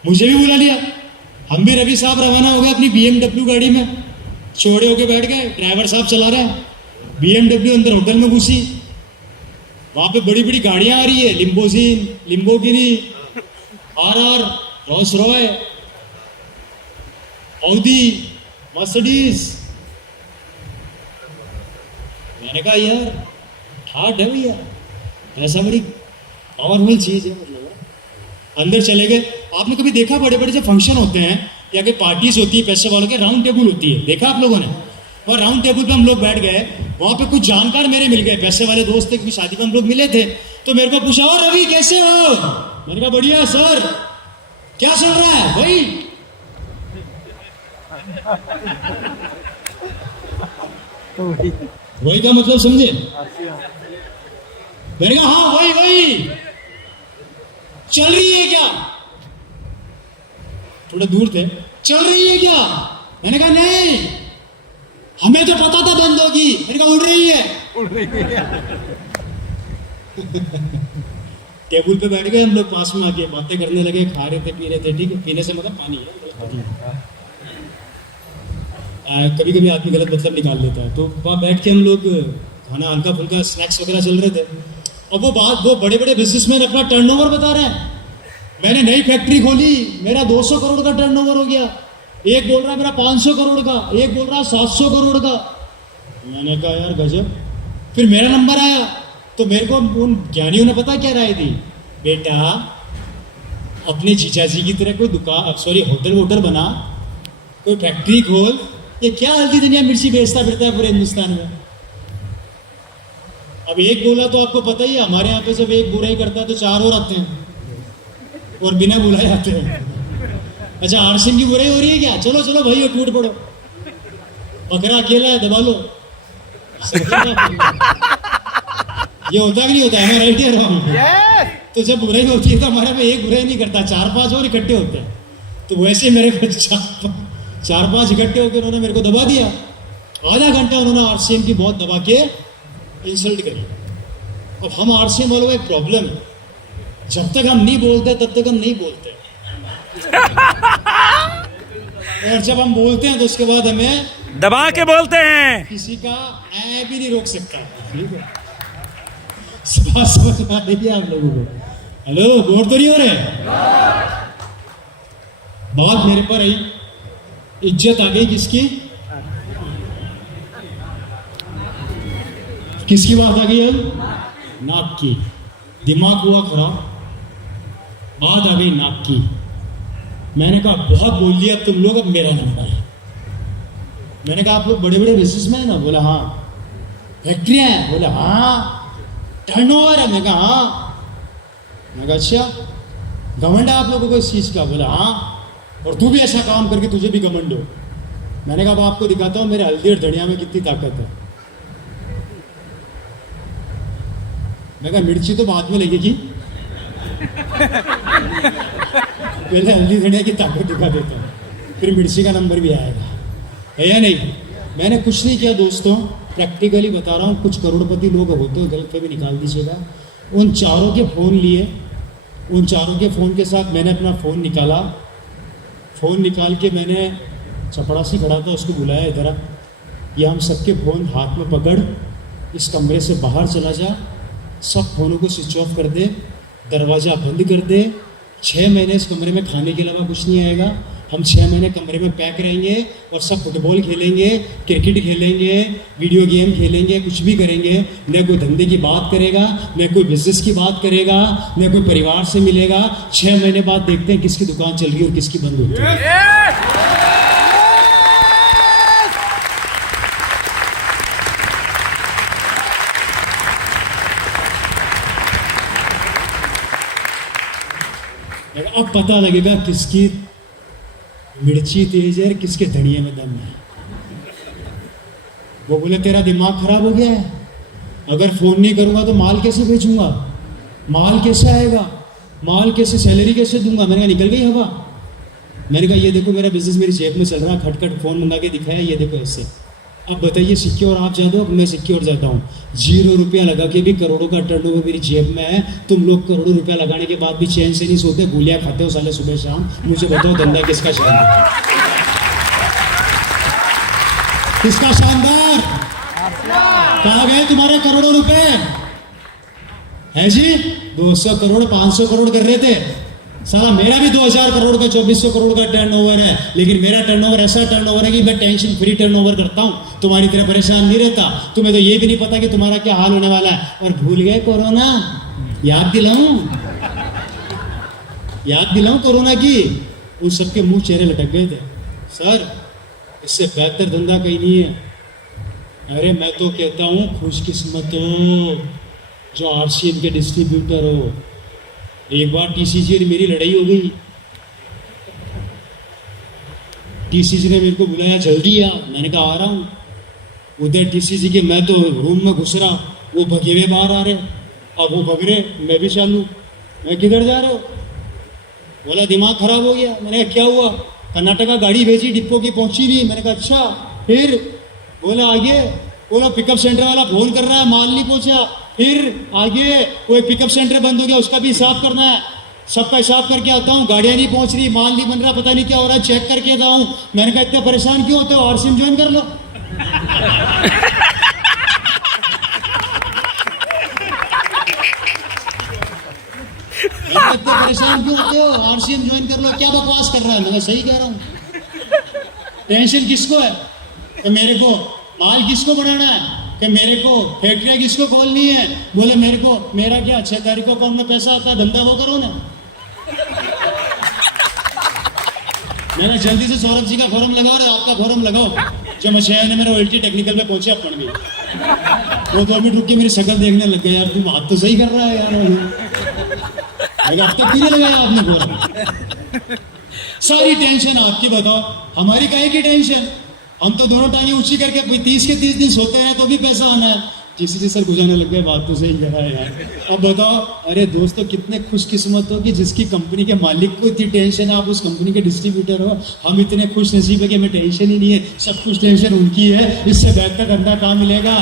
मुझे भी बुला लिया। हम भी रवि साहब रवाना हो गए अपनी BMW गाड़ी में, चौड़े होके बैठ गए, ड्राइवर साहब चला रहे हैं। BMW अंदर होटल में घुसी, वहां पे बड़ी बड़ी गाड़ियां आ रही है, Lamborghini, Lamborghini, RR, Rolls Royce, Audi, Mercedes. मैंने कहा यार हार्ड है भैया, ऐसा बड़ी पावरफुल चीज है। मतलब अंदर चले गए। आपने कभी देखा बड़े बड़े जो फंक्शन होते हैं या कि पार्टीज होती है पैसे वालों के, राउंड टेबल होती है, देखा आप लोगों ने? और राउंड टेबल पे हम लोग बैठ गए, वहां पे कुछ जानकार मेरे मिल गए, पैसे वाले दोस्त की शादी में हम लोग मिले थे। तो मेरे को पूछा, और रवि कैसे हो? मैंने कहा बढ़िया सर, क्या चल रहा है भाई? वही का मतलब समझे? मैंने कहा हाँ वही वही। चल रही है क्या? थोड़ा दूर थे। चल रही है क्या? मैंने कहा नहीं, हमें तो पता था बंद होगी। मैंने कहा उड़ रही है। टेबल पे बैठ गए हम लोग, पास में आके बातें करने लगे, खा रहे थे, पी रहे थे। ठीक है, पीने से मतलब पानी है। कभी कभी आदमी गलत मतलब निकाल लेता है। तो वहाँ बैठ के हम लोग खाना हल्का फुल्का स्नैक्स वगैरह चल रहे थे। और वो बड़े बड़े बिजनेसमैन अपना टर्नओवर बता रहे हैं। मैंने नई फैक्ट्री खोली, मेरा 200 करोड़ का टर्नओवर हो गया। एक बोल रहा है मेरा 500 करोड़ का, एक बोल रहा है 700 करोड़ का। मैंने कहा यार गजब। फिर मेरा नंबर आया तो मेरे को उन ज्ञानियों ने पता क्या राय दी, बेटा अपने जीजा जी की तरह कोई दुकान होटल वोटल बना, कोई फैक्ट्री खोल। ये क्या हल्दी धनिया मिर्ची बेचता फिरता है पूरे हिंदुस्तान में। अब एक बोला तो आपको पता ही है, हमारे यहाँ पे जब एक बुराई करता है तो 4 और आते हैं और बिना बुलाए आते हैं। अच्छा आरसीएम की बुराई हो रही है क्या? चलो चलो भाई टूट पड़ो, बकरा अकेला है दबा लो। ये होता कि नहीं होता है? राइट या रॉन्ग? तो जब बुराई होती है तो हमारे में एक बुराई नहीं करता, 4-5 और इकट्ठे होते हैं। तो वैसे मेरे को 4-5 इकट्ठे होकर उन्होंने मेरे को दबा दिया। आधा घंटा उन्होंने आरसीएम की बहुत दबा के इंसल्ट करी। अब हम आरसीएम वालों का एक प्रॉब्लम है, जब तक हम नहीं बोलते तब तक हम नहीं बोलते, और जब हम बोलते हैं तो उसके बाद हमें दबा के बोलते हैं। किसी का ऐ भी नहीं रोक सकता। ठीक है, बात समझ आ रही है आप लोगों को? हेलो, बोर तो नहीं हो रहे? बात मेरे पर आई, इज्जत आ गई किसकी? किसकी बात आ गई? अब नाक की। दिमाग हुआ खराब, बात आ गई नाक की। मैंने कहा बहुत बोल दिया अब तुम लोग, अब मेरा नंबर है। मैंने कहा आप लोग बड़े बड़े बिजनेसमैन हैं? बोला हाँ। फैक्ट्रियां हैं? बोला हाँ। टर्नओवर है? मैं कहा हाँ। मैं कहा अच्छा, घमंड है आप लोगों को इस चीज का? बोला हाँ, और तू भी ऐसा काम करके तुझे भी घमंड हो। मैंने कहा अब आपको दिखाता हूं मेरे हल्दी और धनिया में कितनी ताकत है। मैं कहा मिर्ची तो बाद में लगेगी, पहले हल्दी धनिया की ताकत दिखा देता हूँ, फिर मिर्ची का नंबर भी आएगा, है या नहीं? मैंने कुछ नहीं किया दोस्तों, प्रैक्टिकली बता रहा हूँ। कुछ करोड़पति लोग होते हो, गलत पे भी निकाल दीजिएगा। उन चारों के फ़ोन लिए, उन चारों के फ़ोन के साथ मैंने अपना फ़ोन निकाला। फ़ोन निकाल के मैंने चपड़ासी खड़ा था, उसको बुलाया, इधर आ, ये हम सबके फ़ोन हाथ में पकड़ इस कमरे से बाहर चला जा, सब फ़ोनों को स्विच ऑफ कर दे, दरवाज़ा बंद कर दे। 6 महीने इस कमरे में खाने के अलावा कुछ नहीं आएगा। हम 6 महीने कमरे में पैक रहेंगे और सब फुटबॉल खेलेंगे, क्रिकेट खेलेंगे, वीडियो गेम खेलेंगे, कुछ भी करेंगे। न कोई धंधे की बात करेगा, न कोई बिजनेस की बात करेगा, न कोई परिवार से मिलेगा। 6 महीने बाद देखते हैं किसकी दुकान चल रही है और किसकी बंद होती है। अब पता लगेगा किसकी मिर्ची तेज है, किसके धनिये में दम है। वो बोले तेरा दिमाग खराब हो गया है, अगर फोन नहीं करूंगा तो माल कैसे बेचूंगा, माल कैसे आएगा, माल कैसे, सैलरी कैसे दूंगा। मैंने कहा निकल गई हवा। मैंने कहा ये देखो मेरा बिजनेस मेरी जेब में चल रहा है, खटखट फोन मंगा के दिखाया, ये देखो ऐसे। अब बताइए सिक्योर आप जा दो, अब मैं सिक्योर जाता हूँ। 0 रुपया लगा के भी करोड़ों का टर्नओवर मेरी जेब में है। तुम लोग करोड़ों रुपया लगाने के बाद भी चैन से नहीं सोते, गोलियां खाते हो साले सुबह शाम। मुझे बताओ धंधा किसका शानदार, किसका शानदार? कहाँ गए तुम्हारे करोड़ों रुपए? है जी 200 करोड़ 500 करोड़ कर रहे थे। साला मेरा भी 2000 करोड़ का 2400 करोड़ का टर्नओवर है, लेकिन मेरा टर्नओवर ऐसा टर्नओवर है कि मैं टेंशन फ्री टर्नओवर करता हूं, तुम्हारी तरह परेशान नहीं रहता। तुम्हें तो ये भी नहीं पता कि तुम्हारा क्या हाल होने वाला है। और भूल गए कोरोना, याद दिलाऊं कोरोना की? उन सबके मुंह चेहरे लटक गए थे। सर इससे बेहतर धंधा कहीं नहीं है। अरे मैं तो कहता हूं खुशकिस्मत हो जो आरसीएम के डिस्ट्रीब्यूटर हो। एक बार टीसीजी और मेरी लड़ाई हो गई। टीसीजी ने मेरे को बुलाया जल्दी आ, मैंने कहा आ रहा हूँ। उधर टीसीजी के मैं तो रूम में घुस रहा, वो भगे हुए बाहर आ रहे। अब वो भग रहे, मैं भी चालू। मैं किधर जा रहा हूँ? बोला दिमाग खराब हो गया। मैंने कहा क्या हुआ? कर्नाटका गाड़ी भेजी, डिपो की पहुंची नहीं। मैंने कहा अच्छा फिर? बोला आगे। बोला पिकअप सेंटर वाला फोन कर रहा है, माल नहीं पहुंचा। फिर आगे कोई पिकअप सेंटर बंद हो गया, उसका भी हिसाब करना है। सबका हिसाब करके आता हूँ, गाड़ियां नहीं पहुंच रही, माल नहीं बन रहा, पता नहीं क्या हो रहा है, चेक करके आता हूँ। मैंने कहा इतना परेशान क्यों होते हो, आरसीएम ज्वाइन कर लो। इतने परेशान क्यों होते हो, आरसीएम ज्वाइन कर लो। क्या बकवास कर रहा है? मैं सही कह रहा हूँ। टेंशन किसको है कि मेरे को माल किसको बढ़ाना है, कि मेरे को फैक्ट्रियां किसको खोलनी है। बोले मेरे को, मेरा क्या 6 तारीख को अकाउंट में पैसा आता है, धंधा वो करो ना। मैंने जल्दी से सौरभ जी का फॉरम लगाओ और आपका फॉरम लगाओ। जब मछिया ने मेरे ओएलटी टेक्निकल पे पहुंचे अपन भी, वो 2 मिनट रुक के मेरी शक्ल देखने लग गया, यार तुम हाथ तो सही कर रहा है यार। अब तक क्यों नहीं लगाया आपने फॉरम? सारी टेंशन आपकी, बताओ हमारी काहे की टेंशन? हम तो दोनों टांगे ऊंची करके 30 के 30 दिन सोते हैं तो भी पैसा आना है। जीसीसी सर गुजारने लग गए, बात तो सही कह रहा है यार। अब बताओ, अरे दोस्तों कितने खुशकिस्मत हो कि जिसकी कंपनी के मालिक को इतनी टेंशन है, आप उस कंपनी के डिस्ट्रीब्यूटर हो। हम इतने खुश नसीब है कि हमें टेंशन ही नहीं है, सब कुछ टेंशन उनकी है। इससे बैठ का धंधा कहाँ मिलेगा?